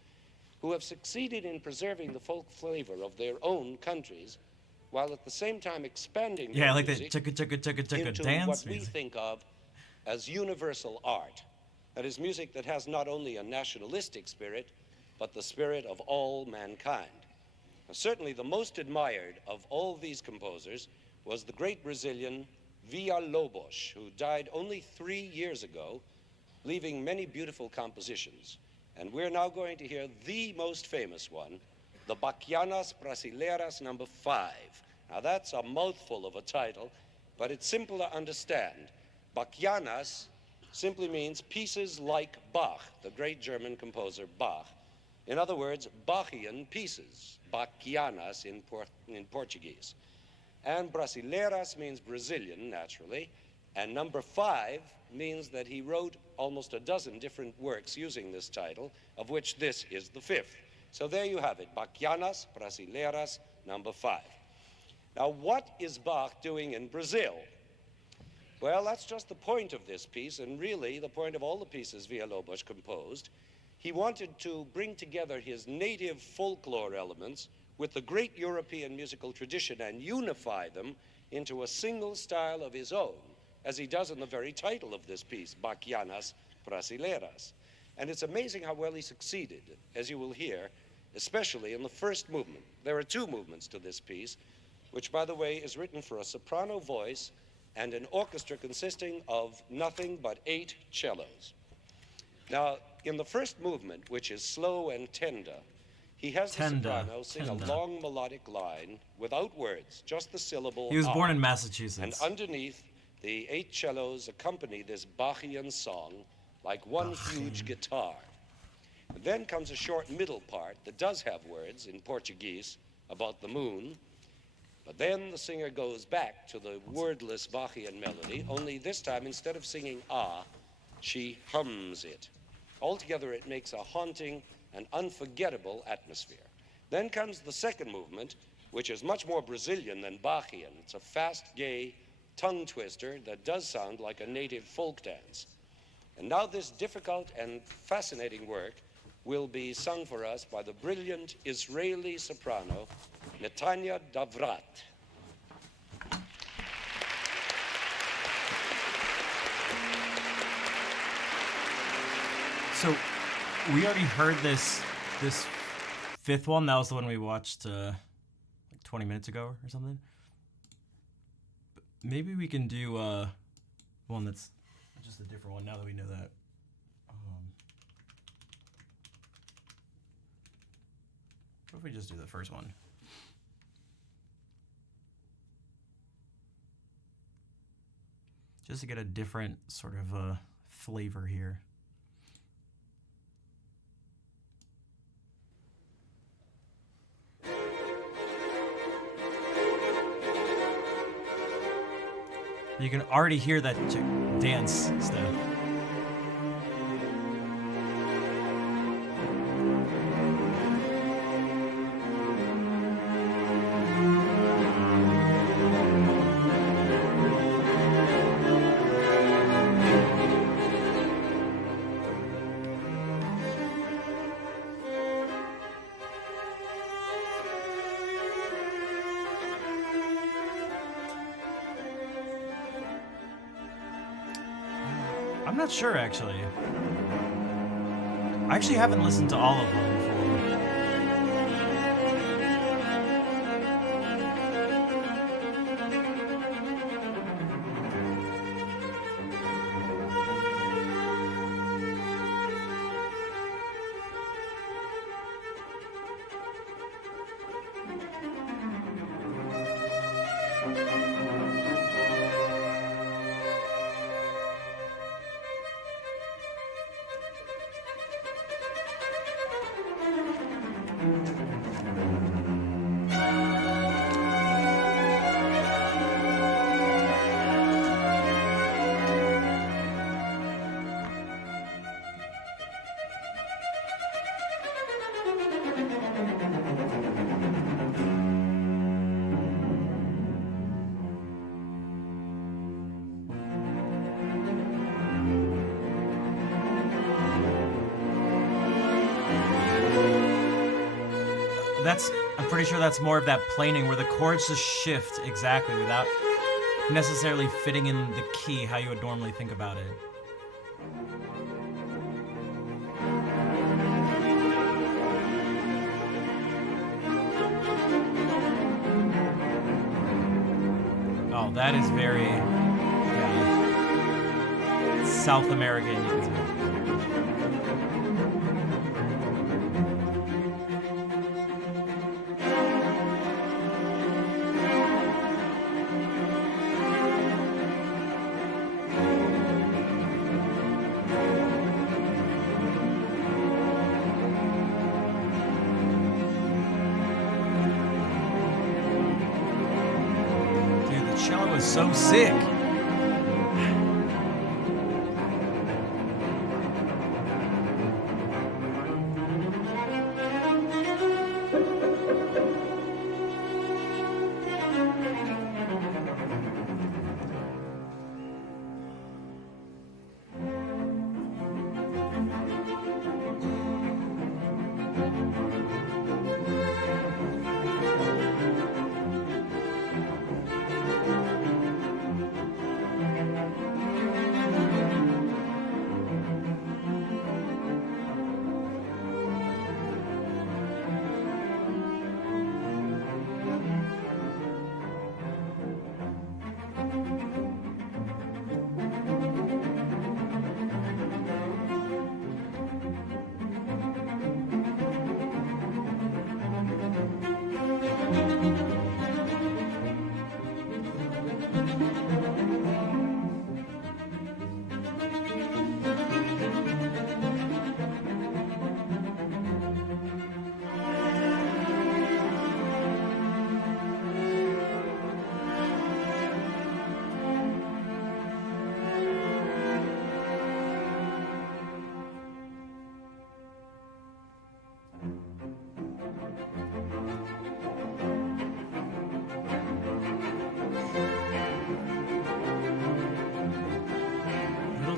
who have succeeded in preserving the folk flavor of their own countries, while at the same time expanding their like music that chugga chugga chugga chugga into dance what we music. think of as universal art. That is music that has not only a nationalistic spirit, but the spirit of all mankind. Now, certainly the most admired of all these composers was the great Brazilian Villa-Lobos, who died only 3 years ago, leaving many beautiful compositions. And we're now going to hear the most famous one, the Bachianas Brasileiras No. 5. Now that's a mouthful of a title, but it's simple to understand. Bachianas simply means pieces like Bach, the great German composer Bach. In other words, Bachian pieces, Bachianas in Portuguese. And Brasileiras means Brazilian, naturally, and number 5 means that he wrote almost a dozen different works using this title, of which this is the 5th. So there you have it, Bachianas Brasileiras No. 5. Now, what is Bach doing in Brazil? Well, that's just the point of this piece, and really the point of all the pieces Villa-Lobos composed. He wanted to bring together his native folklore elements with the great European musical tradition and unify them into a single style of his own, as he does in the very title of this piece, Bachianas Brasileiras. And it's amazing how well he succeeded, as you will hear, especially in the first movement. There are 2 movements to this piece, which, by the way, is written for a soprano voice and an orchestra consisting of nothing but 8 cellos. Now, in the first movement, which is slow and tender, he has the soprano sing a long melodic line without words, just the syllable. He was born in Massachusetts. And underneath, the 8 cellos accompany this Bachian song like one huge guitar. And then comes a short middle part that does have words in Portuguese about the moon. But then the singer goes back to the wordless Bachian melody, only this time, instead of singing she hums it. Altogether, it makes a haunting and unforgettable atmosphere. Then comes the second movement, which is much more Brazilian than Bachian. It's a fast, gay tongue twister that does sound like a native folk dance. And now this difficult and fascinating work will be sung for us by the brilliant Israeli soprano, Netanya Davrat. So we already heard this 5th one. That was the one we watched like 20 minutes ago or something. But maybe we can do one that's just a different one now that we know that. What if we just do the first one? just to get a different sort of flavor here. You can already hear that dance stuff. I'm not sure, actually. I actually haven't listened to all of them before. I'm pretty sure that's more of that planing where the chords just shift exactly without necessarily fitting in the key how you would normally think about it. Oh, that is very South American, you can say. So sick.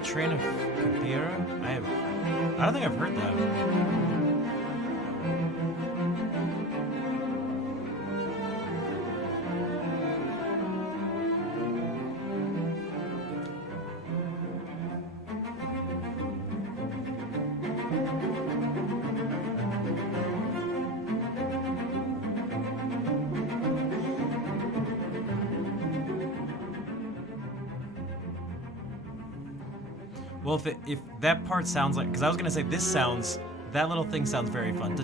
Train of Capira? I don't think I've heard that. Well, if that part sounds like, because I was gonna say that little thing sounds very fun.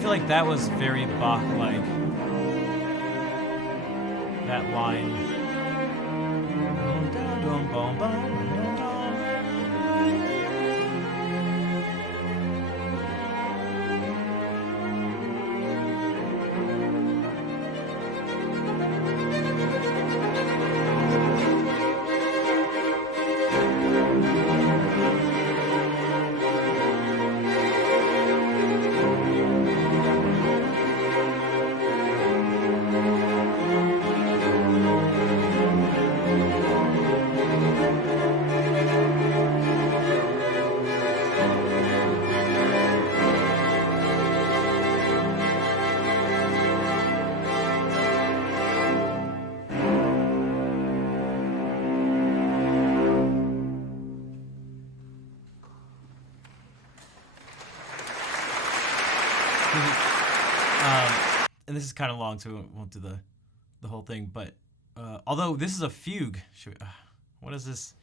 feel like that was very Bach-like. That line. And this is kind of long, so we won't do the whole thing. But although this is a fugue, what is this?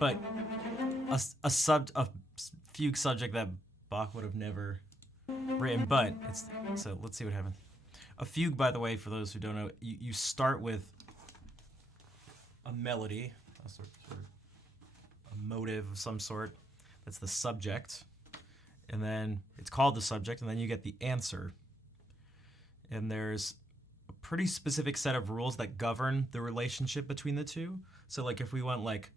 But a fugue subject that Bach would have never written. But so let's see what happens. A fugue, by the way, for those who don't know, you start with a melody, a motive of some sort. That's the subject. And then it's called the subject, and then you get the answer. And there's a pretty specific set of rules that govern the relationship between the two. So like if we went like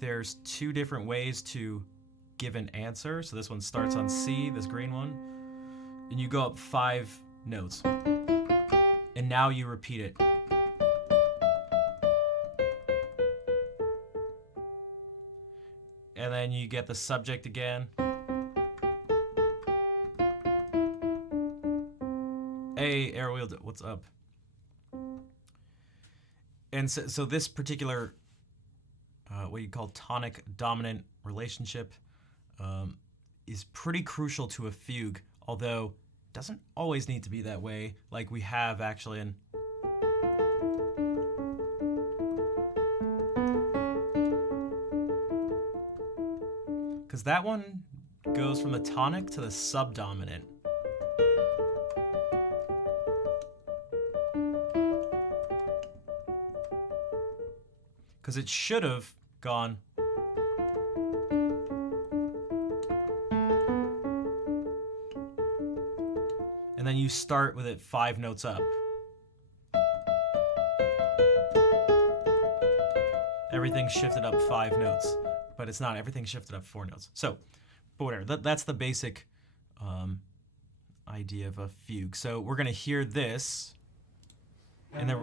there's two different ways to give an answer. So this one starts on C, this green one, and you go up 5 notes. And now you repeat it. And then you get the subject again. Hey, Airwheel, what's up? And so this particular, what you call tonic dominant relationship, is pretty crucial to a fugue, although it doesn't always need to be that way, like we have actually in because that one goes from the tonic to the subdominant. Because it should have gone and then you start with it 5 notes up. Everything's shifted up 5 notes. But it's not. Everything shifted up 4 notes. So, but whatever. That's the basic idea of a fugue. So we're gonna hear this, and then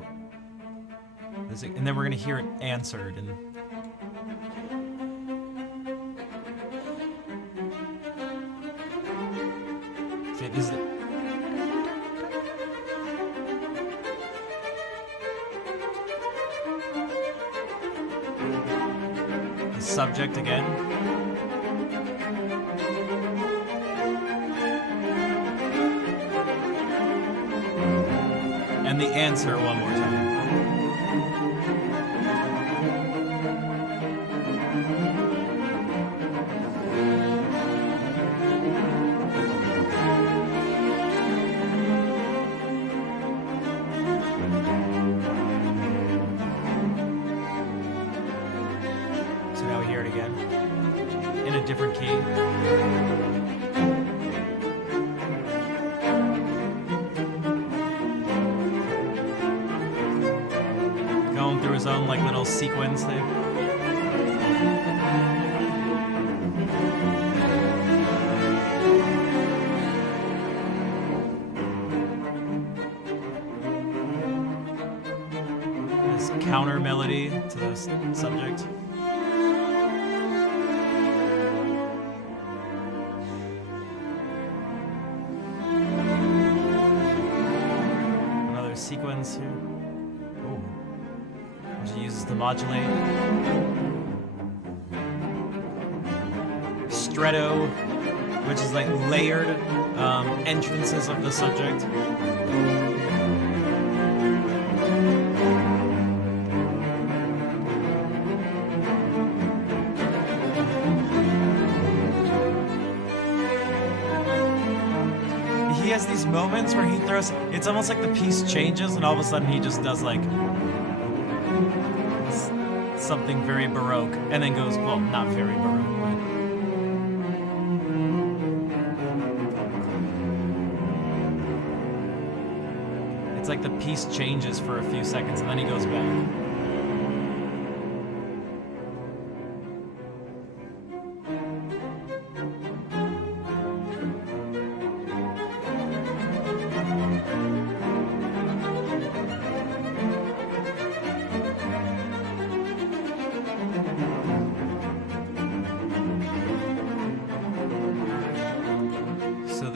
we're gonna hear it answered. And see, this is the subject again. And the answer one more time. So now we hear it again in a different key. Through his own like little sequence thing. This counter melody to the subject. Another sequence here. She uses the modulate. Stretto, which is like layered entrances of the subject. has these moments where he throws. It's almost like the piece changes, and all of a sudden he just does like something very baroque, and then goes, well, not very baroque, but. It's like the piece changes for a few seconds, and then he goes back.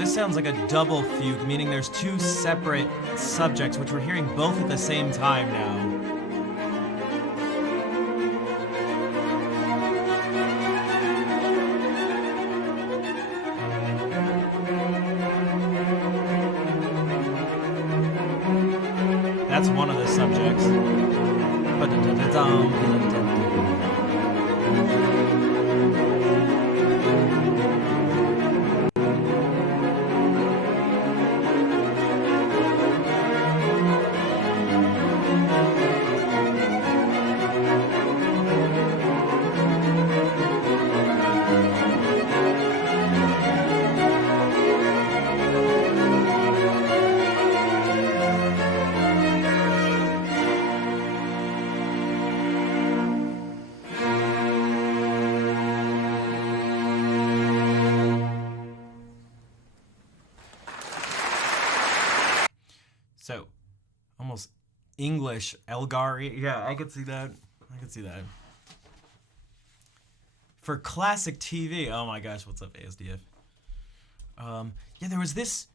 Sounds like a double fugue, meaning there's two separate subjects, which we're hearing both at the same time now. That's one of the subjects. So, almost English Elgar. Yeah, I could see that. I could see that. For classic TV, oh my gosh, what's up, ASDF? Yeah, there was this.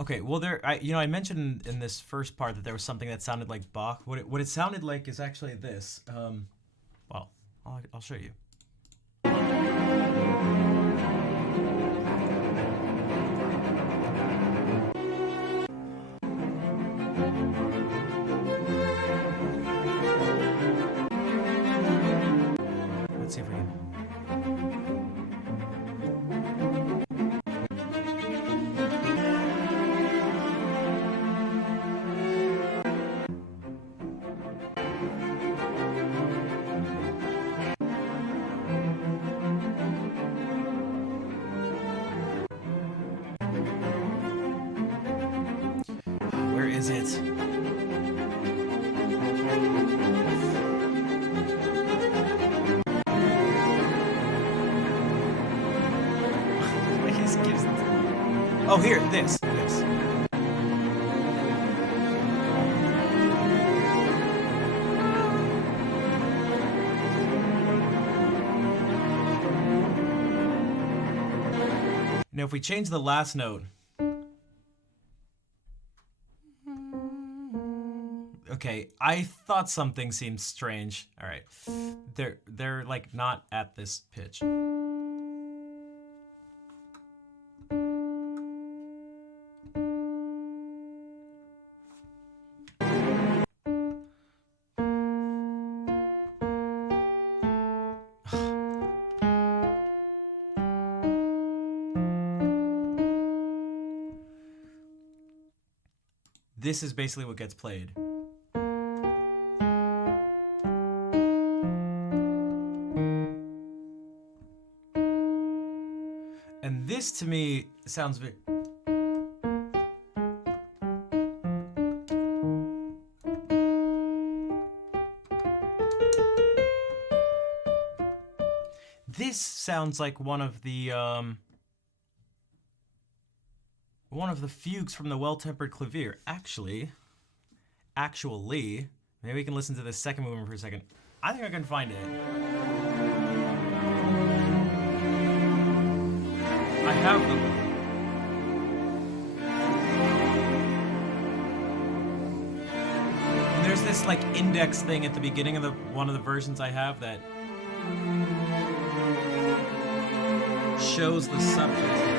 Okay, well, I mentioned in this first part that there was something that sounded like Bach. What it sounded like is actually this. Well, I'll show you. Let's see if we can. Where is it? Oh, here, this. Now, if we change the last note. Okay, I thought something seemed strange. All right, they're like not at this pitch. This is basically what gets played. And this to me sounds very... This sounds like one of the fugues from the Well-Tempered Clavier. Actually, maybe we can listen to the second movement for a second. I think I can find it. I have them. And there's this like index thing at the beginning of one of the versions I have that shows the subject.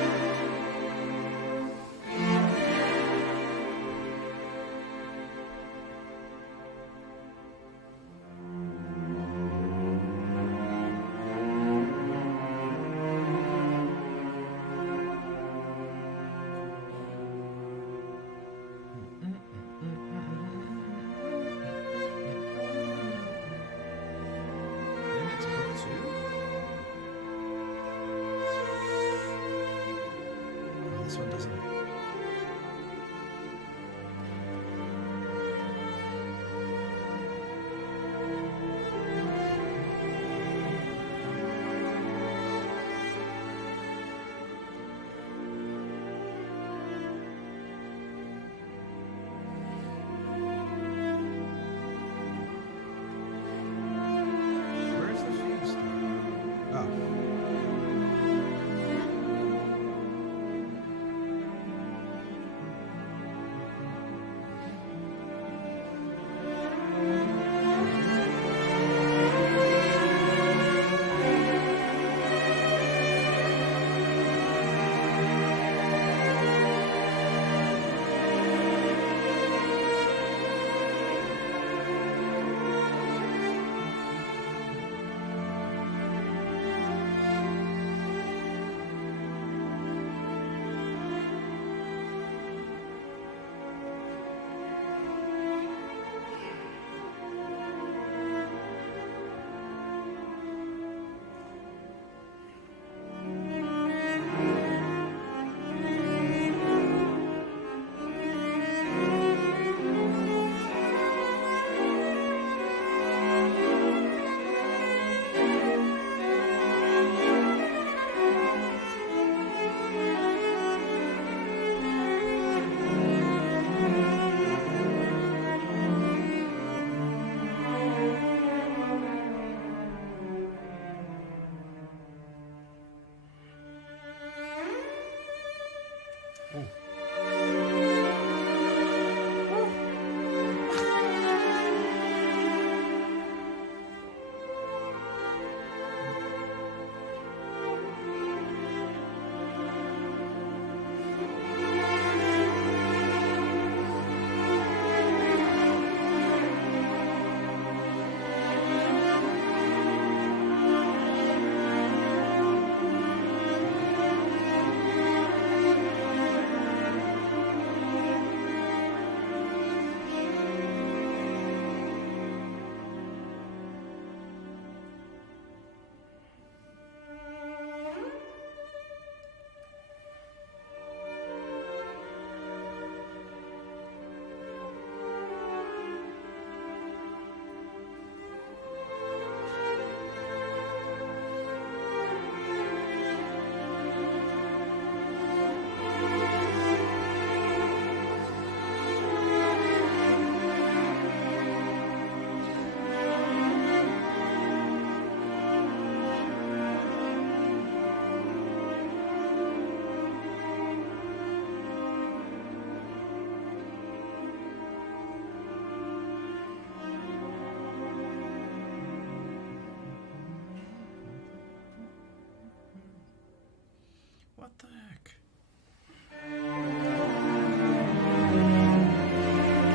What the heck?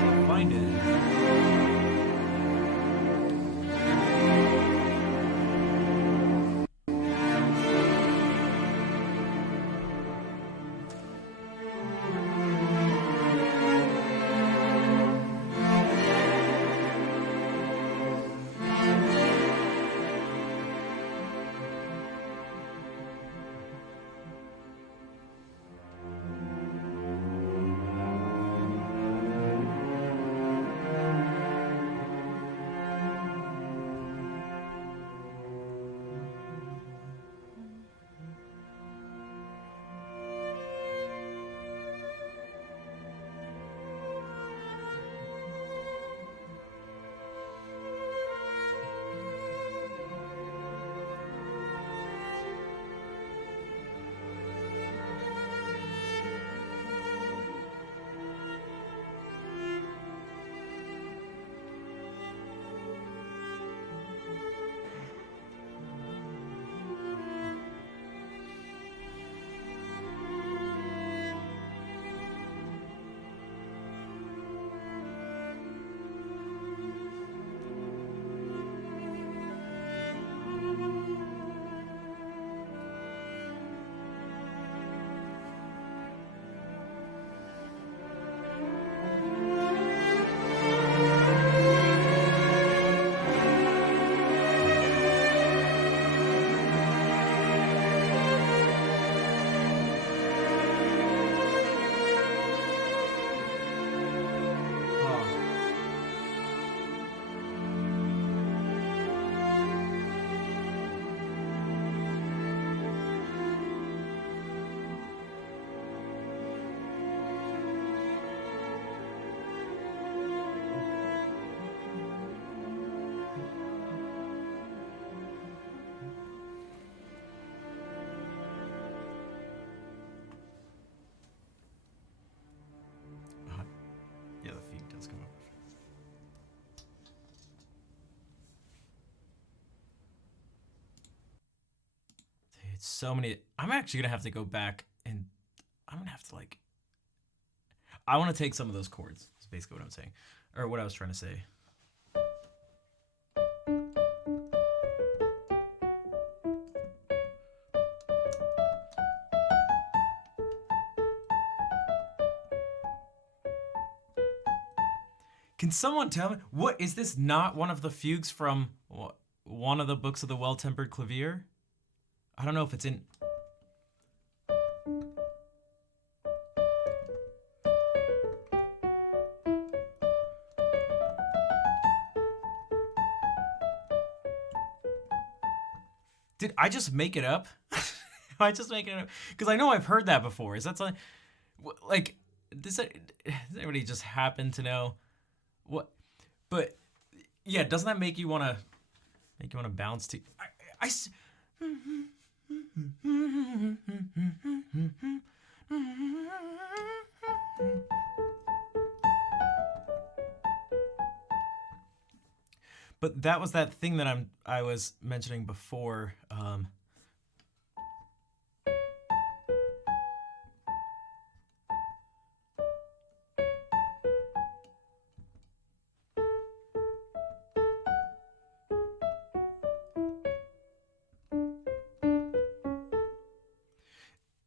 Can't find it. Yeah, the feed does come up. Dude, so many. I'm actually gonna have to go back and I'm gonna have to like. I want to take some of those chords. Is basically what I'm saying, or what I was trying to say. Can someone tell me what is this? Not one of the fugues from one of the books of the Well-Tempered Clavier? I don't know if it's in. Did I just make it up? Am I just making it up? Because I know I've heard that before. Is that something like does anybody just happen to know what? But yeah, doesn't that make you wanna bounce to? But that was that thing that I was mentioning before.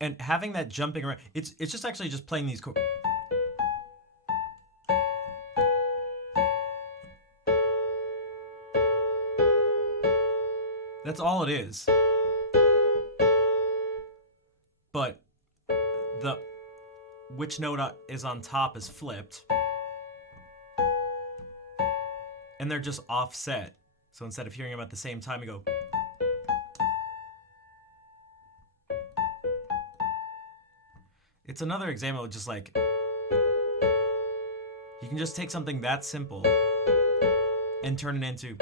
And having that jumping around, it's just actually just playing these chords. That's all it is. But the which note is on top is flipped. And they're just offset. So instead of hearing them at the same time, you go. It's another example of just like, you can just take something that simple and turn it into.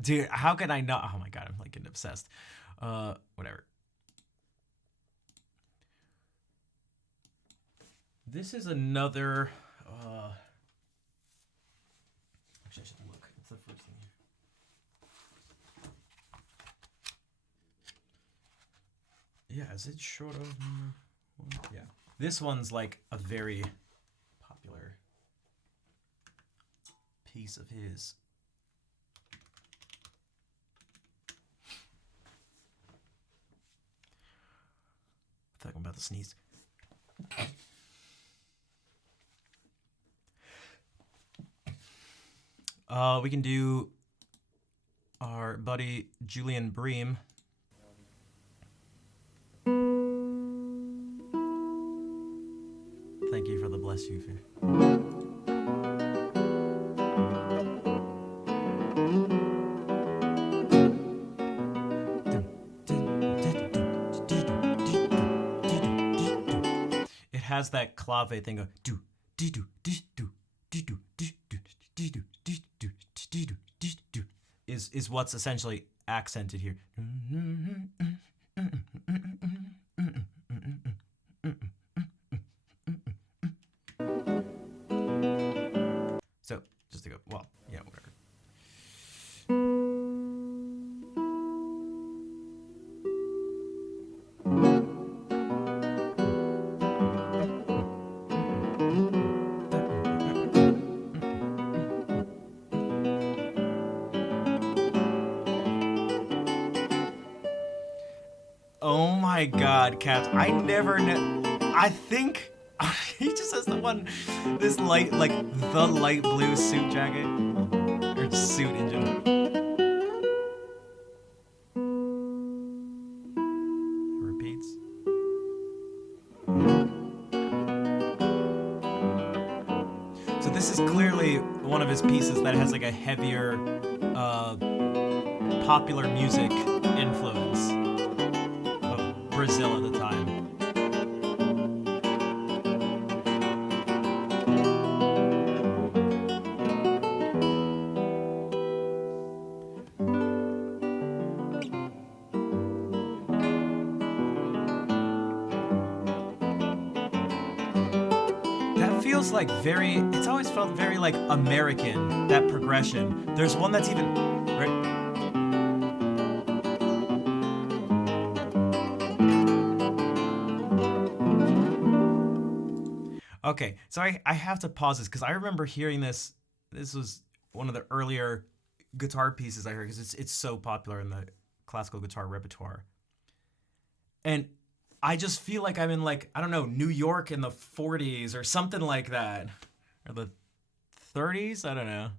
dude, how can I not? Oh my god, I'm like getting obsessed. Whatever. This is another, actually I should look. It's the first thing here. Yeah, is it short of number one? Yeah. This one's like a very popular piece of his. I feel like I'm about to sneeze. We can do our buddy Julian Bream. Thank you for the bless you. It has that clave thing of do do do do do do do do do do do do do do is what's essentially accented here. So just to go, well, yeah, whatever. Oh my god, Caps. I never know. I think he just has the one, this light, like the light blue suit jacket. Or suit engine. Repeats. So this is clearly one of his pieces that has like a heavier popular music influence. Brazil at the time. That feels like very, it's always felt very like American, that progression. There's one that's even, right? Okay, so I have to pause this because I remember hearing this. This was one of the earlier guitar pieces I heard because it's so popular in the classical guitar repertoire. And I just feel like I'm in like, I don't know, New York in the 40s or something like that. Or the 30s? I don't know.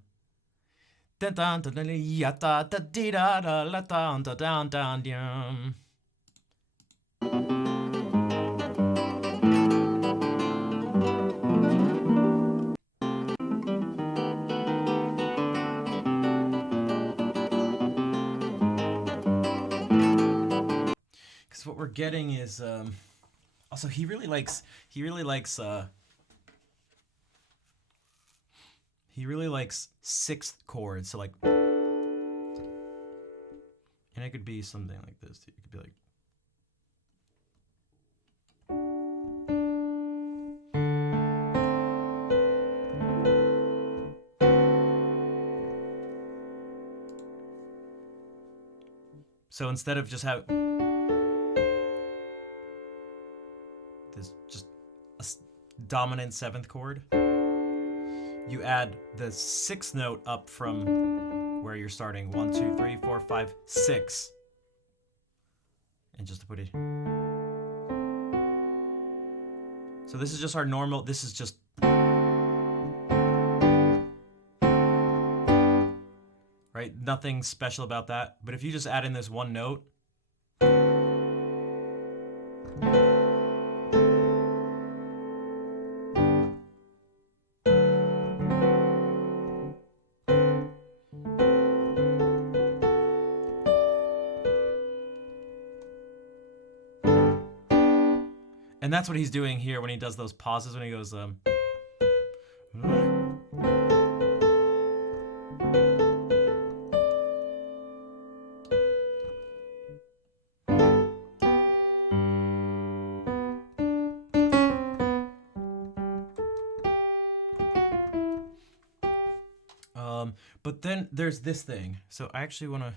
What we're getting is also he really likes sixth chords, so like, and it could be something like this too. It could be like, so instead of just have just a dominant seventh chord, you add the sixth note up from where you're starting. 1, 2, 3, 4, 5, 6. And just to put it. So this is just our normal, this is just. Right? Nothing special about that. But if you just add in this one note. And that's what he's doing here when he does those pauses, when he goes, But then there's this thing. So I actually want to.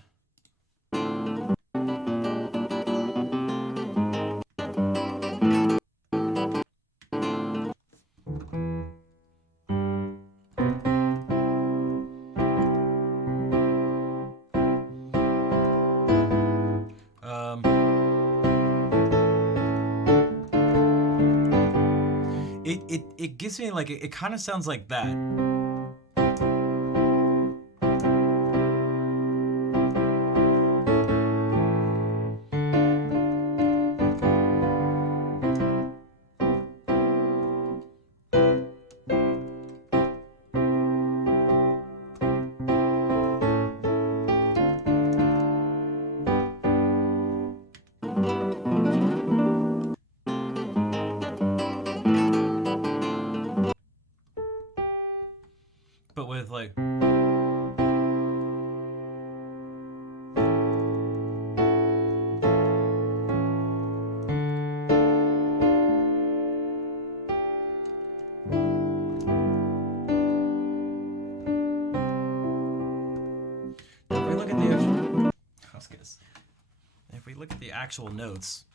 It gives me like it kind of sounds like that. But with like if we look at the actual notes,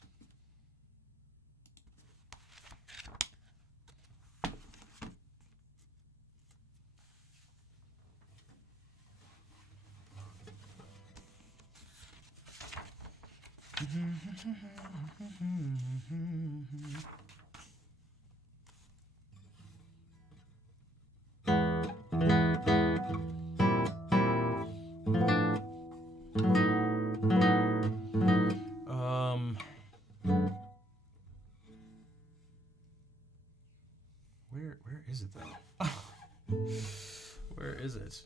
where is it though? Where is it?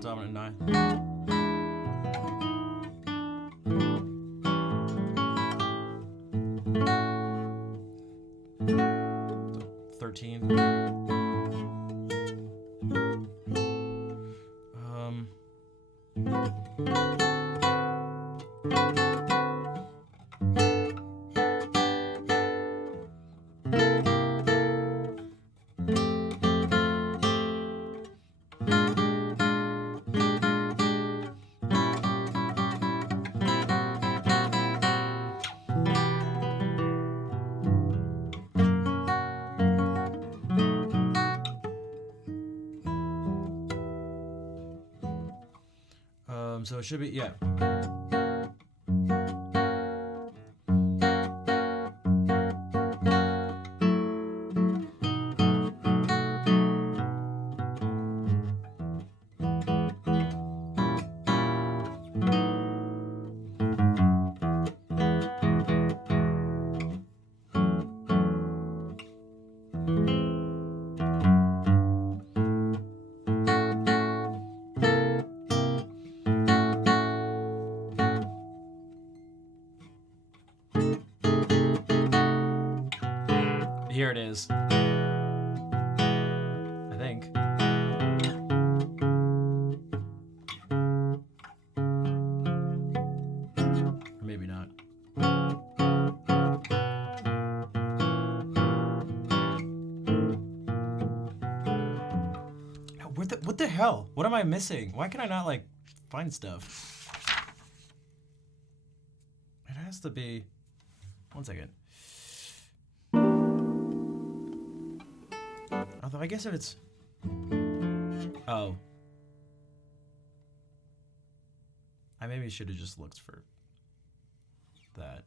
Dominant 9. 13. So it should be, yeah. Here it is. I think. Or maybe not. What the hell? What am I missing? Why can I not like find stuff? It has to be. One second. Although I guess if it's... Oh. I maybe should have just looked for that.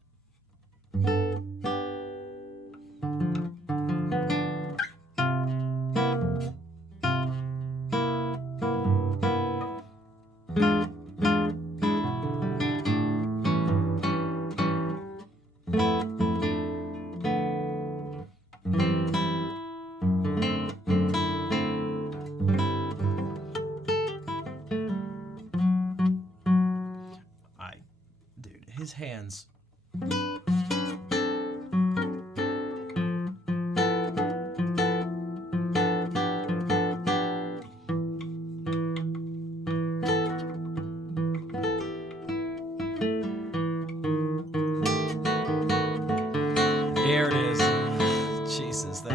His hands. Here it is. Jesus, that.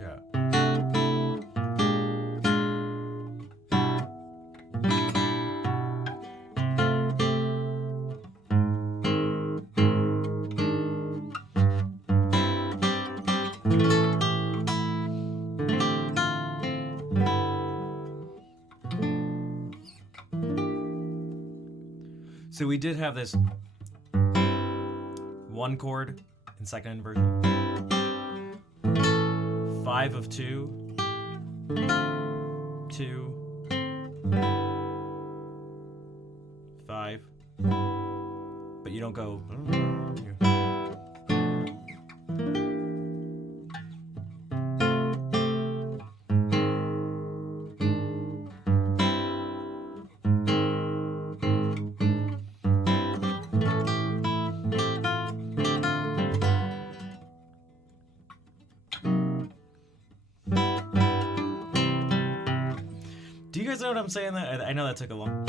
Yeah. So we did have this one chord in second inversion, 5 of 2, 2, 5, but you don't go. Do you guys know what I'm saying? That I know that took a long.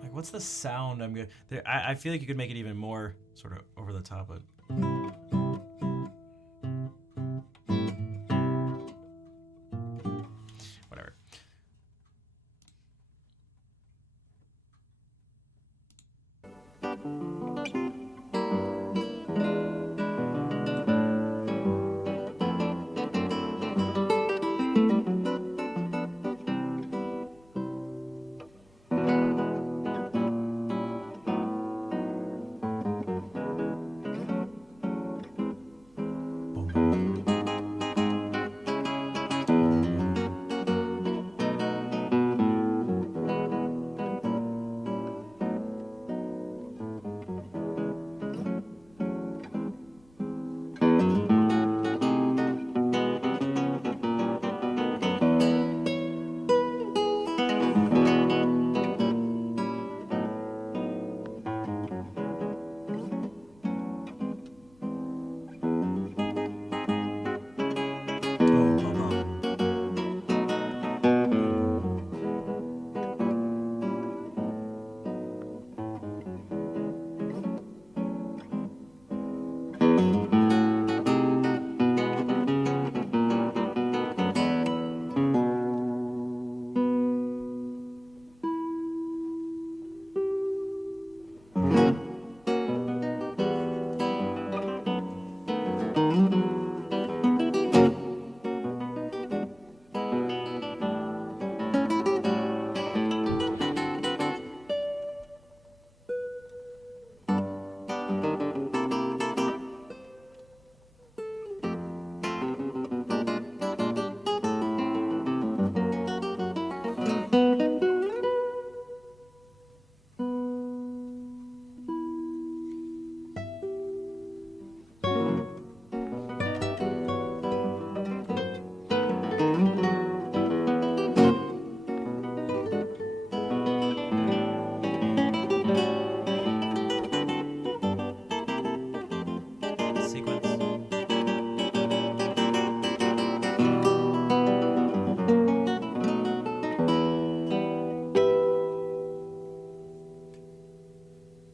Like, what's the sound I'm good? I feel like you could make it even more sort of over the top, but. Whatever.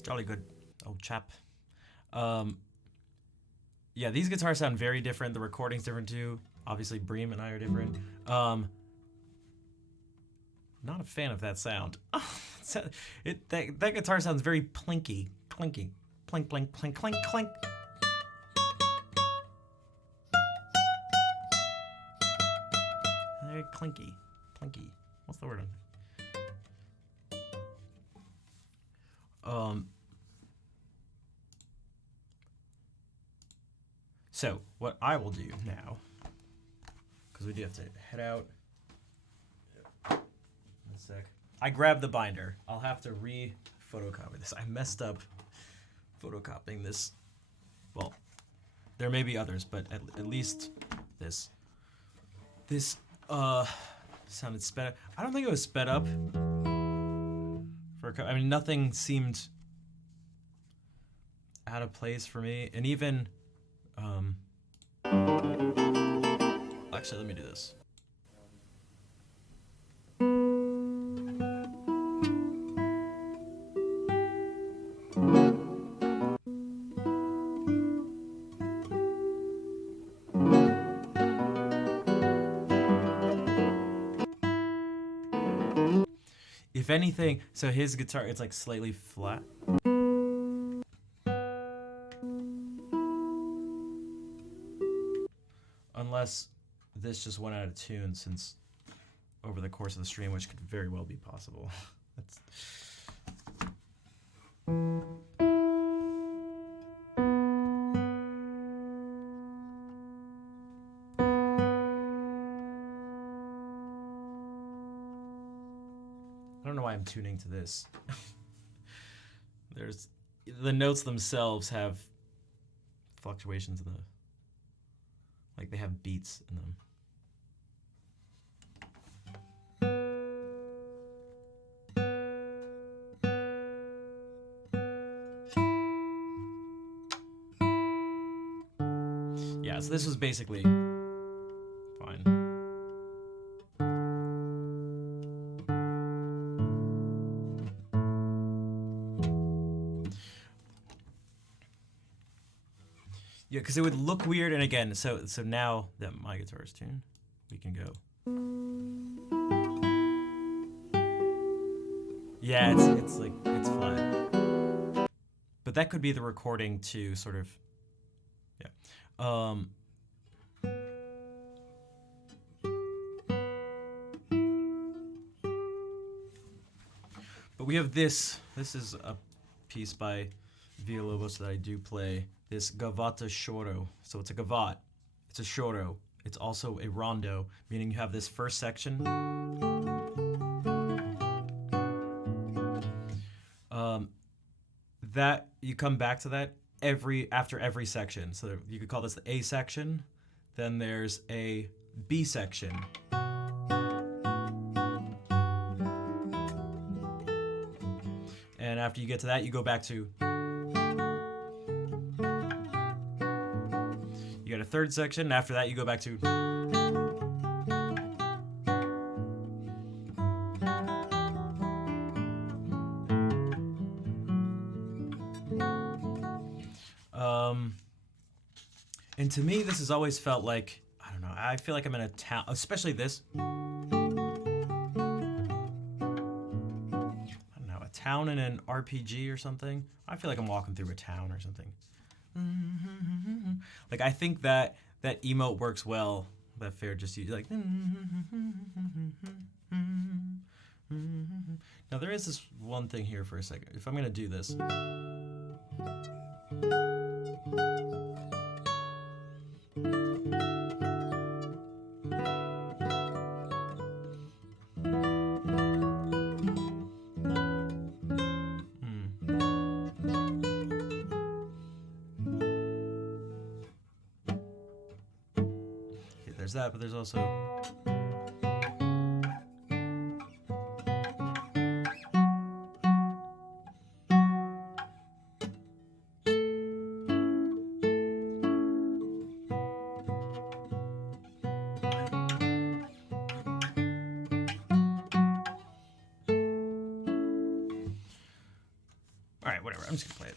Jolly good old chap. Yeah, these guitars sound very different. The recording's different too. Obviously, Bream and I are different. Not a fan of that sound. That guitar sounds very plinky, clinky, plink, plink, plink, clink, clink. Very clinky, plinky. What's the word? So what I will do now, because we do have to head out. One sec. I grabbed the binder. I'll have to re-photocopy this. I messed up photocopying this. Well, There may be others, but at least this. This sounded sped up. I don't think it was sped up. I mean, nothing seemed out of place for me, and even actually, let me do this. If anything, so his guitar, it's like slightly flat. Unless this just went out of tune since over the course of the stream, which could very well be possible. That's... I don't know why I'm tuning to this. There's the notes themselves have fluctuations in the, like they have beats in them. Yeah, so this was basically fine. Yeah, because it would look weird, and again, so now that my guitar is tuned, we can go. Yeah, it's like it's flat, but that could be the recording to sort of, yeah. But we have this. This is a piece by Villalobos that I do play. This gavata choro. So it's a gavat, it's a choro, it's also a rondo, meaning you have this first section. That you come back to that after every section. So you could call this the A section. Then there's a B section. And after you get to that, you go back to. You got a third section, and after that you go back to. And to me, this has always felt like, I don't know, I feel like I'm in a town, especially this. I don't know, a town in an RPG or something. I feel like I'm walking through a town or something. Like, I think that emote works well, that Fair just used, like. Now, there is this one thing here for a second. If I'm going to do this. There's that, but there's also. All right, whatever. I'm just gonna play it.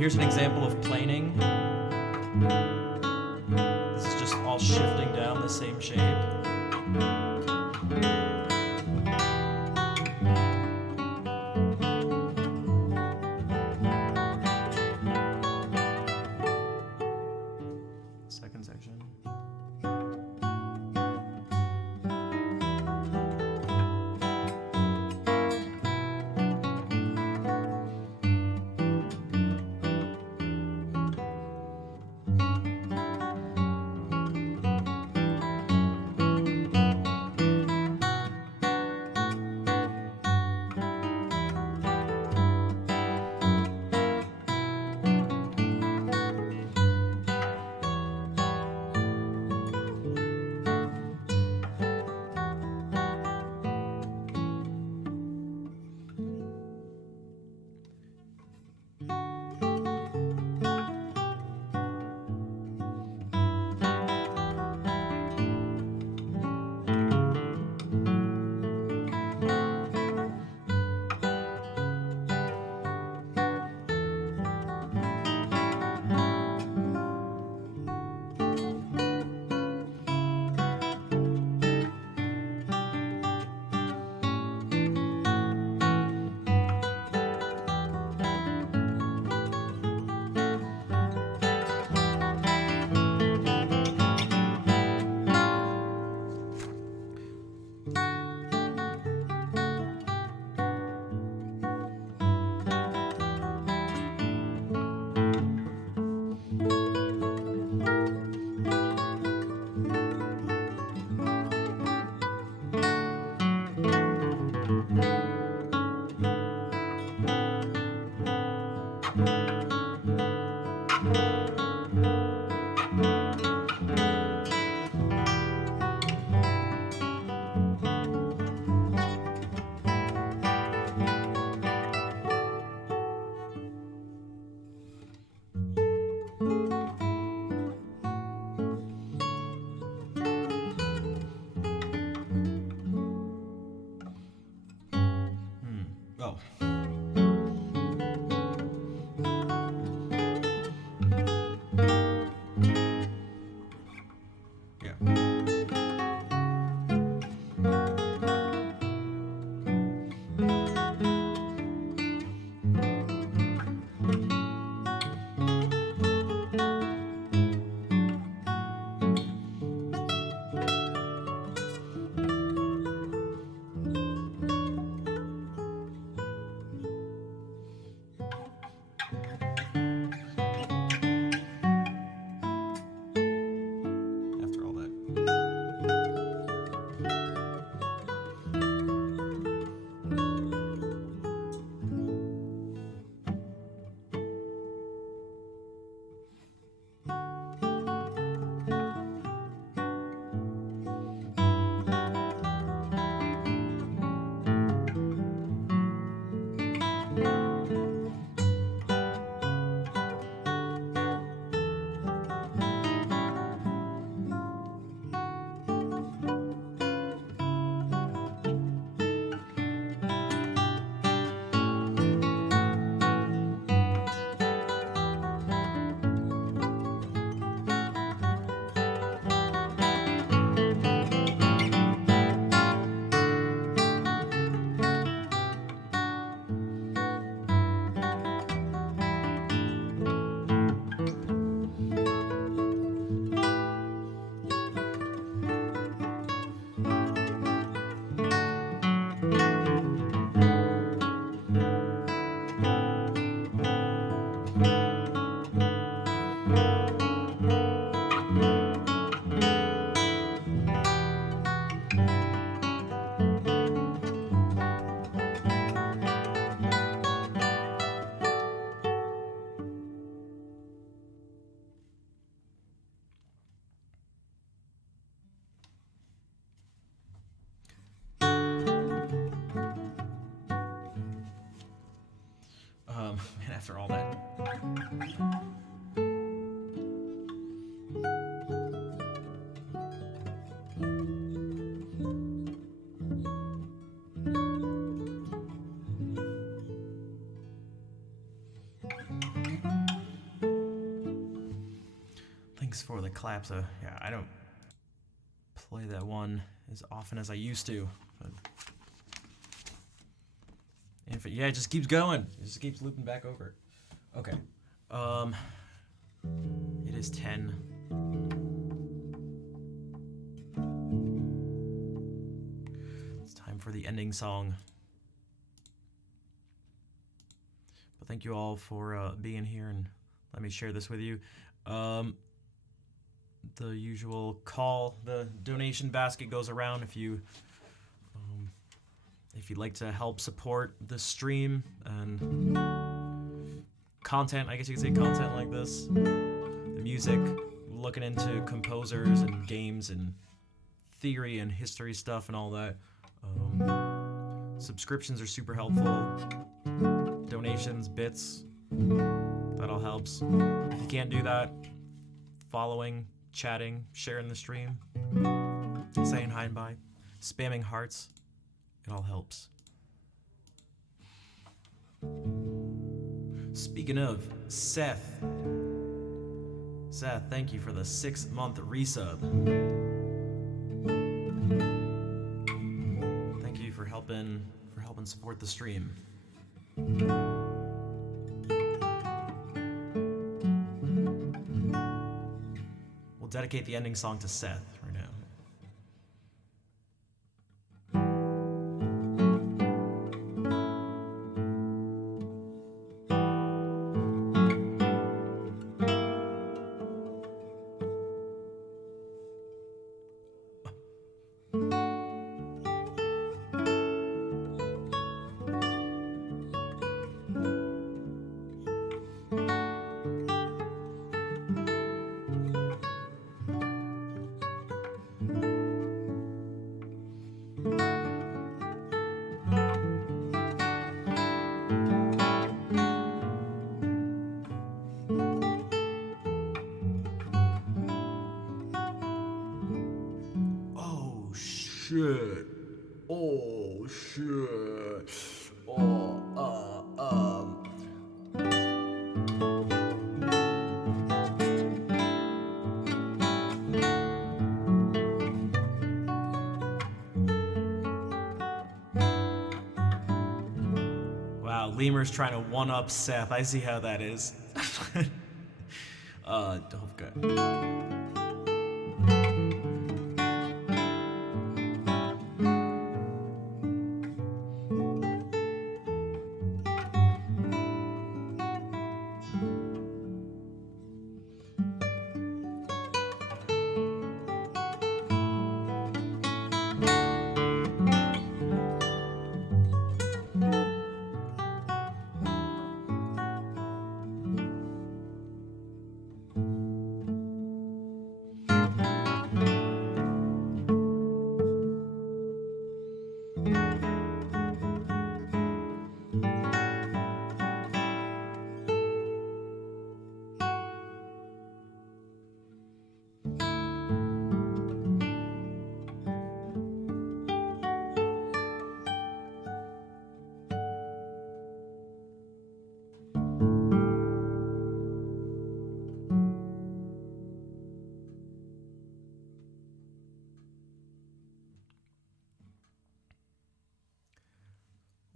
here's an example of planing. This is just all shifting down the same shape. Second section. Oh. After all that. And after all that. Thanks for the clap. So yeah, I don't play that one as often as I used to. But yeah, it just keeps going. It just keeps looping back over. Okay. It is 10. It's time for the ending song. But thank you all for being here and let me share this with you. The usual call, the donation basket goes around if you'd like to help support the stream and content, I guess you could say content like this, the music, looking into composers and games and theory and history stuff and all that. Subscriptions are super helpful. Donations, bits, that all helps. If you can't do that, following, chatting, sharing the stream, saying hi and bye, spamming hearts, it all helps. Speaking of, Seth, thank you for the 6-month resub. Thank you for helping support the stream. We'll dedicate the ending song to Seth right now. Shit. Oh, shit. Wow, Lemur's trying to one-up Seth. I see how that is. Okay.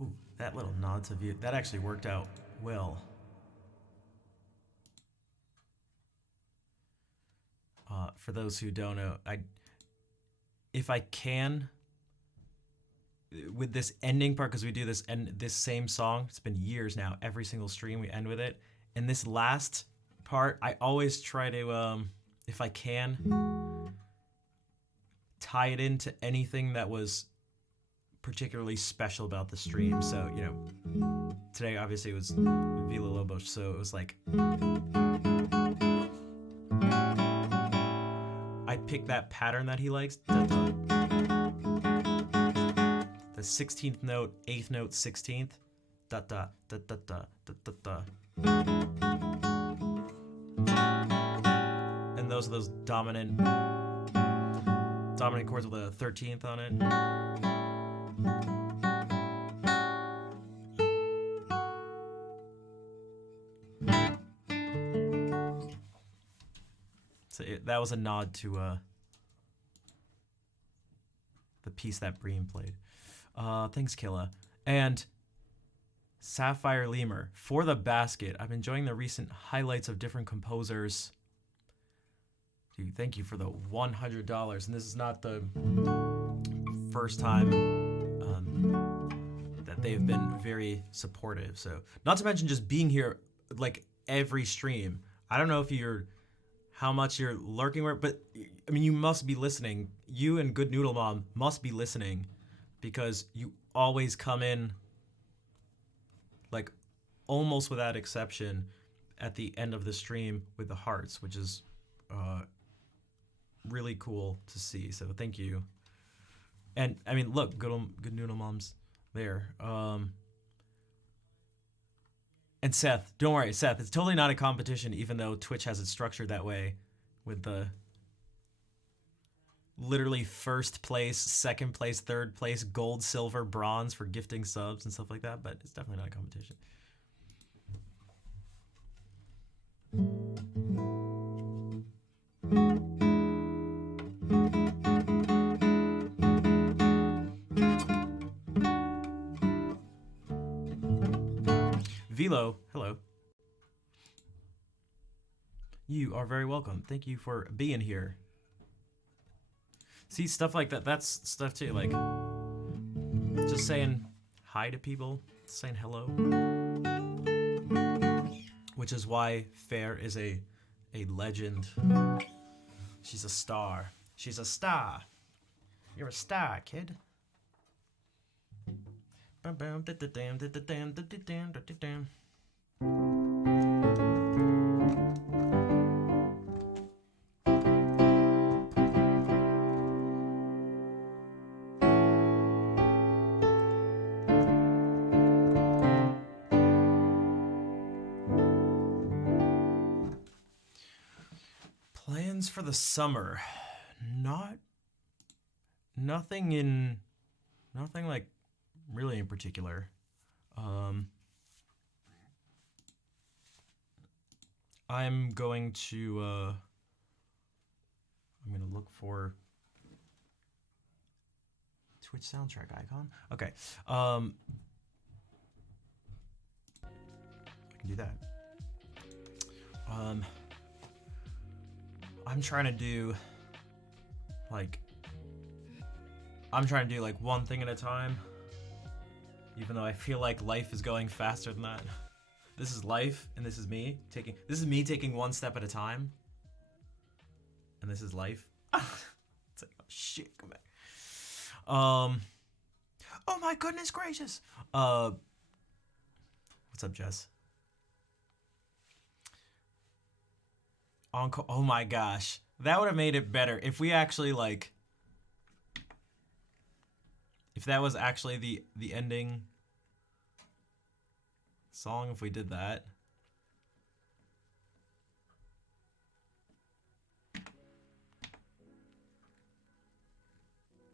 Ooh, that little nod to view, that actually worked out well. For those who don't know, if I can, with this ending part, because we do this same song, it's been years now, every single stream we end with it, and this last part, I always try to, if I can, tie it into anything that was particularly special about the stream. So, you know, today obviously it was Vila Lobos, so it was like I picked that pattern that he likes. The 16th note, 8th note, 16th. Da da da da da da da da. And those are those dominant chords with a 13th on it. So that was a nod to the piece that Bream played. Thanks, Killa. And Sapphire Lemur, for the basket. I'm enjoying the recent highlights of different composers. Dude, thank you for the $100. And this is not the first time that they've been very supportive. So, not to mention just being here like every stream. I don't know if how much you're lurking, but I mean, you must be listening. You and Good Noodle Mom must be listening because you always come in like almost without exception at the end of the stream with the hearts, which is really cool to see. So thank you. And I mean, look, Good Noodle Mom's there. And Seth, don't worry, Seth, it's totally not a competition, even though Twitch has it structured that way with the literally first place, second place, third place, gold, silver, bronze for gifting subs and stuff like that, but it's definitely not a competition. Velo, hello. You are very welcome. Thank you for being here. See, stuff like that, that's stuff too, like just saying hi to people, saying hello. Which is why Fair is a legend. She's a star. She's a star. You're a star, kid. Plans for the summer. Nothing like really in particular. I'm going to look for Twitch soundtrack icon. Okay. I can do that. I'm trying to do like one thing at a time, even though I feel like life is going faster than that. This is life, and this is me taking one step at a time, and this is life. It's like, oh shit, come back. Oh my goodness gracious. What's up, Jess? Encore. Oh my gosh, that would have made it better if we actually if that was actually the ending song, if we did that.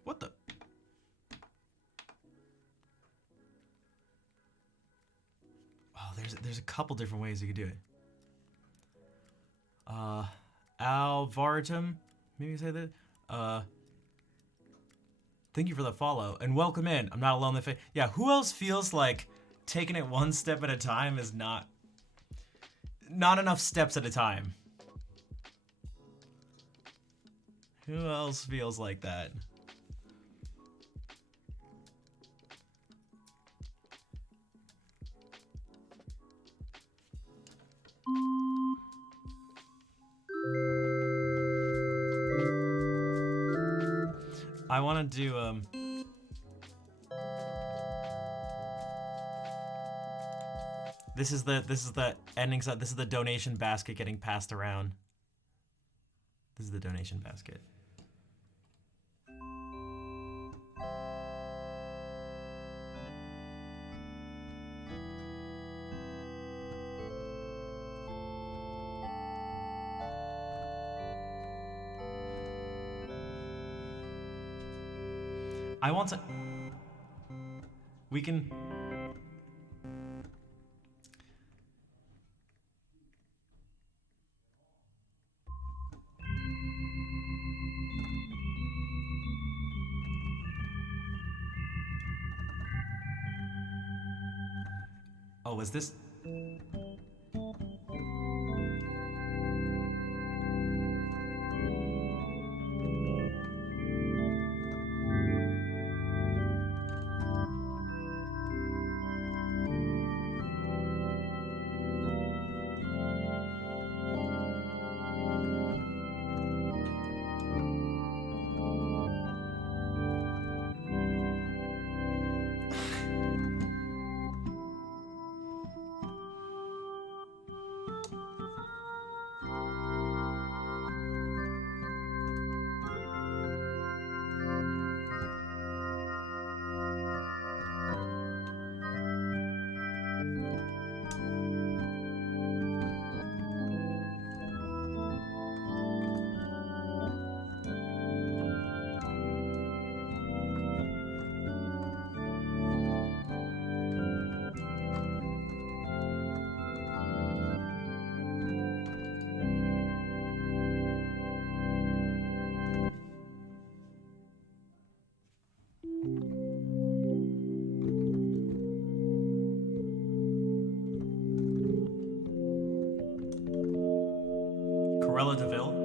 What the? Oh, there's a couple different ways you could do it. Alvartum, maybe say that. Thank you for the follow and welcome in. I'm not alone. Yeah, who else feels like taking it one step at a time is not enough steps at a time? Who else feels like that? I want to do This is the ending side. This is the donation basket getting passed around. This is the donation basket. I want to. We can. Oh, was this? Cruella de Vil?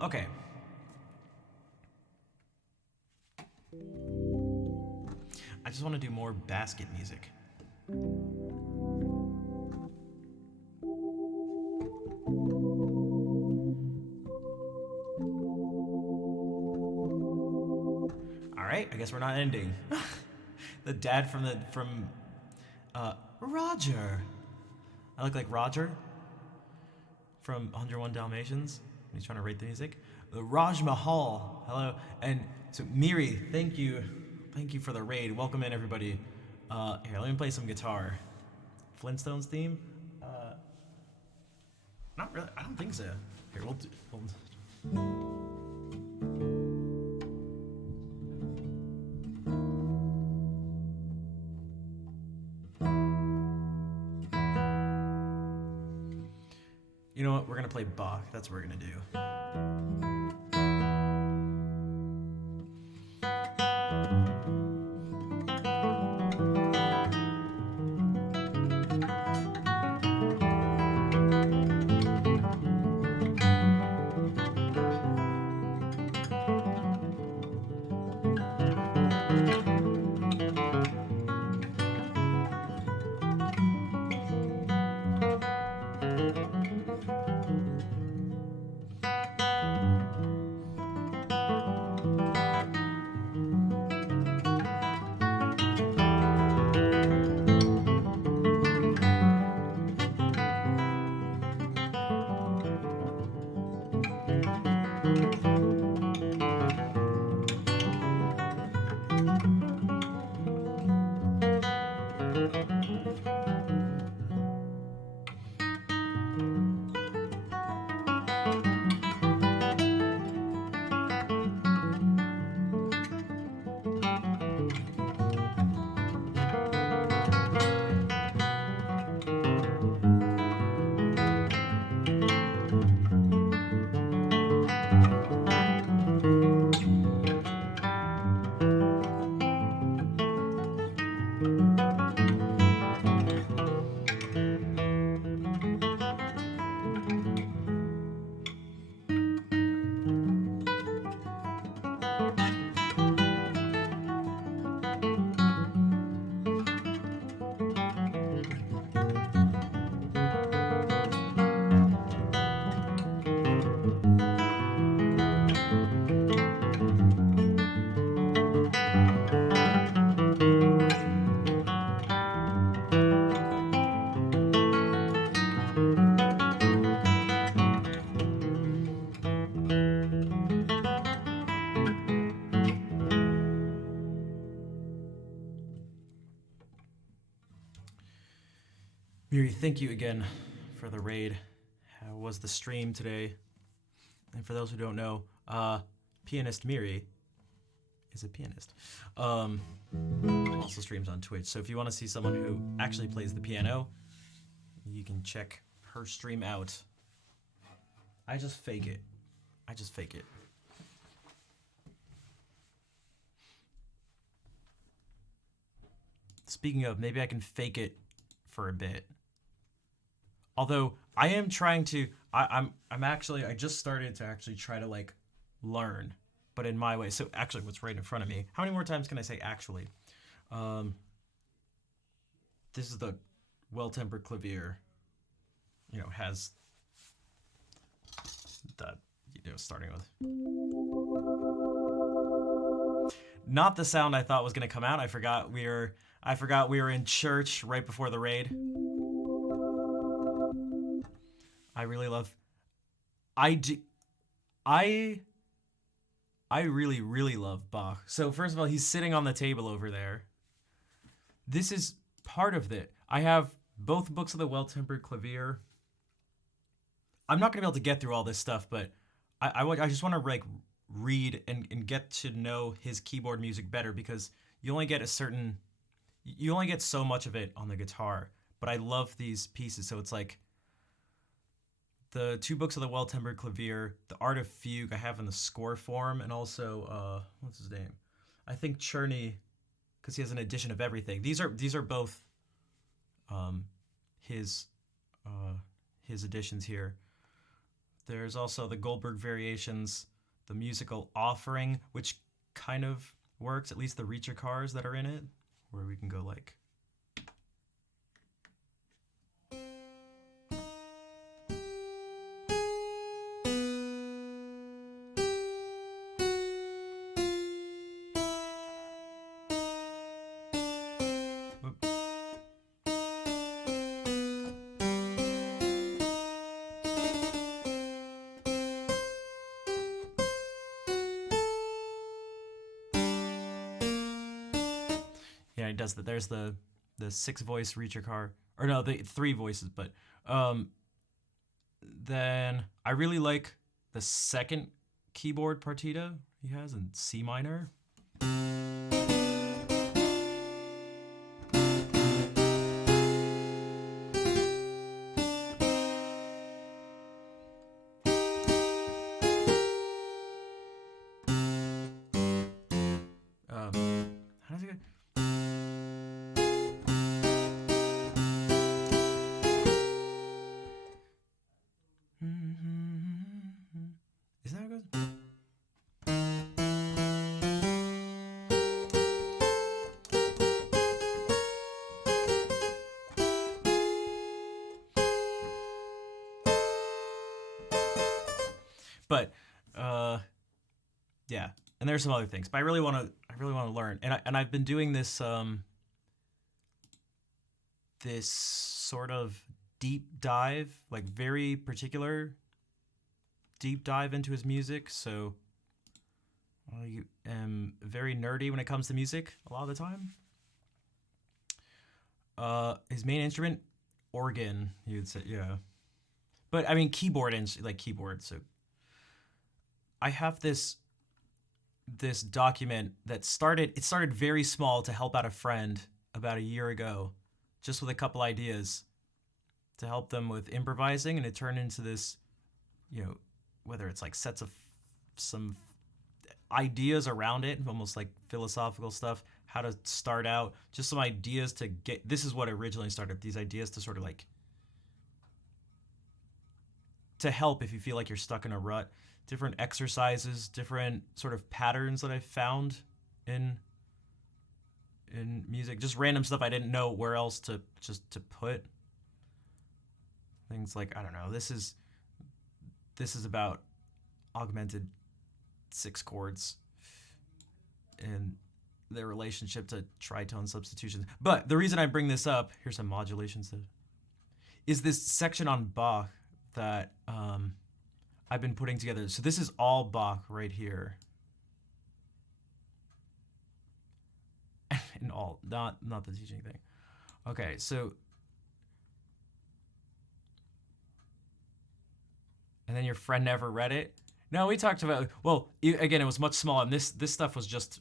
Okay. I just want to do more basket music. All right, I guess we're not ending. The dad from Roger. I look like Roger from 101 Dalmatians. He's trying to rate the music. Raj Mahal, hello. And so Miri, thank you for the raid. Welcome in, everybody. Here, let me play some guitar. Flintstones theme? Not really. I don't think so. Here, we'll do. You know what? We're gonna play Bach. That's what we're gonna do. Miri, thank you again for the raid. How was the stream today? And for those who don't know, pianist Miri is a pianist. Also streams on Twitch. So if you want to see someone who actually plays the piano, you can check her stream out. I just fake it. I just fake it. Speaking of, maybe I can fake it for a bit. Although I am trying to, I just started to actually try to like learn, but in my way. So actually, what's right in front of me? How many more times can I say actually? This is the Well-Tempered Clavier. You know, has that, you know, starting with. Not the sound I thought was gonna come out. I forgot we were in church right before the raid. I really love. I really, really love Bach. So first of all, he's sitting on the table over there. This is part of it. I have both books of the Well-Tempered Clavier. I'm not gonna be able to get through all this stuff, but I just want to like read and get to know his keyboard music better, because you only get so much of it on the guitar. But I love these pieces, so it's like the two books of the Well-Tempered Clavier, The Art of Fugue I have in the score form, and also what's his name? I think Czerny, because he has an edition of everything. These are both his editions here. There's also the Goldberg Variations, the Musical Offering, which kind of works, at least the Reacher cars that are in it, where we can go like. Yeah, he does that. There's the 6-voice Reacher car, or no, the 3 voices. But then I really like the second keyboard partita he has in C minor. How does it go? Is that how it goes? But yeah, and there's some other things. But I really want to learn, and I've been doing this this sort of deep dive, like very particular deep dive into his music. So I am very nerdy when it comes to music a lot of the time. His main instrument, organ, you'd say, yeah. But I mean, keyboard and like keyboard. So I have this document that started very small to help out a friend about a year ago, just with a couple ideas to help them with improvising, and it turned into this, you know, whether it's like sets of some ideas around it, almost like philosophical stuff, how to start out, just some ideas to get, this is what originally started, these ideas to sort of like, to help if you feel like you're stuck in a rut, different exercises, different sort of patterns that I found in music, just random stuff I didn't know where else to put. Things like, I don't know, this is about augmented 6 chords and their relationship to tritone substitutions. But the reason I bring this up, here's some modulations, is this section on Bach that I've been putting together. So this is all Bach right here. And all, not the teaching thing. Okay, so and then your friend never read it. No, we talked about, well, again, it was much smaller, and this stuff was just,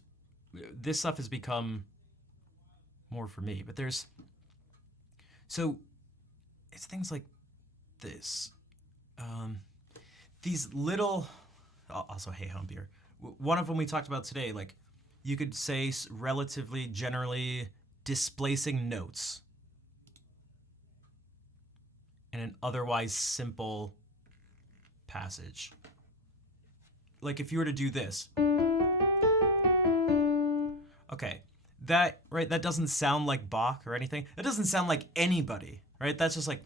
this stuff has become more for me. But there's, so it's things like this. These little, also Hey Home Beer. One of them we talked about today, like you could say relatively generally displacing notes in an otherwise simple passage. Like if you were to do this. Okay, that, right, that doesn't sound like Bach or anything. That doesn't sound like anybody, right? That's just like.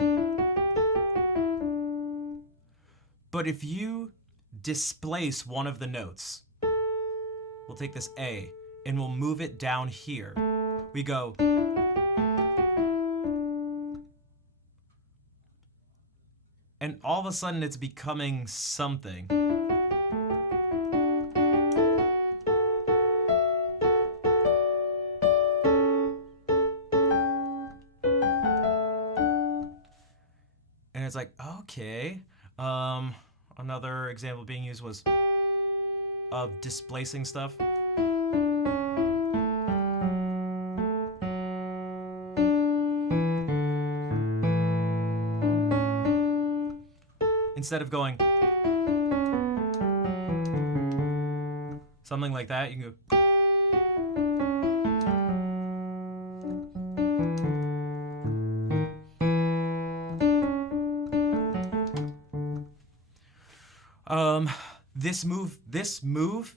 But if you displace one of the notes, we'll take this A and we'll move it down here. We go. And all of a sudden it's becoming something. And it's like, okay. Another example being used was of displacing stuff. Instead of going something like that, you can go. This move,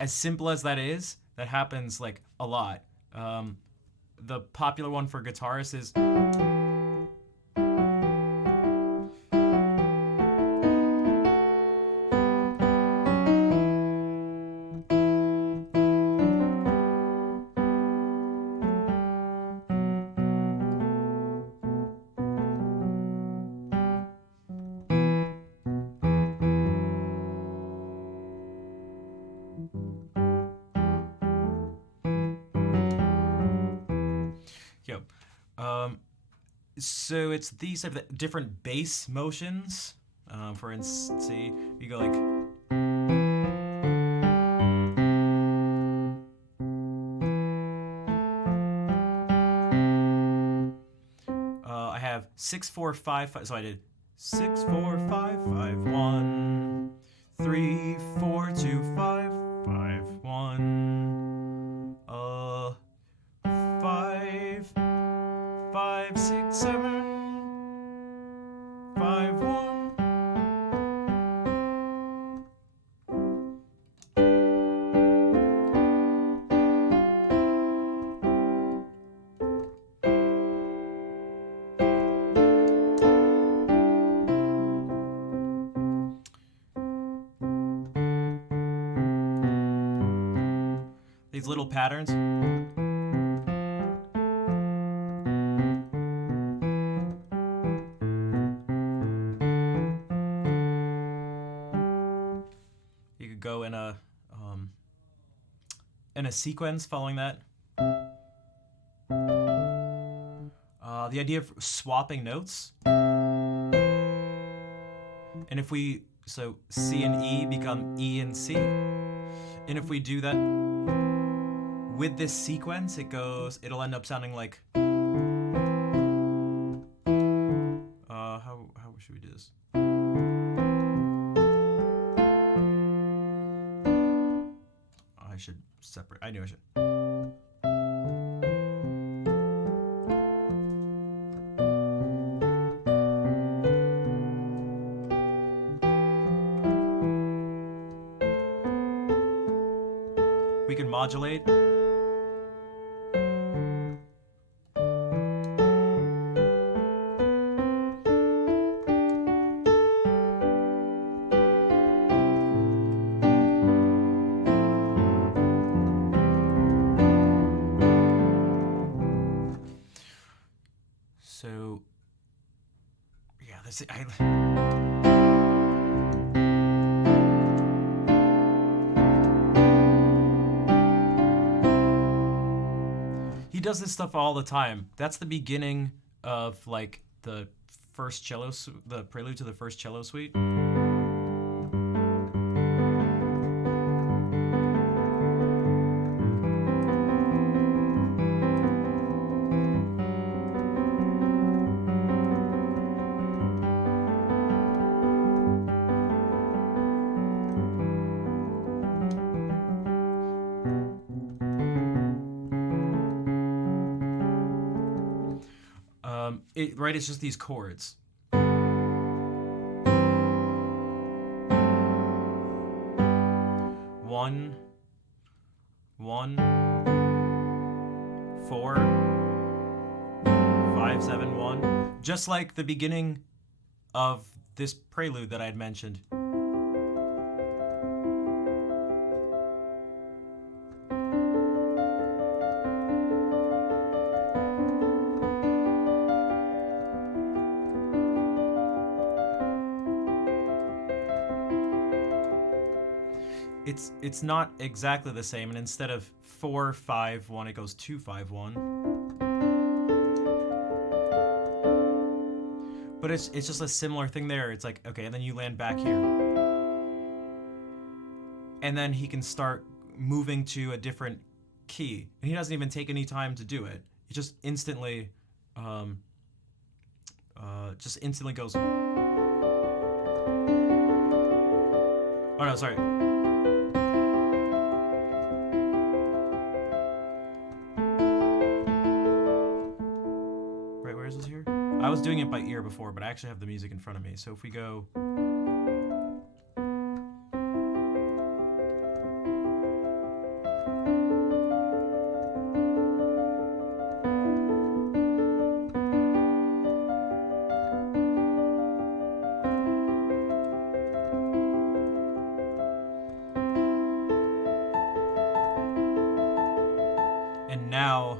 as simple as that is, that happens like a lot. The popular one for guitarists is. So it's these type of different bass motions. For instance, see, you go like. I have 6 4 5 5. So I did 6 4 5 5 1 3 4 2 5 5 1 5 5 6 7 5 1. These little patterns. You could go in a sequence following that. The idea of swapping notes. And if we, so C and E become E and C. And if we do that with this sequence, it'll end up sounding like, how should we do this? I should separate, I knew I should. We can modulate. So, yeah, that's it. He does this stuff all the time. That's the beginning of like the first cello, the prelude to the first cello suite. Right, it's just these chords. One, 4, 5, 7, 1. Just like the beginning of this prelude that I had mentioned. It's not exactly the same, and instead of 4, 5, 1, it goes 2, 5, 1. But it's just a similar thing there. It's like, okay, and then you land back here. And then he can start moving to a different key. And he doesn't even take any time to do it. He just instantly goes. Oh no, sorry. I was doing it by ear before, but I actually have the music in front of me. So if we go... And now...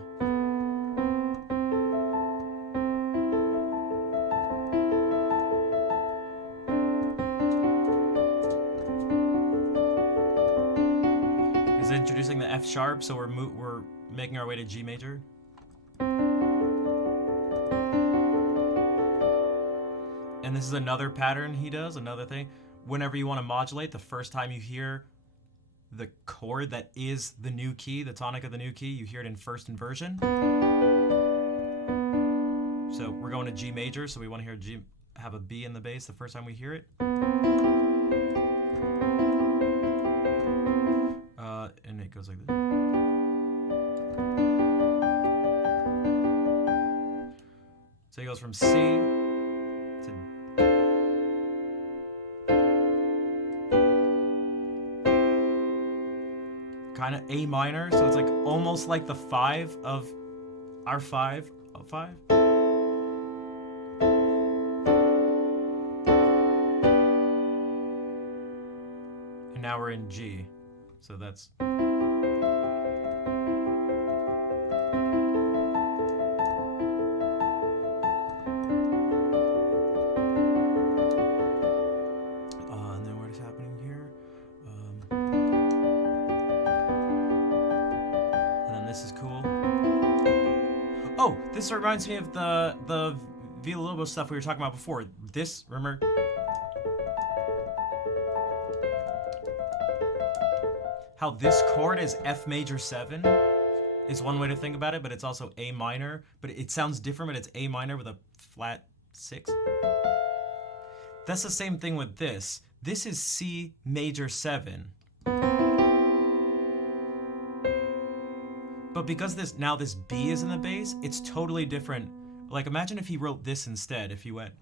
introducing the F sharp, so we're making our way to G major. And this is another pattern he does, another thing. Whenever you want to modulate, the first time you hear the chord that is the new key, the tonic of the new key, you hear it in first inversion. So we're going to G major, so we want to hear G have a B in the bass the first time we hear it. And it goes like this. So it goes from C to kind of A minor, so it's like almost like the 5 of our 5 of 5. And now we're in G. So that's... and then what is happening here? And then this is cool. Oh, this reminds me of the Villalobos stuff we were talking about before. This, remember? How this chord is F major 7 is one way to think about it, but it's also A minor. But it sounds different, but it's A minor with a flat 6. That's the same thing with this. This is C major 7. But because this B is in the bass, it's totally different. Like imagine if he wrote this instead, if he went...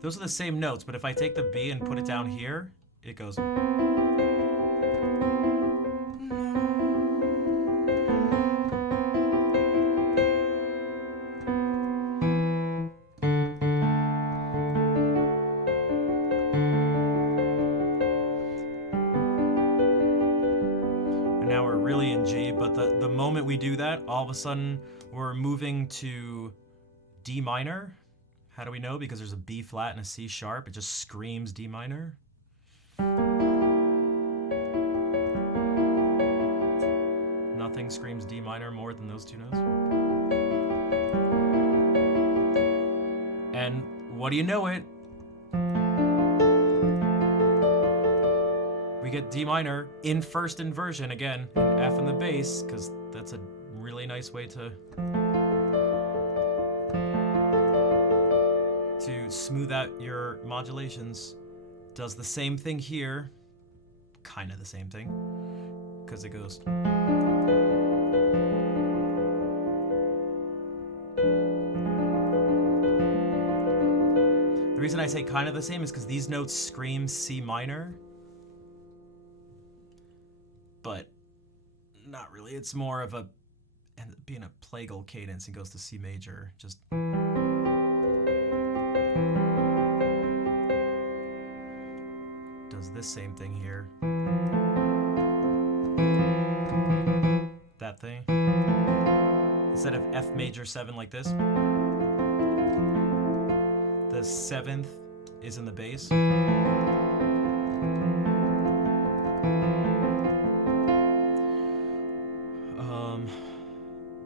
Those are the same notes, but if I take the B and put it down here, it goes... And now we're really in G, but the moment we do that, all of a sudden we're moving to D minor. How do we know? Because there's a B flat and a C sharp. It just screams D minor. And nothing screams D minor more than those two notes. And what do you know it? We get D minor in first inversion again, in F in the bass, because that's a really nice way to smooth out your modulations. Does the same thing here, kind of the same thing, because it goes. The reason I say kind of the same is because these notes scream C minor, but not really. It's more of a, and being a plagal cadence, it goes to C major, just. Does this same thing here. That thing. Instead of F major 7 like this, the 7th is in the bass.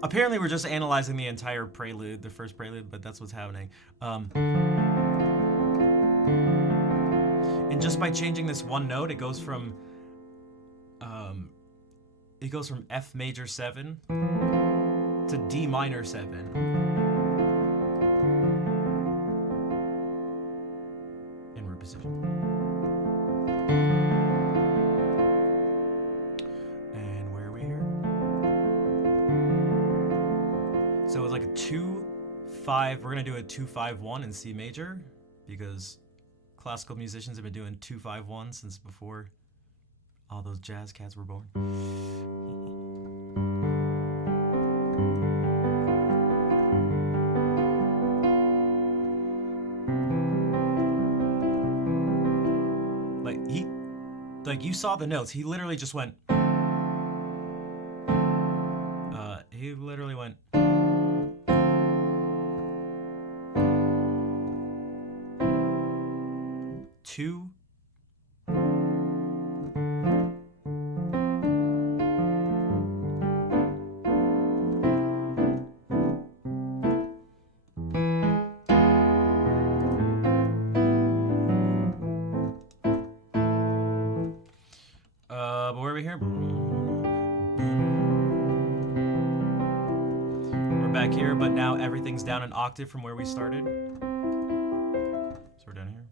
Apparently we're just analyzing the entire prelude, the first prelude, but that's what's happening. And just by changing this one note, it goes from F major 7 to D minor 7. In root position. And where are we here? So it's like a 2-5. We're gonna do a 2-5-1 in C major because classical musicians have been doing 2-5-1 since before all those jazz cats were born. Like you saw the notes. He literally just went. He literally went. Two. But where are we here? We're back here, but now everything's down an octave from where we started. So we're down here.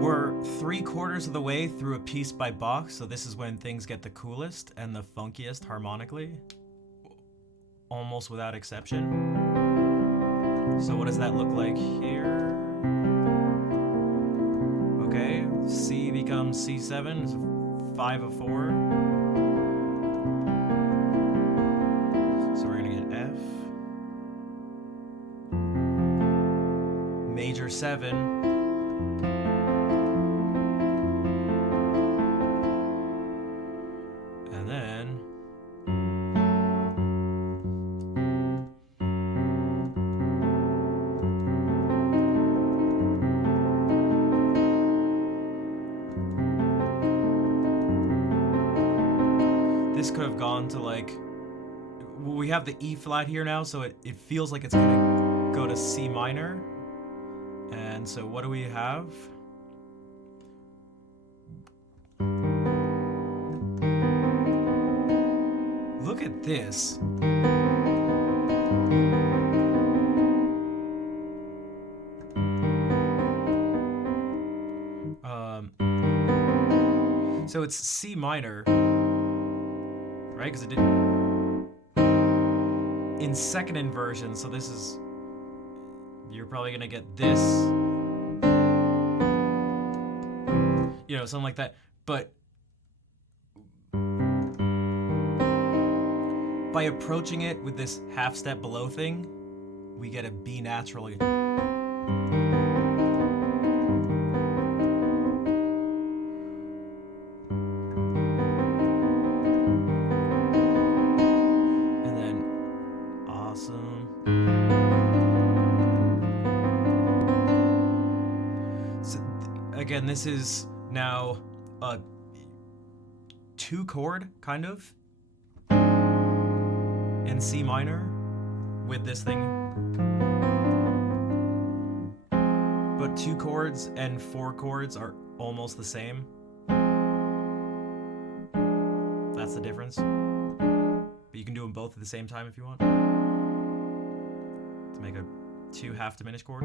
We're 3/4 of the way through a piece by Bach, so this is when things get the coolest and the funkiest harmonically, almost without exception. So what does that look like here? Okay, C becomes C7, it's 5 of 4. So we're gonna get F, major 7, and then this could have gone to like, we have the E flat here now, so it feels like it's gonna go to C minor. And so what do we have? Look at this. So it's C minor. Right, because it didn't in second inversion, so this is, you're probably gonna get this, you know, something like that. But by approaching it with this half step below thing, we get a B natural. Again, this is Now, 2-chord, kind of, in C minor, with this thing. But 2 chords and 4 chords are almost the same. That's the difference. But you can do them both at the same time if you want. To make a 2 half diminished chord.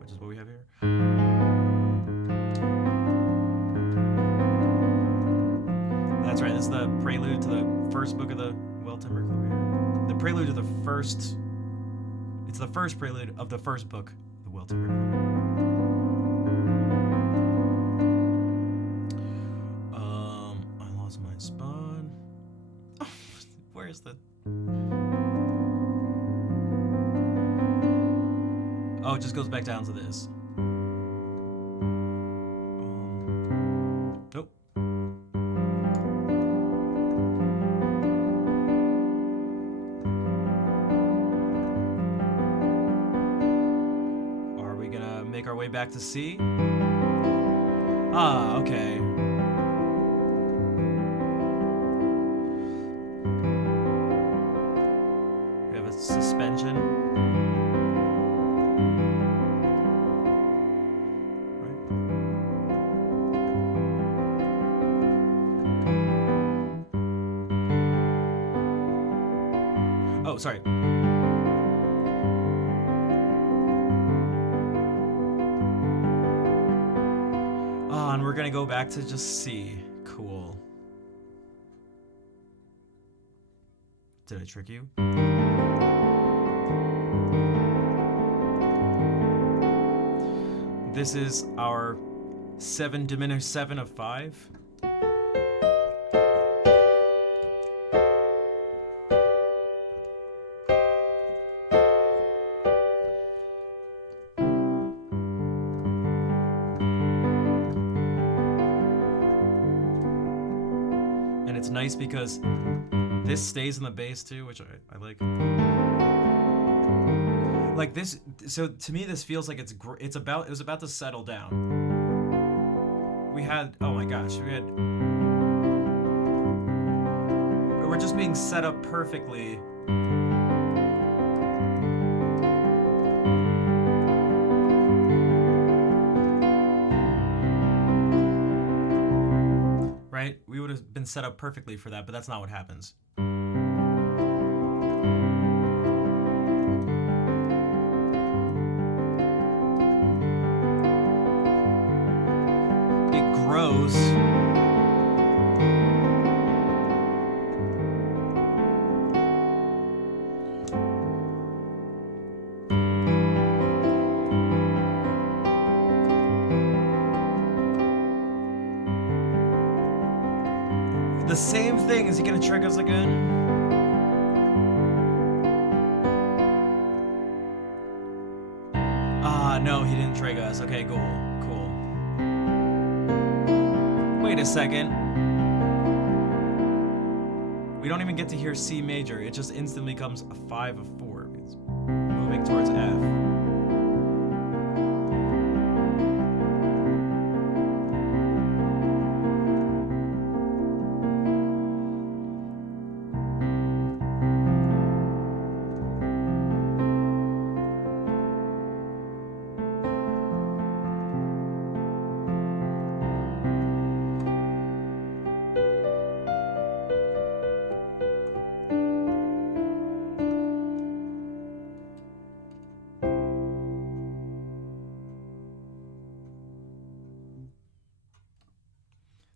Which is what we have here. That's right, this is the prelude to the first book of the Well-Timbered Clavier. The prelude to the first... It's the first prelude of the first book, the Well-Timbered Clavier. I lost my spawn. Where's the... Oh, it just goes back down to this. Nope. Are we gonna make our way back to C? Ah, okay. We have a suspension. Oh, sorry. Oh, and we're gonna go back to just C. Cool. Did I trick you? This is our 7 diminished 7 of 5. It's nice because this stays in the bass too, which I like. Like this, so to me this feels like it was about to settle down. We had, oh my gosh, we're just being set up perfectly. Right? We would have been set up perfectly for that, but that's not what happens. It grows. The same thing. Is he gonna trick us again? Ah, no, he didn't trick us. Okay, cool. Wait a second. We don't even get to hear C major. It just instantly becomes a 5 of 4. It's moving towards F.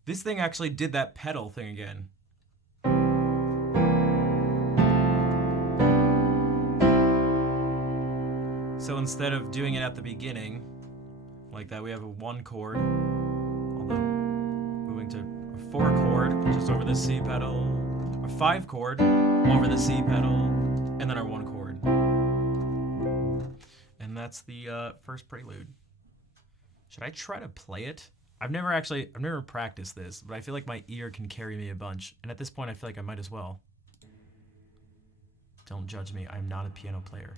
This thing actually did that pedal thing again. So instead of doing it at the beginning, like that, we have a 1 chord, although moving to a 4 chord just over the C pedal, a 5 chord over the C pedal, and then our 1 chord. And that's the first prelude. Should I try to play it? I've never practiced this, but I feel like my ear can carry me a bunch. And at this point, I feel like I might as well. Don't judge me, I'm not a piano player.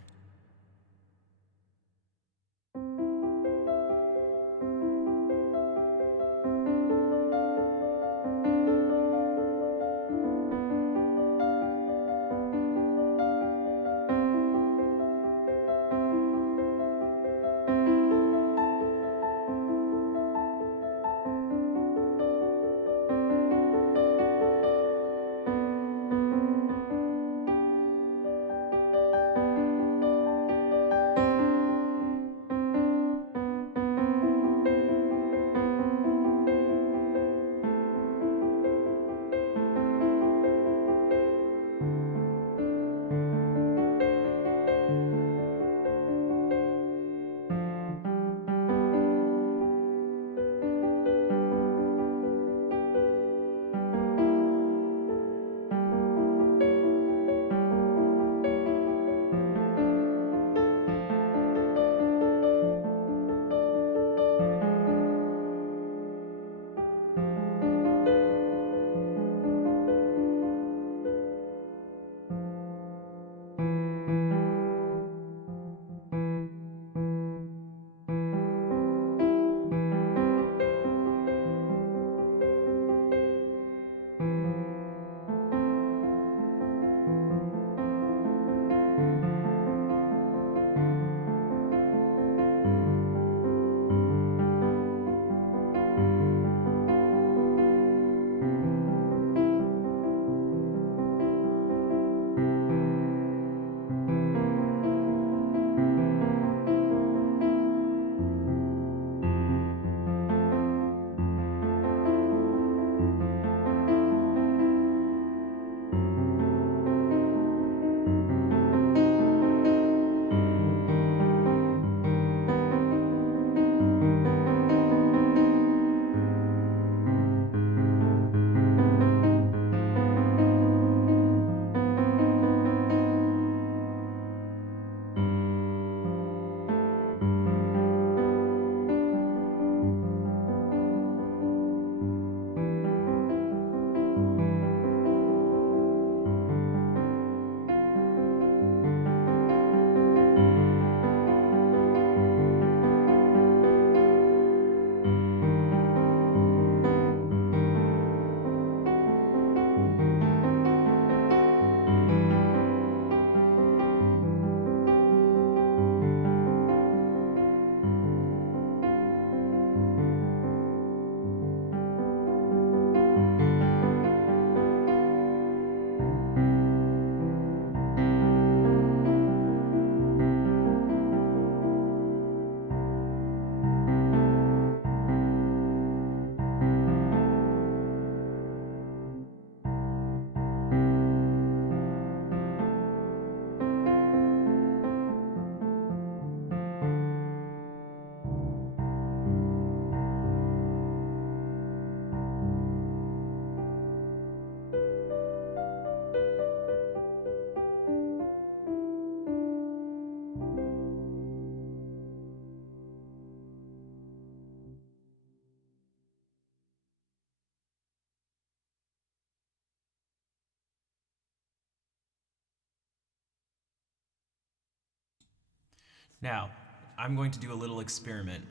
Now, I'm going to do a little experiment.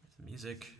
There's the music.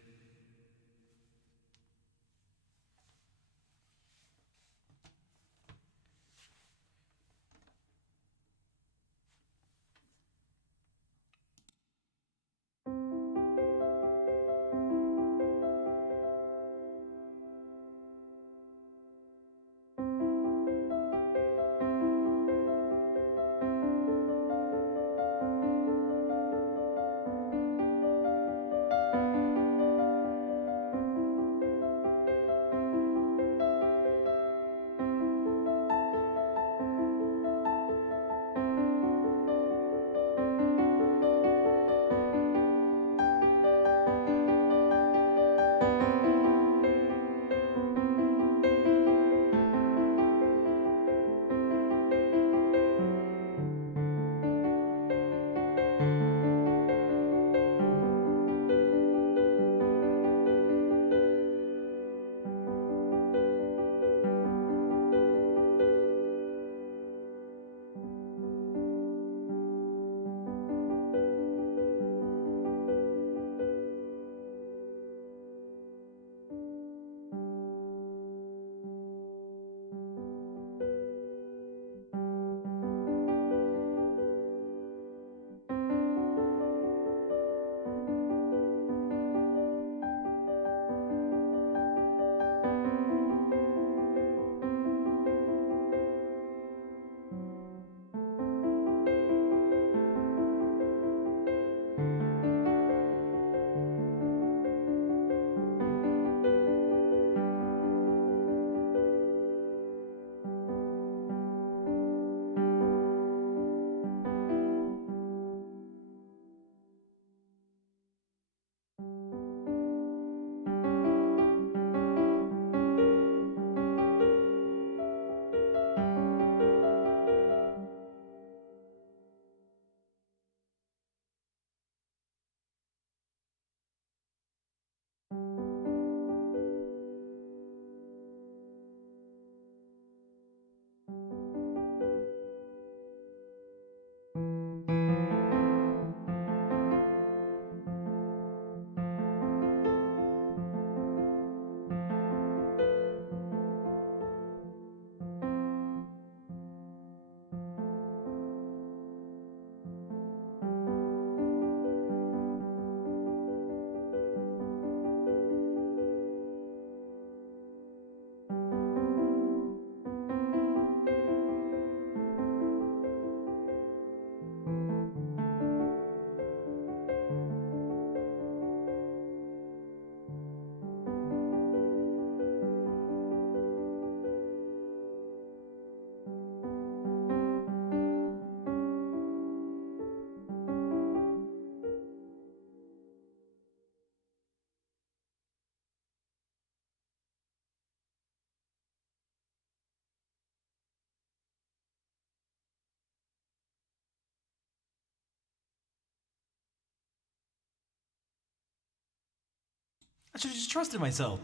I should have just trusted myself.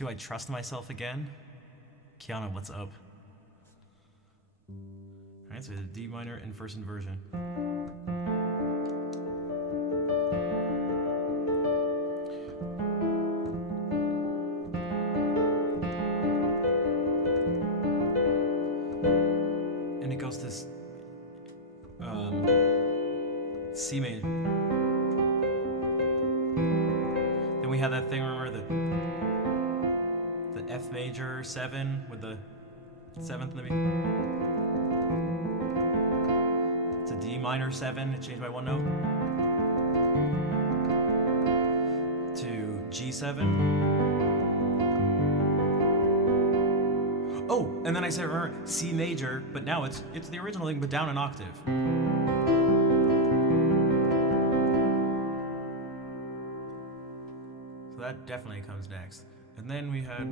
Do I trust myself again? Kiana, what's up? Alright, so the D minor in first inversion. And it goes to C major. Then we had that thing, remember, the F major 7 with the 7th in the beginning. It's a D minor 7, it changed by 1 note. To G7. Oh, and then I said, remember, C major, but now it's the original thing, but down an octave. So that definitely comes next. And then we had...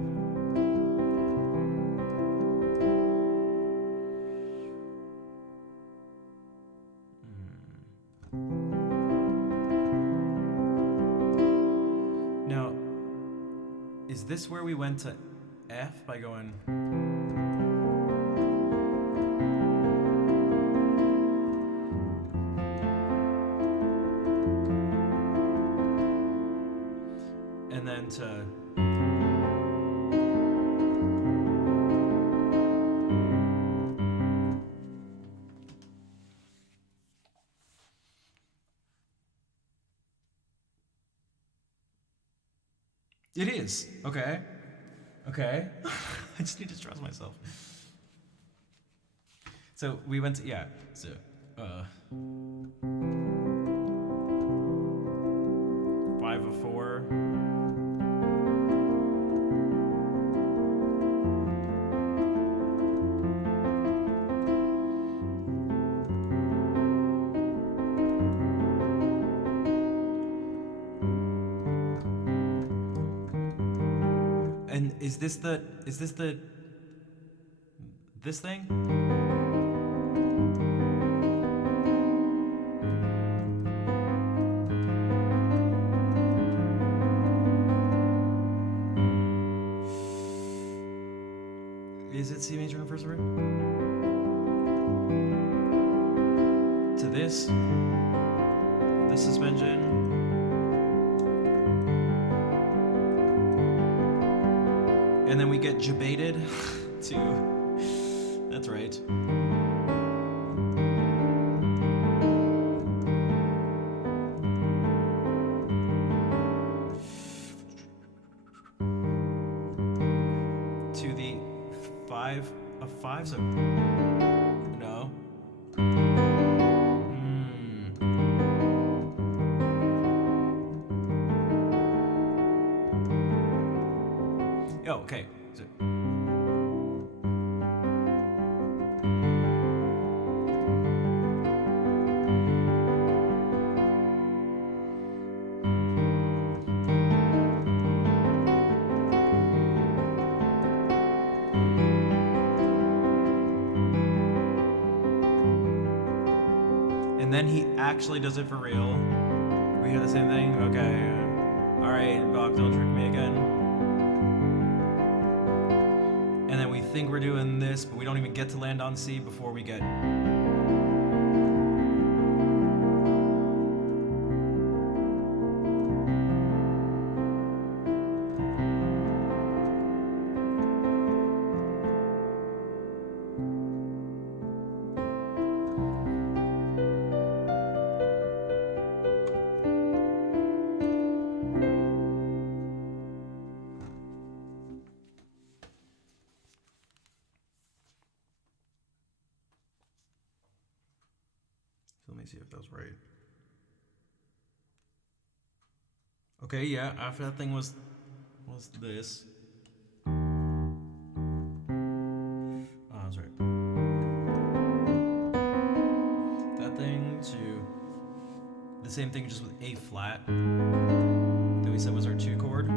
Now, is this where we went to F by going... and then to... It is. Okay. Okay. I just need to trust myself. So we went to, yeah, so, 5 of 4. And is this thing? Is it C major in first degree? To this suspension. And then we get jebaited to, that's right. To the 5 of 5, so no. Oh, okay. So, and then he actually does it for real. We hear the same thing? Okay. Alright, Bach, don't trick me again. And then we think we're doing this, but we don't even get to land on C before we get... So let me see if that was right. Okay, yeah, after that thing was this. Oh, I was right. That thing to the same thing, just with A flat that we said was our 2 chord.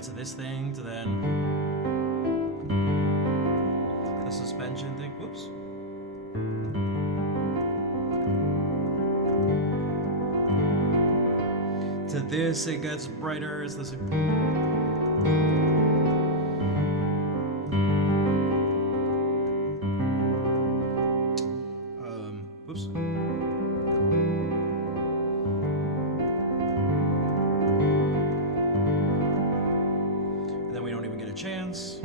yeah, to this thing, to then the suspension thing. Whoops. To this, it gets brighter. It's this. Whoops. And then we don't even get a chance.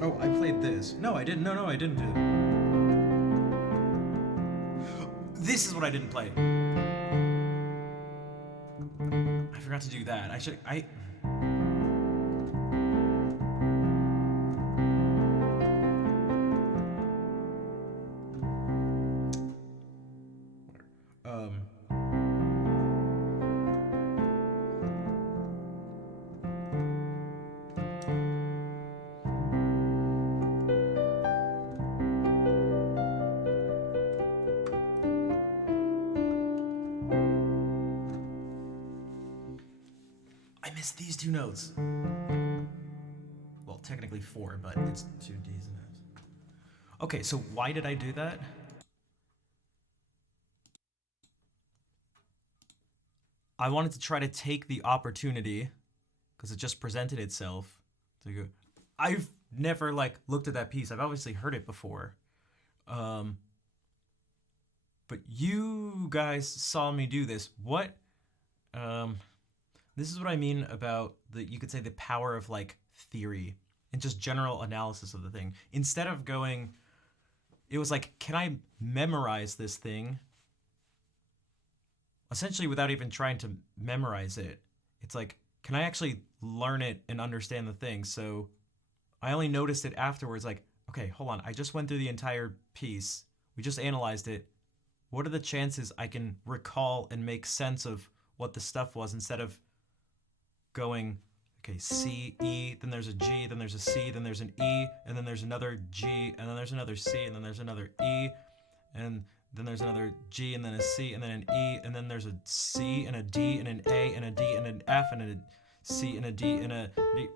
Oh, I played this. No, I didn't. No, I didn't do it. This is what I didn't play. I forgot to do that. I missed these 2 notes. Well, technically 4, but it's 2 D's and F's. Okay, so why did I do that? I wanted to try to take the opportunity, because it just presented itself, to go. I've never like looked at that piece. I've obviously heard it before. But you guys saw me do this. What? This is what I mean about you could say the power of like theory and just general analysis of the thing. Instead of going, it was like, can I memorize this thing? Essentially without even trying to memorize it. It's like, can I actually learn it and understand the thing? So I only noticed it afterwards, like, okay, hold on. I just went through the entire piece. We just analyzed it. What are the chances I can recall and make sense of what the stuff was instead of going, okay, C, E, then there's a G, then there's a C, then there's an E, and then there's another G, and then there's another C, and then there's another E, and then there's another G, and then a C, and then an E, and then there's a C, and a D, and an A, and a D, and an F, and a C, and a D, and a D.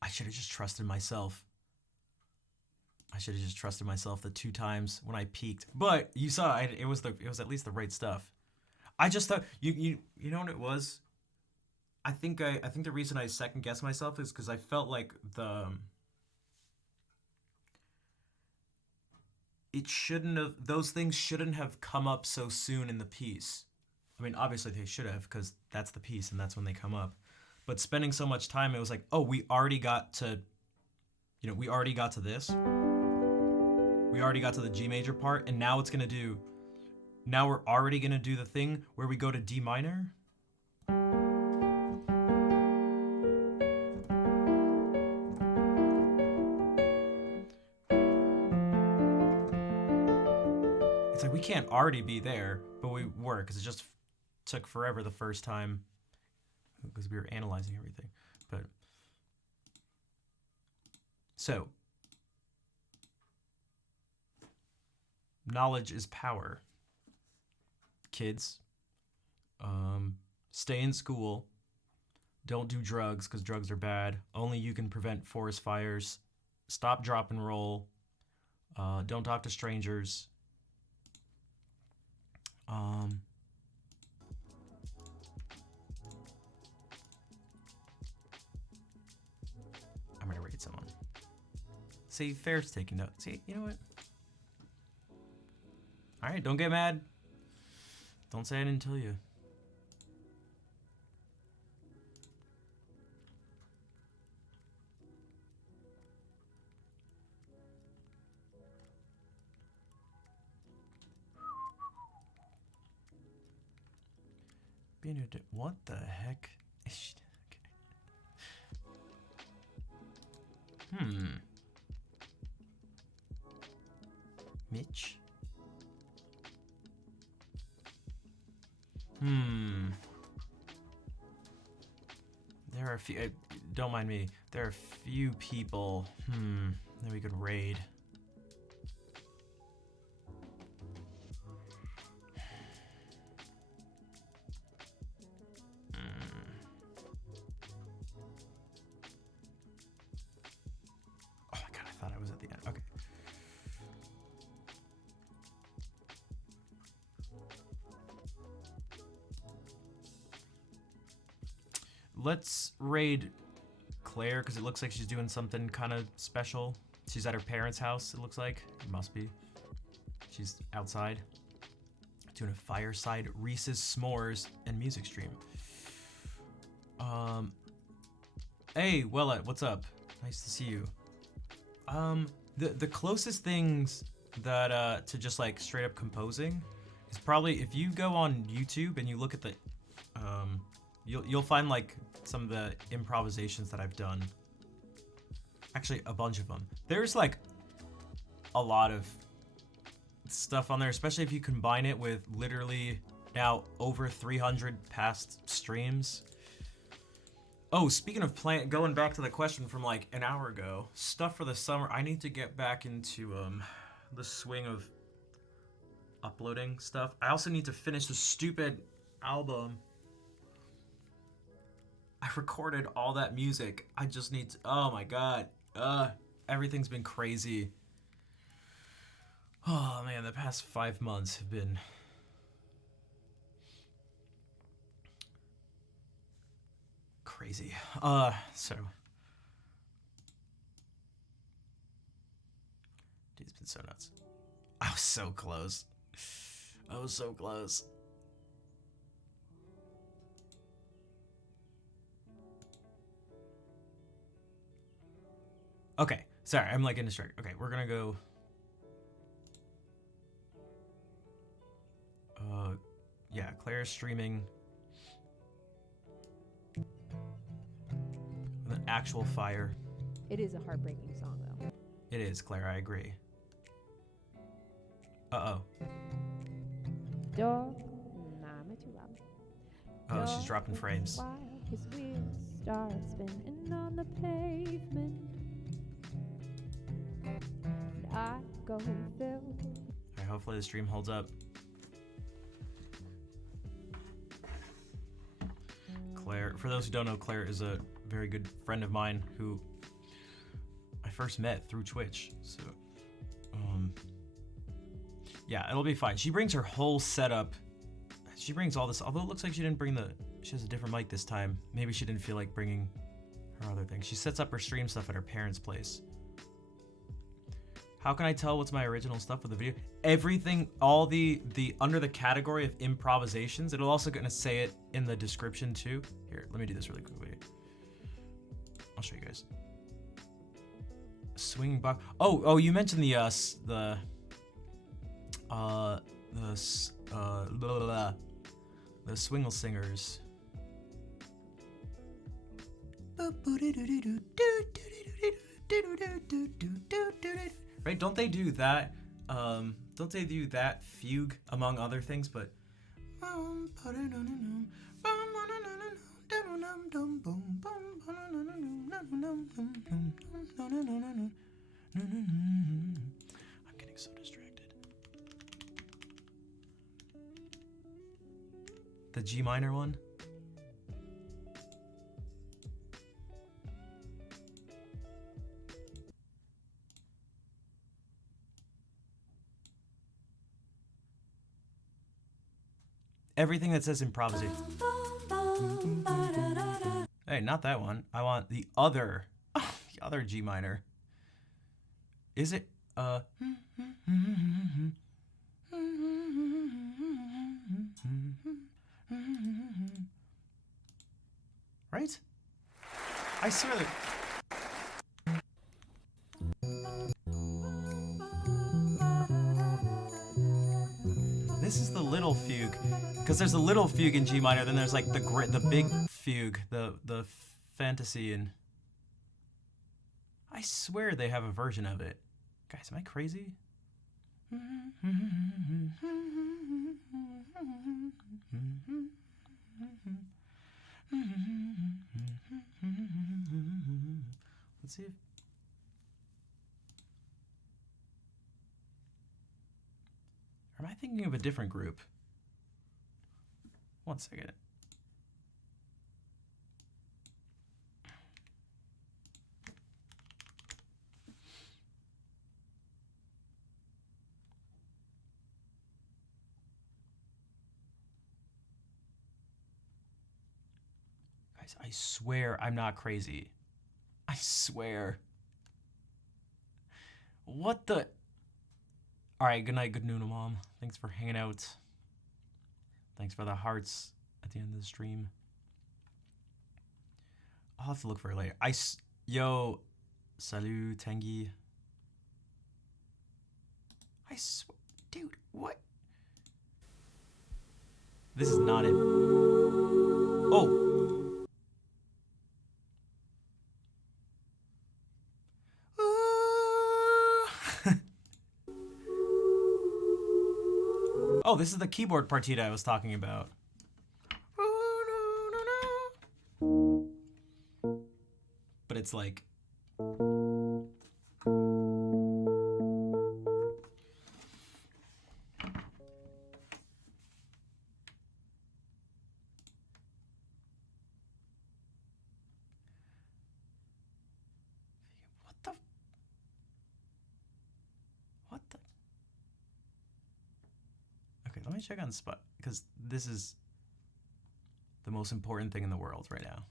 I should have just trusted myself. I should have just trusted myself the 2 times when I peaked. But you saw it was at least the right stuff. I just thought you know what it was? I think the reason I second guessed myself is because I felt like those things shouldn't have come up so soon in the piece. I mean, obviously they should have, because that's the piece and that's when they come up. But spending so much time, it was like, oh, we already got to this. We already got to the G major part, and now we're already gonna do the thing where we go to D minor. It's like we can't already be there, but we were, because it just took forever the first time, because we were analyzing everything. But so knowledge is power. Kids, stay in school. Don't do drugs, because drugs are bad. Only you can prevent forest fires. Stop, drop, and roll. Don't talk to strangers. I'm gonna rate someone. See, Fair's taking notes. See, you know what? All right, don't get mad. Don't say I didn't tell you. What the heck? Mitch? There are a few. Don't mind me. There are a few people. That we could raid. Oh my god! I thought I was at the end. Okay. Let's raid Claire, because it looks like she's doing something kind of special. She's at her parents' house, it looks like. It must be. She's outside doing a fireside Reese's s'mores and music stream. Hey, Wellette, what's up? Nice to see you. The closest things that to just like straight up composing is probably if you go on YouTube and you look at the you'll find like some of the improvisations that I've done. Actually, a bunch of them. There's like a lot of stuff on there, especially if you combine it with literally now over 300 past streams. Oh, speaking of going back to the question from like an hour ago, stuff for the summer. I need to get back into the swing of uploading stuff. I also need to finish the stupid album. I recorded all that music. I just need to, oh my god. Everything's been crazy. Oh man, the past 5 months have been crazy. So dude, it's been so nuts. I was so close. I was so close. Okay, sorry, I'm like in distracted. Okay, we're gonna go. Yeah, Claire's streaming with an actual fire. It is a heartbreaking song, though. It is, Claire, I agree. Uh-oh. Dog, nah, I'm too loud. Oh, she's dropping frames. While his wheels start spinning on the pavement, and I go filled. Alright, hopefully the stream holds up. Claire, for those who don't know, Claire is a very good friend of mine who I first met through Twitch. So, yeah, it'll be fine. She brings her whole setup. She brings all this, although it looks like she didn't bring she has a different mic this time. Maybe she didn't feel like bringing her other things. She sets up her stream stuff at her parents' place. How can I tell what's my original stuff with the video? Everything, all the under the category of improvisations, it'll also gonna say it in the description too. Here, let me do this really quickly. I'll show you guys. Swinging box. Oh, you mentioned the Swingle Singers. Right? Don't they do that? Don't they do that fugue among other things? But I'm getting so distracted. The G minor one? Everything that says improvisation. Hey, not that one. I want the other G minor. Is it right? I swear that this is the little fugue, because there's a little fugue in G minor, then there's like the big fugue, the fantasy, and I swear they have a version of it. Guys, am I crazy? see if... Or am I thinking of a different group? One second. Guys, I swear I'm not crazy. I swear. What the... Alright, good night, good noon, Mom. Thanks for hanging out. Thanks for the hearts at the end of the stream. I'll have to look for it later. Yo, salut, Tengi. I swear, dude, what? This is not it. Oh. Oh, this is the keyboard partita I was talking about. But it's like... What the... Okay, let me check on Spot, because this is the most important thing in the world right now.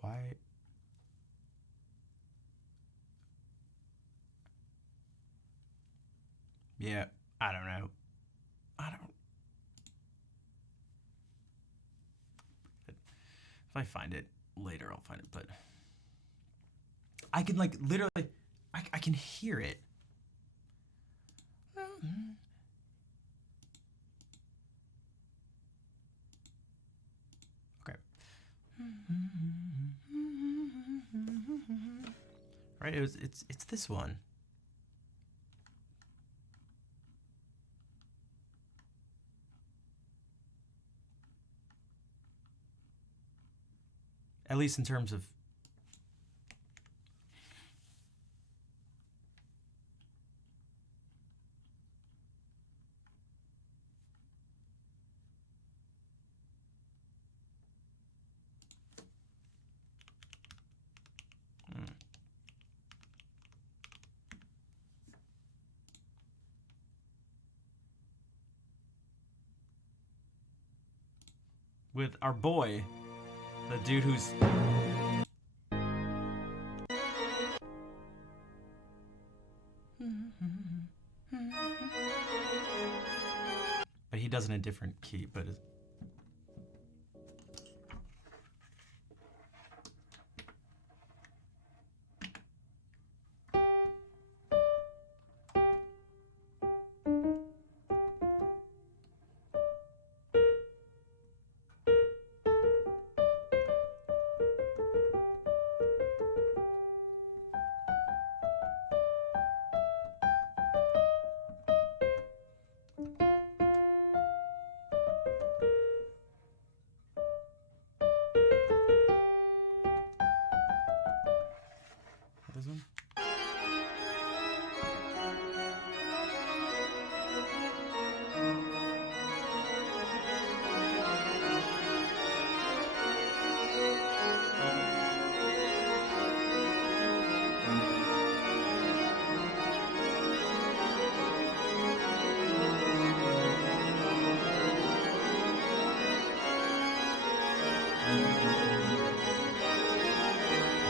Why? Yeah, I don't know. If I find it later, I'll find it, but I can like literally, I can hear it. Okay. Right, it's this one. At least in terms of... With our boy, the dude who's... But he does it in a different key, but... This one?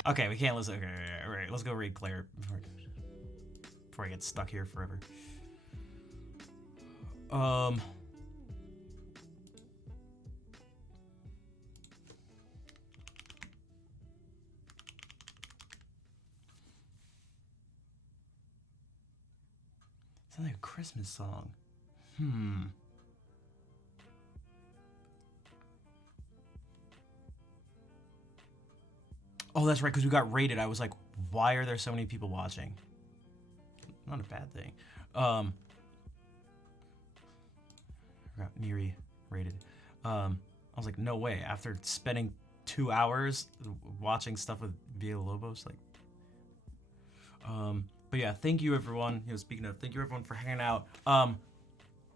Okay, we can't listen. Okay, all right, let's go read Claire before I get stuck here forever. Sounds like a Christmas song. Oh, that's right, because we got rated. I was like, why are there so many people watching? Not a bad thing. I got Miri rated. I was like, no way. After spending 2 hours watching stuff with Villalobos, like. But yeah, thank you everyone. Speaking of, thank you everyone for hanging out.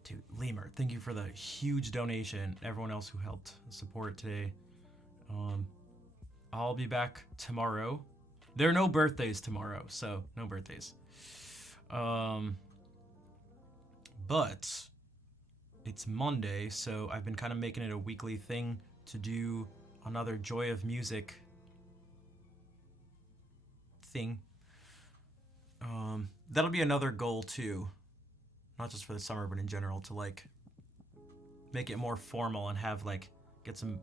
Dude, Lemur, thank you for the huge donation. Everyone else who helped support today. I'll be back tomorrow. There are no birthdays tomorrow, so no birthdays. But it's Monday, so I've been kind of making it a weekly thing to do another Joy of Music thing. That'll be another goal too, not just for the summer, but in general, to like make it more formal and have like get some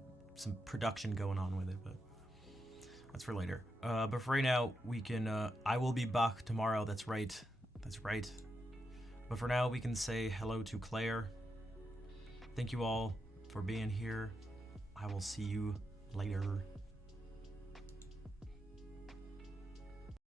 production going on with it. But that's for later. But for right now, we can. I will be back tomorrow. That's right. That's right. But for now, we can say hello to Claire. Thank you all for being here. I will see you later.